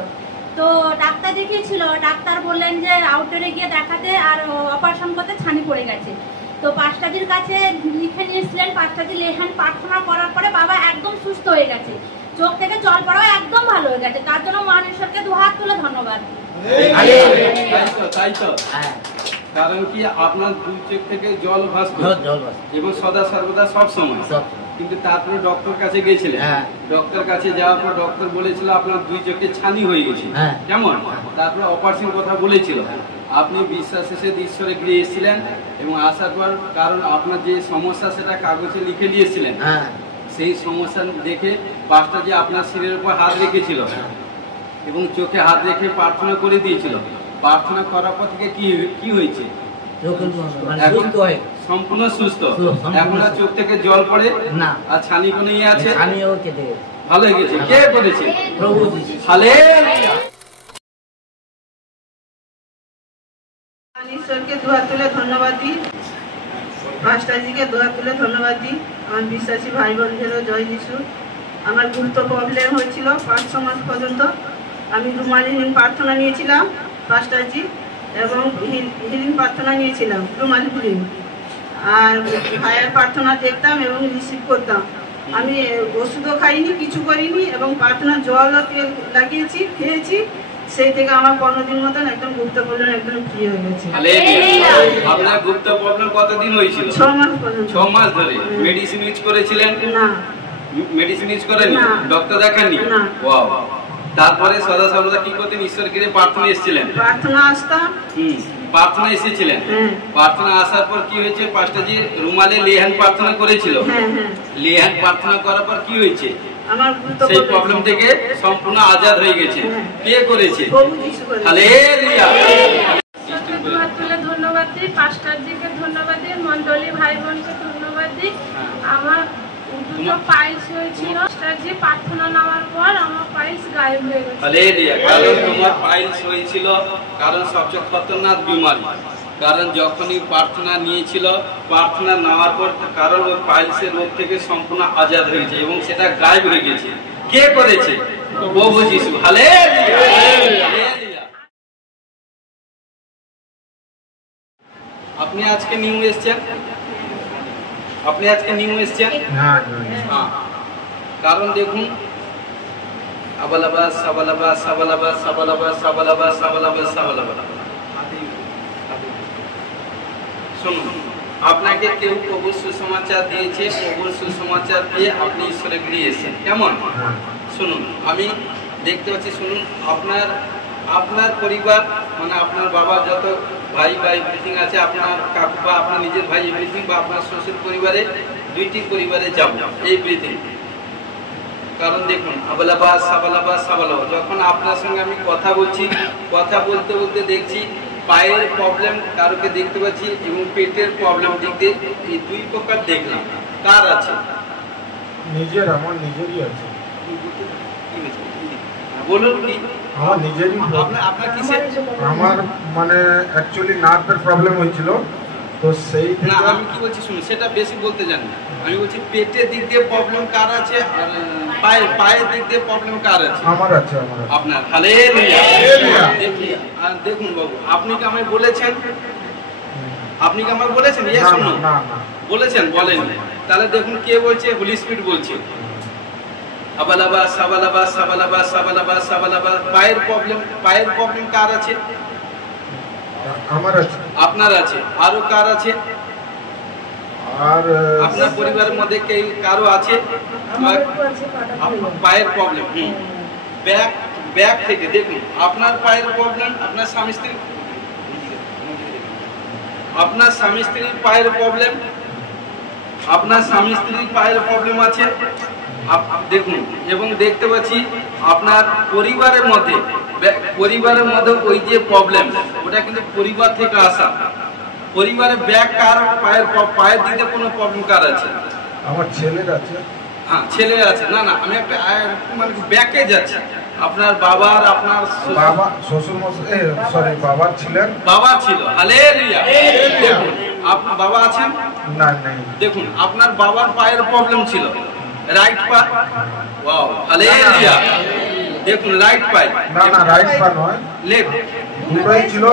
তো ডাক্তার দেখিয়েছিল। ডাক্তার বললেন যে আউটারে গিয়ে দেখাতে আর অপারেশন করতে, ছানি পড়ে গেছে। তো পাস্টারজির কাছে লিখে নিয়েছিলেন, পাস্টারজি লেহান প্রার্থনা করার পরে বাবা একদম সুস্থ হয়ে গেছে, চোখ থেকে জল পড়াও একদম ভালো হয়ে গেছে। তার জন্য মহান ঈশ্বরকে দুহাত তুলে ধন্যবাদ। কারণ কি আপনার দুই চোখ থেকে জল ভাসবে এবং সদা সর্বদা সব সময়। কিন্তু তারপরে ডক্টর কাছে গেছিলেন, ডক্টর কাছে যাওয়ার পর ডক্টর বলেছিল আপনার দুই চোখে ছানি হয়ে গেছে, কেমন? তারপরে অপারেশন কথা বলেছিল। আপনি বিশ্বাস শেষে ঈশ্বরে গিয়ে এসেছিলেন এবং আসার পর, কারণ আপনার যে সমস্যা সেটা কাগজে লিখে দিয়েছিলেন, সেই সমস্যা দেখে পাস্টার যে আপনার শরীরের উপর হাত রেখেছিল এবং চোখে হাত রেখে প্রার্থনা করে দিয়েছিল। প্রার্থনা করার পর থেকে কি হয়েছে? সম্পূর্ণ সুস্থ। এখন আর চোখ থেকে জল পড়ে না, আর ছানি কোনো ইয়ে আছে, ভালো হয়ে গেছে। কে করেছে? প্রভু। হালেলুয়া। ঈশ্বরকে দুহাত তুলে ধন্যবাদ দিই, পাস্টারজিকে দুহাত তুলে ধন্যবাদ দিই। আমার বিশ্বাসী ভাই বোনদেরও জয় যিশু। আমার গুপ্ত প্রবলেম হয়েছিল 5 মাস পর্যন্ত। আমি রুমালি প্রার্থনা নিয়েছিলাম পাস্টারজি, এবং হিলিং প্রার্থনা নিয়েছিলাম রুমালি হিলিং, আর ভাইয়ের প্রার্থনা দেখতাম এবং রিসিভ করতাম। আমি ওষুধও খাইনি, কিছু করিনি, এবং প্রার্থনা জলও লাগিয়েছি, খেয়েছি। সেই থেকে আমার 15 দিন মতন একদম গুপ্ত প্রবলেম একদম ফ্রি হয়ে গেছে। আপনার গুপ্ত প্রবলেম কতদিন হয়েছিল? 6 মাস পর্যন্ত। 6 মাস ধরে মেডিসিন ইউজ করেছিলেন? না, মেডিসিন ইউজ করেন? ডক্টর দেখাননি? না। ওয়াও। তারপরে সদা সর্বদা কি করতেন? ঈশ্বরকে প্রার্থনা এসেছিলেন? প্রার্থনা আসতাম। প্রার্থনা এসেছিলেন। প্রার্থনা আসার পর কি হয়েছে? পাস্টারজি রুমালে লেহান প্রার্থনা করেছিল। লেহান প্রার্থনা করার পর কি হয়েছে? সেই প্রবলেম থেকে সম্পূর্ণ আজাদ হয়ে গেছে। কে করেছে? হালেলুয়া। ধন্যবাদ দিই, পাস্টারজিকে ধন্যবাদ দিই, মন্ডলী ভাই বোনকে ধন্যবাদ দিই। আমার দুটো পাইলস হয়েছিল, পাস্টারজি প্রার্থনা নেওয়ার পর আমার পাইলস গায়েব হয়ে গেছে। হালেলুয়া। কারণ তোমার পাইলস হয়েছিল, কারণ সবচেয়ে খতরনাক বিমারি। কারণ যখনই প্রার্থনা নিয়েছিল, প্রার্থনা নেওয়ার পর কারণ ওই পাইলসের রোগ থেকে সম্পূর্ণ আজাদ হয়েছে এবং সেটা গায়েব হয়ে গেছে। কে করেছে? প্রভু যিশু। হালেলুয়া। আপনি আজকে নিউ এসেছেন? আপনি আজকে নিউ এসেছেন? হ্যাঁ। কারণ দেখুন, আবালাবাস সাবালাবাস সাবালাবাস সাবালাবাস সাবালাবাস সাবালাবাস সাবালাবাস। শুনুন, আপনাকে কেউ প্রভুর সুসমাচার দিয়েছে, প্রভুর সুসমাচার দিয়ে আপনি ঈশ্বরে ফিরে এসেছেন, কেমন? শুনুন, আমি দেখতে পাচ্ছি, শুনুন, আপনার পরিবার, মানে আপনার বাবা যত ভাই বা এভরিথিং আছে, আপনার কাকু বা আপনার নিজের ভাই এভরিথিং, বা আপনার শ্বশুর পরিবারে, 2টি পরিবারে যাব এভরিথিং। কারণ দেখুন, আবালাবাস সাবালাবাস সাবালাবাস, যখন আপনার সঙ্গে আমি কথা বলছি, কথা বলতে বলতে দেখছি পায়ের প্রবলেম কারোকে দেখতে পাচ্ছি এবং পেটের প্রবলেম দেখতে, এই 2 প্রকার দেখলাম। কার আছে? আমার নিজেরই আছে। বলুন কি? আমার নিজেরই। আপনার কিসে? আমার মানে অ্যাকচুয়ালি নার্ভের প্রবলেম হয়েছিল, তো সেই না, আমি কি বলছি শুনুন, সেটা বেশি বলতে জানি না। আমি বলছি পেটের দিক দিয়ে প্রবলেম কার আছে, আর পায়ের দিক দিয়ে প্রবলেম কার আছে? আমার আছে। আপনার। হালেলুয়া। দেখুন বাবু, আপনি কি আমায় বলেছেন? আপনি কি আমায় বলেছেন? ইয়ে শুনুন, বলেছেন? বলেন। তাহলে দেখুন কে বলছে? হোলি স্পিরিট বলছে। আবালাবাস সাবালাবাস সাবালাবাস সাবালাবাস সাবালাবাস। পায়ের প্রবলেম কার আছে? আমার আছে। আপনার আছে। আরো কার আছে? আর আপনার পরিবারের মধ্যে কারো আছে পায়ের প্রবলেম? ব্যাক থেকে দেখুন, আপনার পায়ের প্রবলেম, আপনার স্বামী স্ত্রীর পায়ের প্রবলেম, আপনার স্বামী স্ত্রীর পায়ের প্রবলেম আছে, দেখুন। এবং দেখতে পাচ্ছি আপনার পরিবারের মধ্যে পরিবারের মধ্যে ওই যে প্রবলেম, ওটা কিন্তু পরিবার থেকে আসা। পরিবারে ব্যাক কার, পায়ের দিকে কোনো প্রবলেম কার আছে? আমার ছেলের আছে। হ্যাঁ, ছেলে আছে। না না, আমি একটা মানে ব্যাকে যাচ্ছি। আপনার বাবার, আপনার বাবা শ্বশুর মশাই, সরি বাবার ছিলেন, বাবা ছিল। হালেলুয়া। দেখুন আপনার বাবা আছেন? না নেই। দেখুন আপনার বাবার পায়ের প্রবলেম ছিল, রাইট পা। Wow, hallelujah. দেখুন রাইট পায়ে। না না, রাইট পা নয়, লেফট। দুটোই ছিল।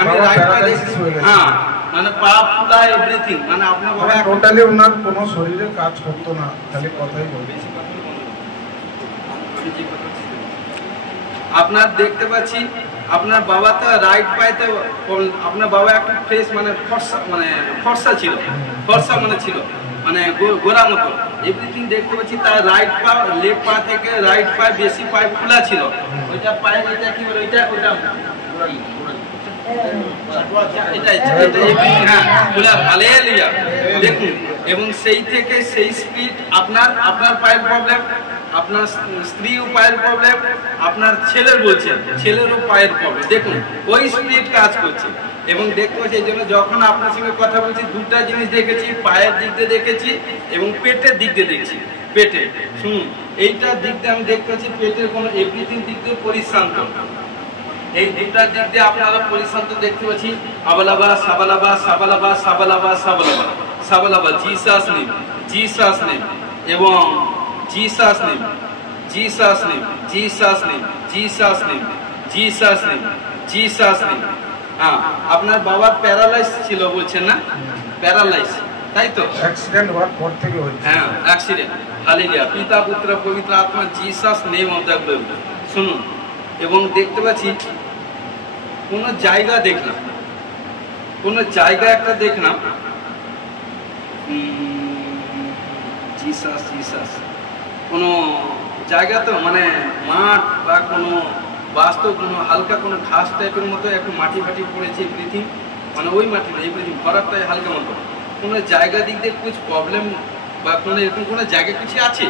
আমি রাইট পা দেখছি। হ্যাঁ, মানে পা পুরা এভরিথিং, মানে আপনার বাবা টোটালি ওনার কোনো শরীরে কাজ করতো না, খালি কথাই বলবে। আপনার দেখতে পাচ্ছি আপনার বাবা তো রাইট পাইতে, আপনার বাবা একটা ফ্রেশ মানে ফর্সা ছিল, ফর্সা মানে ছিল মানে গোরা মতো এভরিথিং দেখতে পাচ্ছি। তার রাইট পা, লেফট পা থেকে রাইট পা বেশি পায়ে খোলা ছিল। ওইটা পায়ে এটা কি বলে, ওইটা ওটা দেখুন। এবং সেই থেকে সেই স্পিড আপনার পায়ের প্রবলেম, আপনার স্ত্রীও পায়ের প্রবলেম, আপনার ছেলের বলছেন ছেলেরও পায়ের প্রবলেম। দেখুন ওই স্পিড কাজ করছে। এবং দেখতে পাচ্ছি এই জন্য যখন আপনার সঙ্গে কথা বলছি দুটা জিনিস দেখেছি, পায়ের দিক দিয়ে দেখেছি এবং পেটের দিক দিয়ে দেখছি। পেটে শুনুন, এইটার দিক দিয়ে আমি দেখতে পাচ্ছি পেটের কোনো এভরিথিং দিক দিয়ে পরিশ্রান্ত। এই দুটার দিক দিয়ে আপনারা পরিশ্রান্ত দেখতে পাচ্ছি। আবালাবা সাবালাবা সাবালাবা সাবালাবা সাবালাবা সাবালাবা, জিসাস নেম, জিসাস নেম এবং Jesus name, Jesus name, Jesus name, Jesus name, Jesus name, Jesus name. হ্যাঁ, আপনার বাবার প্যারালাইজ ছিল বলছেন না? প্যারালাইজ, তাই তো? অ্যাক্সিডেন্ট হওয়ার পর থেকে হয়েছে। হ্যাঁ, অ্যাক্সিডেন্ট। হালেলুয়া। পিতা পুত্র পবিত্র আত্মা, Jesus name of the glory. শুনুন, এবং দেখতে পাচ্ছি কোনো জায়গা দেখলাম, কোনো জায়গা একটা দেখলাম, জিসাস জিসাস কোনো জায়গা তো মানে মাঠ বা কোনো বাস্তব কোনো হালকা কোনো ঘাস টাইপের মতো একটু মাটি ফাটি পড়েছে এভরিথিং, মানে ওই মাটি না এভরিথিং ভরাটাই হালকা মতো। কোনো জায়গা দিক দিয়ে কিছু প্রবলেম বা কোনো এরকম কোনো জায়গা কিছু আছে?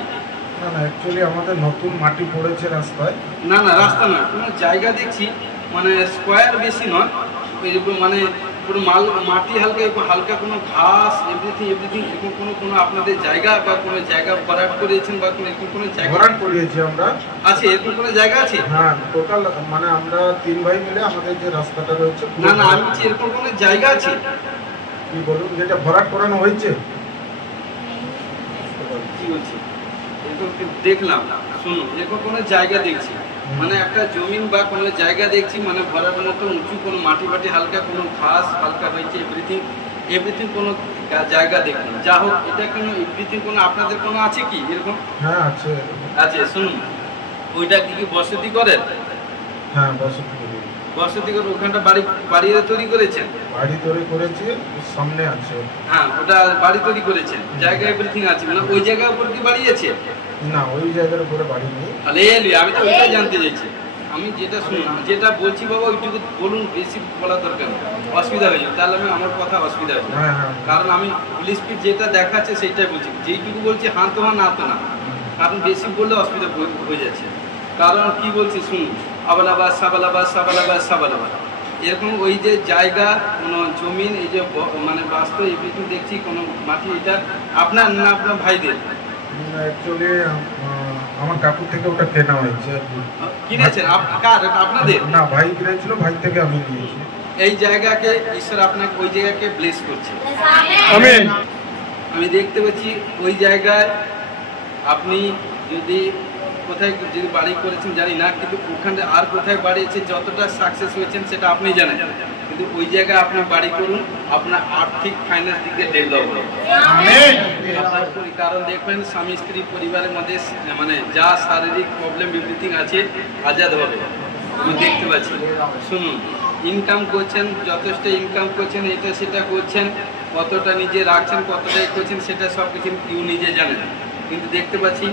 না না, অ্যাকচুয়ালি আমাদের নতুন মাটি পড়েছে রাস্তায়। না না, রাস্তা নয়, কোনো জায়গা দেখছি মানে স্কোয়ার বেশি নয়, এরকম মানে পুরো মাটি হালকা, হালকা কোনো ঘাস এভরিথিং এরকম কোনো আপনাদের জায়গা বা কোনো জায়গা ভরাট করিয়েছেন বা কোনো এরকম কোনো জায়গা ভরাট করিয়েছি আমরা। আছে এরকম কোনো জায়গা আছে? হ্যাঁ, টোটাল মানে আমরা 3 ভাই মিলে আমাদের যে রাস্তাটা রয়েছে। না না, আমি বলছি এরকম কোনো জায়গা আছে? কি বলুন, যেটা ভরাট করানো হয়েছে? কি বলছি, এরকম দেখলাম। শুনুন, এরকম কোনো জায়গা দেখছি মানে একটা জমিন বা কোনো জায়গা দেখছি মানে ভরাট মতো উঁচু কোনো মাটি বাটি হালকা কোনো ঘাস হালকা হয়েছে এভরিথিং কোনো জায়গা দেখুন। যা হোক, এটা কোনো এভরিথিং কোনো আপনাদের কোনো আছে কি এরকম? হ্যাঁ আছে। আছে। শুনুন, ওইটা কি বসতি করেন? হ্যাঁ, বসতি করি। বসতি করে ওখানটা বাড়ি তৈরি করেছেন? বাড়ি তৈরি করেছি, সামনে আছে। হ্যাঁ, ওটা বাড়ি তৈরি করেছেন, জায়গা এভরিথিং আছে, মানে ওই জায়গার উপর কি বাড়ি আছে? না, ওই জায়গার উপরে বাড়ি নেই। হালেলুয়া। আমি তো ওইটা জানতে চাইছি। আমি যেটা শুনুন, যেটা বলছি বাবা ওইটুকু বলুন, বেশি বলা দরকার নেই, অসুবিধা হয়ে যাবে, তাহলে আমার কথা অসুবিধা হয়ে যাবে। হ্যাঁ হ্যাঁ, কারণ আমি পুলিশ স্পিড যেটা দেখাচ্ছে সেইটাই বলছি, যেইটুকু বলছি হাঁ তো হাঁ না তো না, কারণ বেশি বললে অসুবিধা হয়ে যাচ্ছে। কারণ কি বলছি শুনুন, আবালাবা সাবালাবা সাবালাবা সাবালাবা এরকম ওই যে জায়গা কোনো জমিন, এই যে মানে বাস্তব এভরিথিং দেখছি কোনো মাটি, এটা আপনার না আপনার ভাইদের? অ্যাকচুয়ালি আমার কাকুর থেকে ওটা কেনা হয়েছে। কিনেছেন? কার? আপনাদের? না, ভাই কিনেছিল, ভাই থেকে আমি নিয়েছি। এই জায়গাকে ঈশ্বর আপনাকে ওই জায়গাকে ব্লেস করছে। আমিন। আমি দেখতে পাচ্ছি ওই জায়গায় আপনি যদি কোথায় যদি বাড়ি করেছেন জানি না, কিন্তু ওখানে আর কোথায় বাড়িয়েছে যতটা সাকসেস হয়েছেন সেটা আপনি জানেন, কিন্তু ওই জায়গায় আপনি বাড়ি করুন, আপনার আর্থিক ফাইন্যান্স দিকে ডেভেলপ হবে। কারণ দেখবেন স্বামী স্ত্রী পরিবারের মধ্যে মানে যা শারীরিক প্রবলেম এভরিথিং আছে আজাদ হবে, আমি দেখতে পাচ্ছি। শুনুন, ইনকাম করছেন, যথেষ্ট ইনকাম করছেন, এটা সেটা করছেন, কতটা নিজে রাখছেন, কতটাই করছেন সেটা সব কিছু কেউ নিজে জানেন, কিন্তু দেখতে পাচ্ছি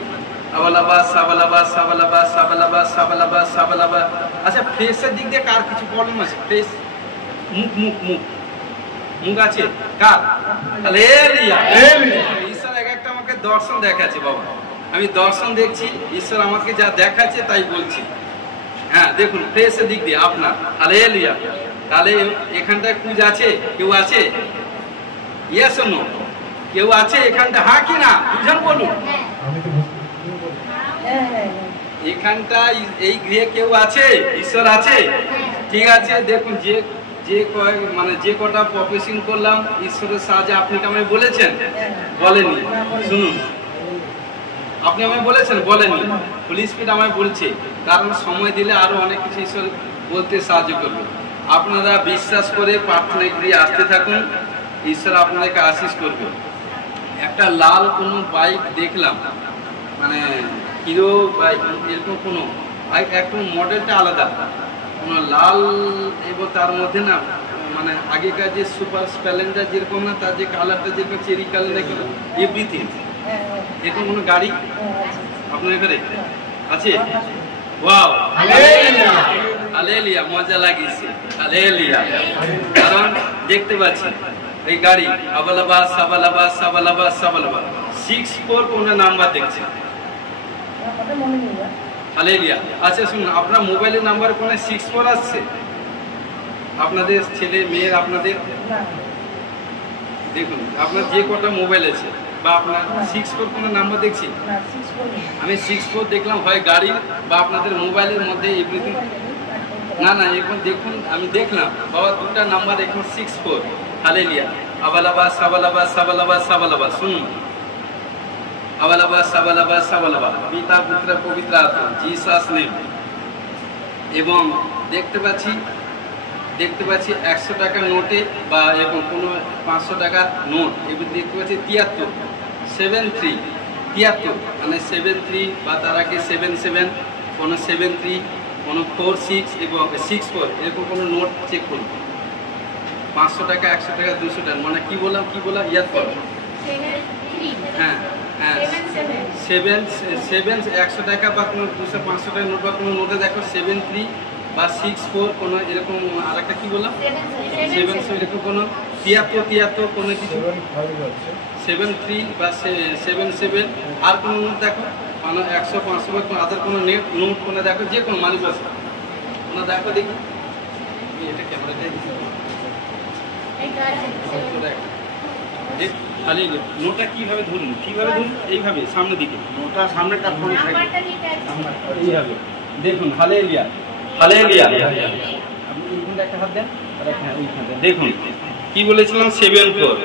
আবালাবা সাবালাবা সাবালাবা সাবালাবা সাবালাবা সাবালাবা। আচ্ছা, ফেসের দিক দিয়ে কার কিছু প্রবলেম আছে? ফেস, মুখ আছে কার? হালেলুয়া। ঈশ্বর এক একটা আমাকে দর্শন দেখাচ্ছে বাবা, আমি দর্শন দেখছি, ঈশ্বর আমাকে যা দেখাচ্ছে তাই বলছি। হ্যাঁ দেখুন ফ্রেশ দিক দিয়ে আপনার হালেলুয়া। তাহলে এখানটায় কুজ আছে, কেউ আছে? Yes no? কেউ আছে এখানটা? হ্যাঁ কি না? বুঝেন বলুন। এখানটা এই গৃহে কেউ আছে? ঈশ্বর আছে? ঠিক আছে, দেখুন যে মানে যে কটা প্রফেশন করলাম ঈশ্বরের সাহায্যে আপনি কি আমায় বলেছেন? বলেনি। শুনুন, আপনি আমায় বলেছেন? বলেননি। হোলি স্পিরিট আমায় বলছে, কারণ সময় দিলে আরো অনেক কিছু ঈশ্বর বলতে সাহায্য করবে। আপনারা বিশ্বাস করে প্রার্থনায় গিয়ে আসতে থাকুন, ঈশ্বর আপনাদেরকে আশীষ করবে। একটা লাল কোনো বাইক দেখলাম, মানে হিরো বাইক, এরকম কোনো বাইক, একটু মডেলটা আলাদা, কোনো লাল, এবং তার মধ্যে না মানে আগেকার যে সুপার স্প্লেন্ডার যেরকম না, তার যে কালারটা যেরকম চেরি কালার, এভরিথিং, এরকম কোনো গাড়ি আপনার এখানে আছে? ওয়াও, হালেলুয়া, মজা লাগিয়েছে, হালেলুয়া। কারণ দেখতে পাচ্ছি এই গাড়ি আবালাবা সাবালাবা সাবালাবা সাবালাবা 64 কোন নাম্বার দেখছি, হালেলুয়া। আচ্ছা শুনুন, আপনার মোবাইলের নাম্বার কোন 64 আসছে? আপনাদের ছেলে মেয়ের আপনাদের দেখুন, আপনার যে কটা মোবাইল আছে বা আপনার 64 কোন নাম্বার দেখছি? আমি 64 দেখলাম, হয় গাড়ি বা আপনাদের মোবাইলের মধ্যে এভরিথিং। না না, এখন দেখুন, আমি দেখলাম বাবা দুটা নাম্বার এখন 64, হালেলুয়া। আবালাবা সাবালাবা সাবালাবা সাবালাবা, শুনুন, আবালাবা সাবালাবা সাবালাবা, পিতা পুত্র পবিত্র আত্মা, জিসাস নেম। এবং দেখতে পাচ্ছি 100 টাকার নোটে বা এরকম কোনো 500 টাকার নোট, এবার দেখতে পাচ্ছি 73 মানে 73 বা তার আগে 77, কোনো 73, কোনো 46 এবং 64, এরকম কোনো নোট চেক করুন। 500 টাকা, 100 টাকা, 200 টাকা, মানে কি বললাম ইয়াদ করো। হ্যাঁ হ্যাঁ, 100 টাকা বা কোনো 200 500 টাকা নোট বা কোনো নোটে দেখো 73 বা 64, কোনো এরকম আর একটা কি বললাম 7 এরকম কোনো 73 কোনো কিছু 73 বা 77, আর কোনো নোট দেখো মানে 100 500 বা কোনো আদার কোনো নোট কোনো দেখো, যে কোনো মানুষ আছে কোনো দেখো, দেখি এটা ক্যামেরাটাই খালি নোটটা কিভাবে ধরুন, এইভাবে সামনের দিকে, নোটটা সামনেটা এইভাবে দেখুন, হালেলুয়া হালেলুয়া। আপনি এইখানটা একটা হাত দেন, হ্যাঁ ওইখানটা দেখুন কি বলেছিলাম, 74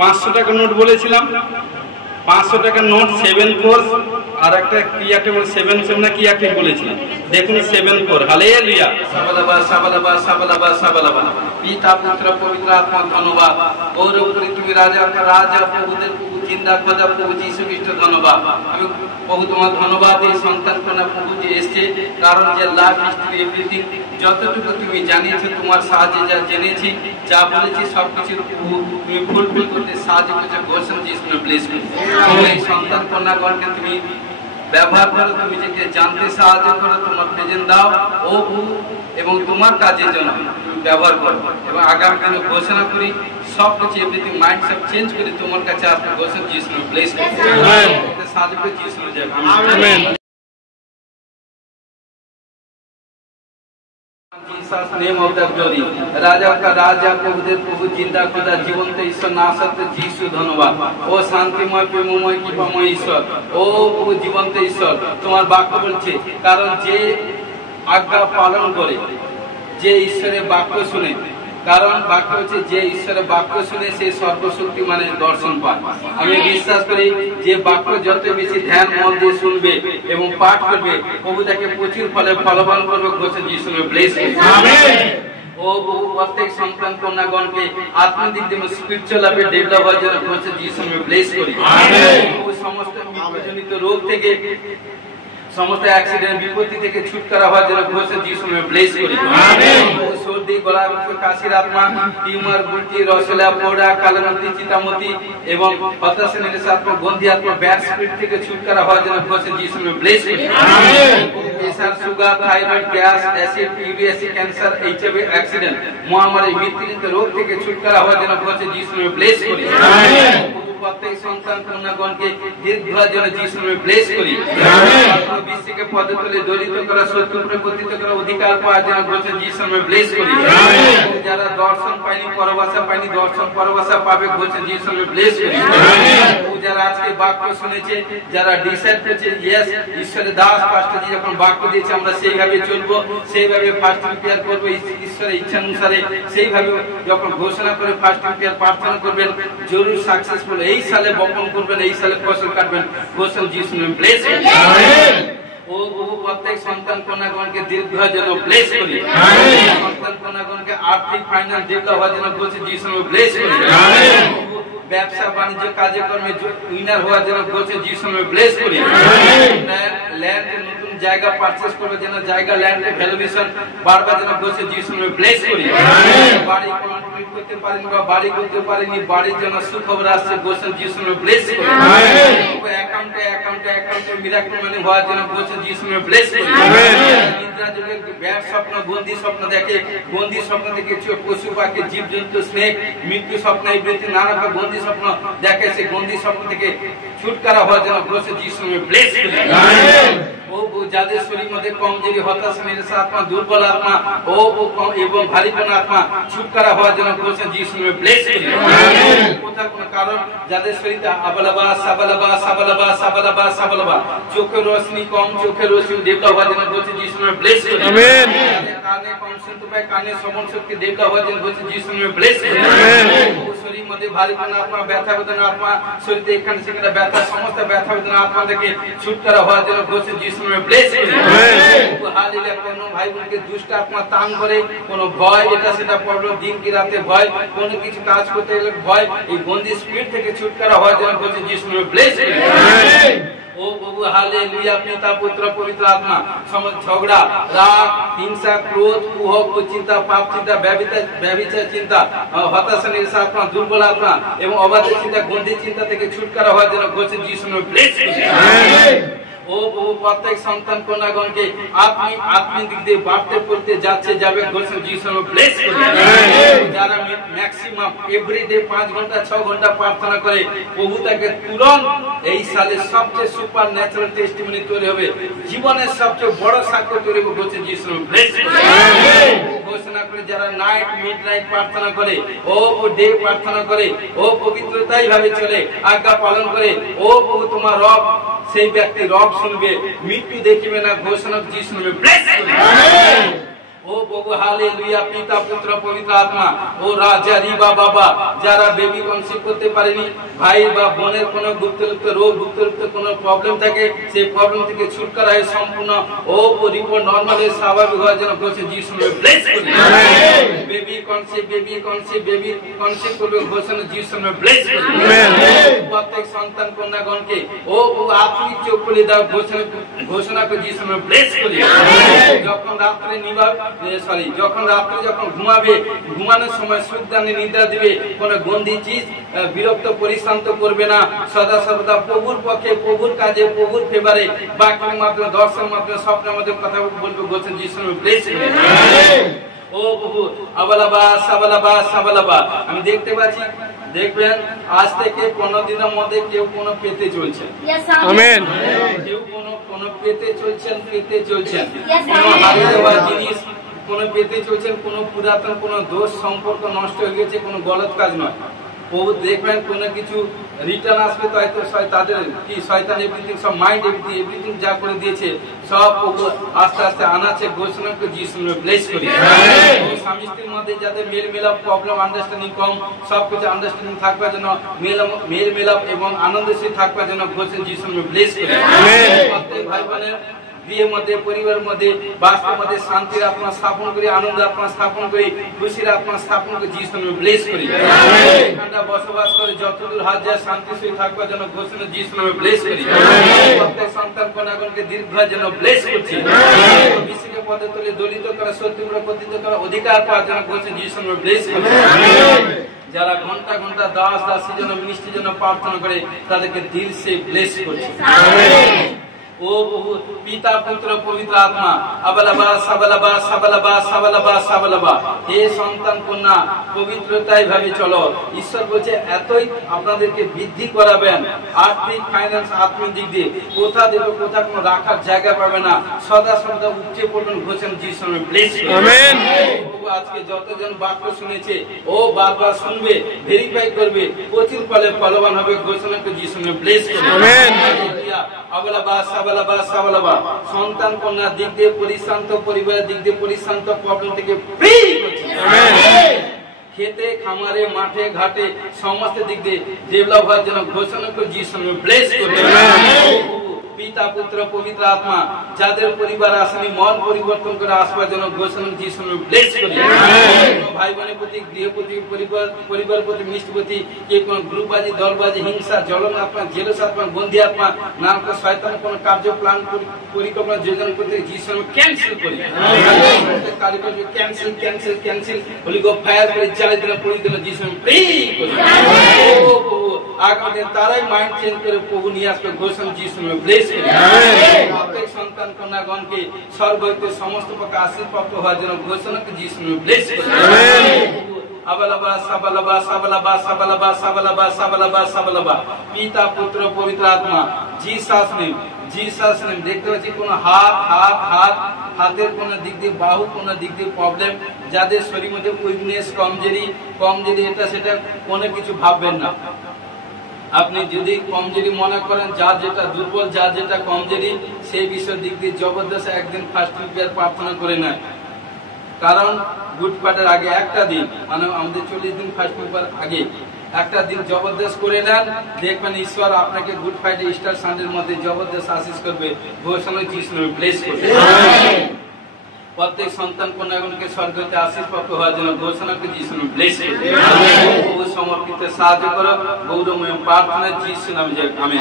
500 টাকা নোট বলেছিলাম, 500 টাকার নোট 74, আর একটা কি একটা 77 না কি একটা বলেছিলাম, দেখুন 74, হালেলুয়া। সাবালাবা সাবালাবা সাবালাবা সাবালাবা, পিতা পুত্র পবিত্র আত্মা ধন্যবাদ। ওর উপরে তুমি রাজা প্রভুদের প্রভু, জিন্দা খোদা প্রভু যীশু খ্রিস্ট ধন্যবাদ। আমি প্রভু তোমার ধন্যবাদ এই সন্তান কন্যা প্রভু যে এসছে, কারণ যে লাভ হিস্ট্রি এভরিথিং যতটুকু তুমি জানিয়েছো, তোমার সাহায্যে যা জেনেছি যা বলেছি সবকিছু তুমি ফুলফিল করতে সাহায্য করেছো। গোসন যিশু ব্লেস করো, এই সন্তান কন্যাগণকে তুমি ব্যবহার করো, তুমি যেকে জানতে সাহায্য করো, তোমার প্রেজেন্ট দাও ও প্রভু, এবং তোমার কাজের জন্য তুমি ব্যবহার করো। এবং আগামী দিনে ঘোষণা করি সবকিছু এভরিথিং মাইন্ডসেট চেঞ্জ করে তোমার কাছে আসবে। গোসন যিশু ব্লেস করো, সাহায্য করে যিশু যাবে, amen. Jesus name of the glory, राजा का राजा प्रभुदेव प्रभु जिंदा खुदा जीवंत ईश्वर नासत्य যিশু ধন্যবাদ। ও শান্তিময় প্রেমময় কৃপাময় ঈশ্বর, ও প্রভু জীবন্ত ঈশ্বর, তোমার বাক্য বলছে, কারণ যে আজ্ঞা পালন করে, যে ঈশ্বরের বাক্য শুনে, কারণ বাক্য হচ্ছে যে ঈশ্বরের বাক্য শুনে সে সর্বশক্তি মানে দর্শন পায়। আমি বিশ্বাস করি যে বাক্য যত বেশি ধ্যান মন দিয়ে শুনবে এবং পাঠ করবে, প্রভু তাকে প্রচুর ফলে ফলবান করবে। ঘোষণা যিশু ব্লেস আমেন। ও প্রভু প্রত্যেক সন্তান কন্যাগণকে আত্মদিক দিয়ে স্পিরিচুয়াল লাইফে ডেভেলপ হওয়ার জন্য ঘোষণা যিশু ব্লেস করি আমেন। সমস্ত বিপদজনিত রোগ থেকে, সমস্ত অ্যাক্সিডেন্ট বিপত্তি থেকে ছুটকারা হওয়ার জন্য ঘোষণা যিশু ব্লেস করি আমেন। সর্দি গলা কাশির আত্মা, টিউমার, গুলটি, রসলা, পোড়া, কালমতি, চিতামতি এবং হতাশা নিরাশা আত্মা, গন্ধি আত্মা, ব্যাড স্পিরিট থেকে ছুটকারা হওয়ার জন্য ঘোষণা যিশু ব্লেস করি amen. Pressure, sugar, thyroid, gas, acid, ইউরিয়াসি, ক্যান্সার, এইচআইভি, অ্যাক্সিডেন্ট, মহামারী, মৃত্যুজনিত রোগ থেকে ছুটকারা হওয়ার জন্য ঘোষণা যিশু ব্লেস করি আমেন। প্রত্যেক সন্তান কন্যাগণকে দীর্ঘার জন্য যিশুর নামে ব্লেস করি। বিশ্বকে পদে তুলে দলিত করা, শত্রুকে পতিত করা, অধিকার পাওয়ার জন্য বলছেন যিশুর নামে ব্লেস করি। যারা দর্শন পায়নি, পরবাসা পায়নি, দর্শন পরবাসা পাবে বলছেন যিশুর নামে ব্লেস করি। যারা আজকে বাক্য শুনেছে, যারা ডিসাইড করেছে ইয়েস ঈশ্বরের দাস পাস্টরজি যখন বাক্য দিয়েছে আমরা সেইভাবে চলবো, সেইভাবে ফাস্টিং প্রেয়ার করবো ঈশ্বরের ইচ্ছা অনুসারে, সেইভাবে যখন ঘোষণা করে ফাস্টিং প্রেয়ার প্রার্থনা করবেন, জরুর সাকসেসফুল এই সালে বপন করবেন, এই সালে ফসল কাটবেন বলছেন যিশুর নামে ব্লেস করি। ও বহু প্রত্যেক সন্তান কন্যাগণকে দীর্ঘার জন্য ব্লেস করি। সন্তান কন্যাগণকে আর্থিক ফাইন্যান্স ডেভেলপ হওয়ার জন্য বলছে যিশুর নামে ব্লেস করি। ব্যবসা বাণিজ্য কাজে কর্মে উইনার হওয়ার জন্য বলছে যিশুর নামে ব্লেস করি। ল্যান্ড নতুন জায়গা পারচেজ করবে যেন জায়গা ল্যান্ডের ভ্যালুয়েশন বাড়বার জন্য বলছে যিশুর নামে ব্লেস করি। বাড়ি কমপ্লিট করতে পারেনি বা বাড়ি করতে পারেনি, বাড়ির জন্য সুখবর আসছে বলছেন যিশুর নামে ব্লেস করি। অ্যাকাউন্টে মিরাকল মানি হওয়ার জন্য বলছে যিশুর নামে ব্লেস করি। নিদ্রা যুগে ব্যাড স্বপ্ন, বন্দি স্বপ্ন দেখে, বন্দি স্বপ্ন থেকে পশু পাখি জীবজন্তু স্নেক মৃত্যু স্বপ্ন ইত্যাদি নানা রকম বন্দি স্বপ্ন দেখে, সেই বন্দি স্বপ্ন থেকে ছুটকারা হওয়ার জন্য বলছে যিশুর নামে ব্লেস করি। ও যাদের শরীর মধ্যে কমজোরি, হতাশা, নিরাশা আত্মা, দুর্বল আত্মা এবং ভারীপন আত্মা ছুটকারা হওয়ার জন্য বলছেন যিশুর নামে ব্লেস করি। কোথাও কোনো কারণ যাদের শরীরে আবালাবা সাবালাবা সাবালাবা সাবালাবা সাবালাবা চোখের রোশনি কম, চোখের রোশনি ডেভেলপ হওয়ার জন্য বলছে যিশুর নামে ব্লেস করি। আমেন। কানে কম শুনতে পায়, কানে শ্রবণ শক্তি ডেভেলপ হওয়ার জন্য বলছে যিশুর নামে ব্লেস করি। আমেন। শরীর মধ্যে ভারীপন আত্মা, ব্যথা বেদনা আত্মা, শরীরে এখানে সেখানে ব্যথা, সমস্ত ব্যথা বেদনা আত্মা থেকে ছুটকারা হওয়ার জন্য বলছে যিশুর নামে ব্লেস করি। হালেলুয়া। কোন ভাই বোনকে দুষ্ট আত্মা তাড়ন করে, কোন ভয় এটা সেটা প্রবলেম, দিন কি রাতে ভয়, কোন কিছু কাজ করতে গেলে ভয়, এই বন্দি স্পিরিট থেকে ছুটকারা হওয়ার জন্য বলছে যিশুর নামে ব্লেস করি। ও প্রভু হালেলুয়া। পিতা পুত্র পবিত্র আত্মা সমস্ত ঝগড়া, রাগ, হিংসা, ক্রোধ, কুহক, চিন্তা, পাপ চিন্তা, ব্যভিচার চিন্তা, হতাশা, নিরাশা আত্মা, দুর্বল আত্মা এবং অবাধ চিন্তা, গন্ধি চিন্তা থেকে ছুটকারা হওয়ার জন্য বলছেন যিশুর নামে ব্লেস করি। ও বহু প্রত্যেক সন্তান কন্যাগণকে আত্মিক দিক দিয়ে বাড়তে পড়তে যাচ্ছে যাবে বলছেন যিশুর নামে ব্লেস করি। যারা ম্যাক্সিমাম এভরিডে 5 ঘন্টা 6 ঘন্টা প্রার্থনা করে, প্রভু তাকে তুরন্ত এই সালে সবচেয়ে সুপার ন্যাচারাল টেস্টিমনি তৈরি হবে, জীবনের সবচেয়ে বড় সাক্ষ্য তৈরি হবে বলছেন যিশুর নামে ব্লেস করি। ঘোষণা করে যারা নাইট মিডনাইট প্রার্থনা করে, ও ডে প্রার্থনা করে, ও পবিত্রতাই ভাবে চলে, আজ্ঞা পালন করে, ও প্রভু তোমার রব, সেই ব্যক্তি রব শুনবে, মৃত্যু দেখিবে না ঘোষণা যিশুর নামে ব্লেস করি। ও প্রভু হালেলুয়া। পিতা পুত্র পবিত্র আত্মা ও রাজা রিবা বাবা, যারা বেবি কনসিভ করতে পারেনি, ভাই বা বোনের কোনো গুপ্তলুপ্ত রোগ, গুপ্তলুপ্ত কোনো প্রবলেম থাকে, সেই প্রবলেম থেকে ছুটকারা হয় সম্পূর্ণ ও রিপোর্ট নরমাল স্বাভাবিক হওয়ার জন্য বলছে যিশুর নামে ব্লেস করি। বেবি কনসিভ করবে ঘোষণা যিশুর নামে ব্লেস করি। প্রত্যেক সন্তান কন্যাগণকে ও আত্মিক চোখ খুলে দাও ঘোষণা করে যিশুর নামে ব্লেস করি। যখন রাত্রে যখন ঘুমাবে, ঘুমানোর সময় সুখদানে নিদ্রা দিবে, কোন গন্ধি চিজ বিরক্ত পরিশ্রান্ত করবে না, সদা সর্বদা প্রভুর পক্ষে, প্রভুর কাজে, প্রভুর ফেভারে, বাক্যের মাধ্যমে, দর্শনের মাধ্যমে, স্বপ্নের মাধ্যমে কথা বলবে বলছেন যিশুর নামে ব্লেস করি। ও প্রভু আবালাবা সাবালাবা সাবালাবা। আমি দেখতে পাচ্ছি, দেখবেন আজ থেকে 15 দিনের মধ্যে কেউ কোনো পেতে চলছেন, আমেন, কেউ কোনো পেতে চলছেন, কোনো হারিয়ে যাওয়া জিনিস কোনো পেতে চলছেন, কোনো পুরাতন কোনো দোষ সম্পর্ক নষ্ট হয়ে গেছে, কোনো গলত কাজ নয়। প্রভু দেখবেন কোনো কিছু রিটার্ন আসবে, তো তাদের কি শয়তান এভরিথিং, সব মাইন্ড এভরিথিং যা করে দিয়েছে সব প্রভু আস্তে আস্তে আনাচ্ছে ঘোষণা করে যিশুর নামে ব্লেস করি। স্বামী স্ত্রীর মধ্যে যাদের মেল মেলাপ প্রবলেম, আন্ডারস্ট্যান্ডিং কম, সবকিছু আন্ডারস্ট্যান্ডিং থাকবার জন্য, মেল মেলাপ এবং আনন্দশীল থাকবার জন্য ঘোষণা যিশুর নামে ব্লেস করি। প্রত্যেক ভাই বোনের বিয়ের মধ্যে, পরিবারের মধ্যে, বাস্তবের মধ্যে শান্তির আত্মা স্থাপন করি, আনন্দ আত্মা স্থাপন করি, খুশির আত্মা স্থাপন করি, যিশুর নামে ব্লেস করি। এখানটা বসবাস করে যতদূর হাত যায় শান্তিশীল থাকবার জন্য ঘোষণা যিশুর নামে ব্লেস করি। প্রত্যেক সন্তান কন্যাগণকে দীর্ঘার জন্য ব্লেস করছি। বিশ্বকে পদে তুলে দলিত করা, শত্রুকে পতিত করা, অধিকার পাওয়ার জন্য ঘোষণা যিশুর নামে ব্লেস করি। যারা ঘন্টা ঘন্টা দাসীর জন্য, মিনিস্ট্রির জন্য প্রার্থনা করে, তাদেরকে দিল সে ব্লেস করছে। ओ प्रभु पिता पुत्र पवित्र आत्मा अबलबा सबलबा सबलबा सबलबा सबलबा हे সন্তান কন্যা পবিত্রতায় ভাবে চলো। ঈশ্বর বলছে এতই আপনাদেরকে বৃদ্ধি করাবেন আর্থিক ফাইন্যান্স আত্মিক দিক দিয়ে কোথা দেবে কোথা কোনো রাখার জায়গা পাবে না, সদা সদা উঠে পড়বেন ঘোষণা যিশুর নামে ব্লেস আমেন। আজকে যতজন বাক্য শুনেছে ও বারবার শুনবে ভেরিফাই করবে প্রচুর ফলে ফলবান হবে ঘোষণা করে যিশুর নামে ব্লেস আমেন। আবলাবা সাবলাবা সাবলাবা সন্তান কন্যার দিক দিয়ে পরিশান্ত, পরিবারের দিক দিয়ে পরিশান্ত, প্রবলেম থেকে ফ্রি আমেন। খেতে খামারে মাঠে ঘাটে সমস্ত দিক দিয়ে ডেভেলপ হওয়ার জন্য ঘোষণা করে যিশুর নামে ব্লেস করবে পিতা পুত্র পবিত্র আত্মা যাদের পরিবার আসেনি মন পরিবর্তন করে আসবার জন্য ঘোষণা যিশুর নামে ব্লেস করি। ভাই বোনের প্রতি গৃহপতি পরিবার প্রতি মিষ্টপতি কে কোন গ্রুপবাজি দলবাজি হিংসা জ্বলন আত্মা জেলস আত্মা বন্দী আত্মা নাম শয়তান কোন কার্য প্ল্যান পরিকল্পনা যোজনা করতে যিশুর নামে ক্যান্সেল করি। কার্যক্রম ক্যান্সেল ক্যান্সেল ক্যান্সেল হলি গো ফায়ার করে জ্বালিয়ে দিলে পড়ে দিলে যিশুর নামে ফ্রি করি। ও প্রভু আগামী দিন তারাই মাইন্ড চেঞ্জ করে প্রভু নিয়ে আসবে ঘোষণা যিশুর নামে ব্লেস প্রত্যেক সন্তান কন্যাগণকে স্বর্গ হইতে সমস্ত প্রকার আশীর্বাদ হওয়ার জন্য ঘোষণা করে যিশুর নামে ব্লেস আবালাবা সাবালাবা সাবালাবা সাবালাবা সাবালাবা সাবালাবা সাবালাবা পিতা পুত্র পবিত্র আত্মা জিসাস নেম জিসাস নেম। দেখতে পাচ্ছি কোন হাতের কোন দিক দিয়ে বাহু কোন দিক দিয়ে প্রবলেম, যাদের শরীর মধ্যে উইকনেস কমজোরি এটা সেটা কোনো কিছু ভাববেন না। আপনি যদি কমজোরি মনে করেন যার যেটা দুর্বল যার যেটা কমজোরি সেই বিষয়ের দিক দিয়ে জবরদস্ত একদিন ফার্স্ট প্রিপেয়ার প্রার্থনা করে নেয়। কারণ গুড ফ্রাইডের আগে একটা দিন মানে আমাদের 40 দিন ফার্স্ট প্রিপেয়ার আগে একটা দিন জবরদস্ত করে নেন, দেখবেন ঈশ্বর আপনাকে গুড ফ্রাইডে ইস্টার সানডের মধ্যে জবরদস্ত আশীষ করবে ঘোষণা যিশুর নামে ব্লেস করবে। প্রত্যেক সন্তান কন্যাগণকে স্বর্গ হইতে আশীর্বাদ হওয়ার জন্য ঘোষণা করে যিশুর নামে ব্লেস করবে। প্রভু সমর্পিত সাহায্য করো গৌরবময় প্রার্থনা যিশুর নামে আমেন।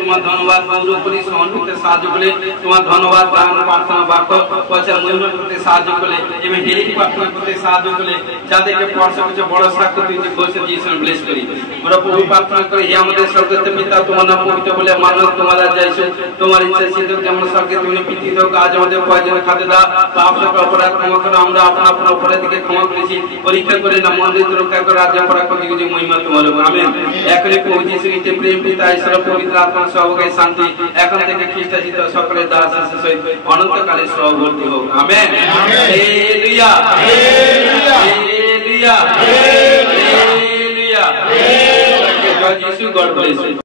তোমার ধন্যবাদ গৌরব করি সমর্পিত সাহায্য করে তোমার ধন্যবাদ প্রার্থনা বাক্য প্রচার মহিমা করতে সাহায্য করে এবং হেলিং প্রার্থনা করতে সাহায্য করে যাদেরকে স্পর্শ করছে বড় সাক্ষ্য দিতে ঘোষণা যিশুর নামে ব্লেস করি। আমরা প্রভু প্রার্থনা করি হে আমাদের স্বর্গস্থ পিতা তোমার নাম পবিত্র বলে মানব তোমার রাজ্য এসো, তোমার ইচ্ছা সিদ্ধ যেমন স্বর্গে তুমি পৃথিবীতে হোক আজ আমাদের প্রয়োজনে খাদ্য দাও, পাপ অপরাধ ক্ষমা করো আমরা আপনার অপরাধীকে ক্ষমা করেছি, পরীক্ষা করে না মন্দির রক্ষা করে রাজ্য পরাক্রমে কিছু মহিমা তোমার আমেন। এখনই প্রভু যিশু খ্রিস্ট প্রেম পিতা ঈশ্বর পবিত্র আত্মার সহকারী শান্তি এখন থেকে খ্রিস্টাচিত সকলের দ্বারা শেষে সহিত অনন্তকালে সহবর্তী হোক আমেন। Hallelujah hallelujah hallelujah. জয় যিশু, গড ব্লেস ইউ।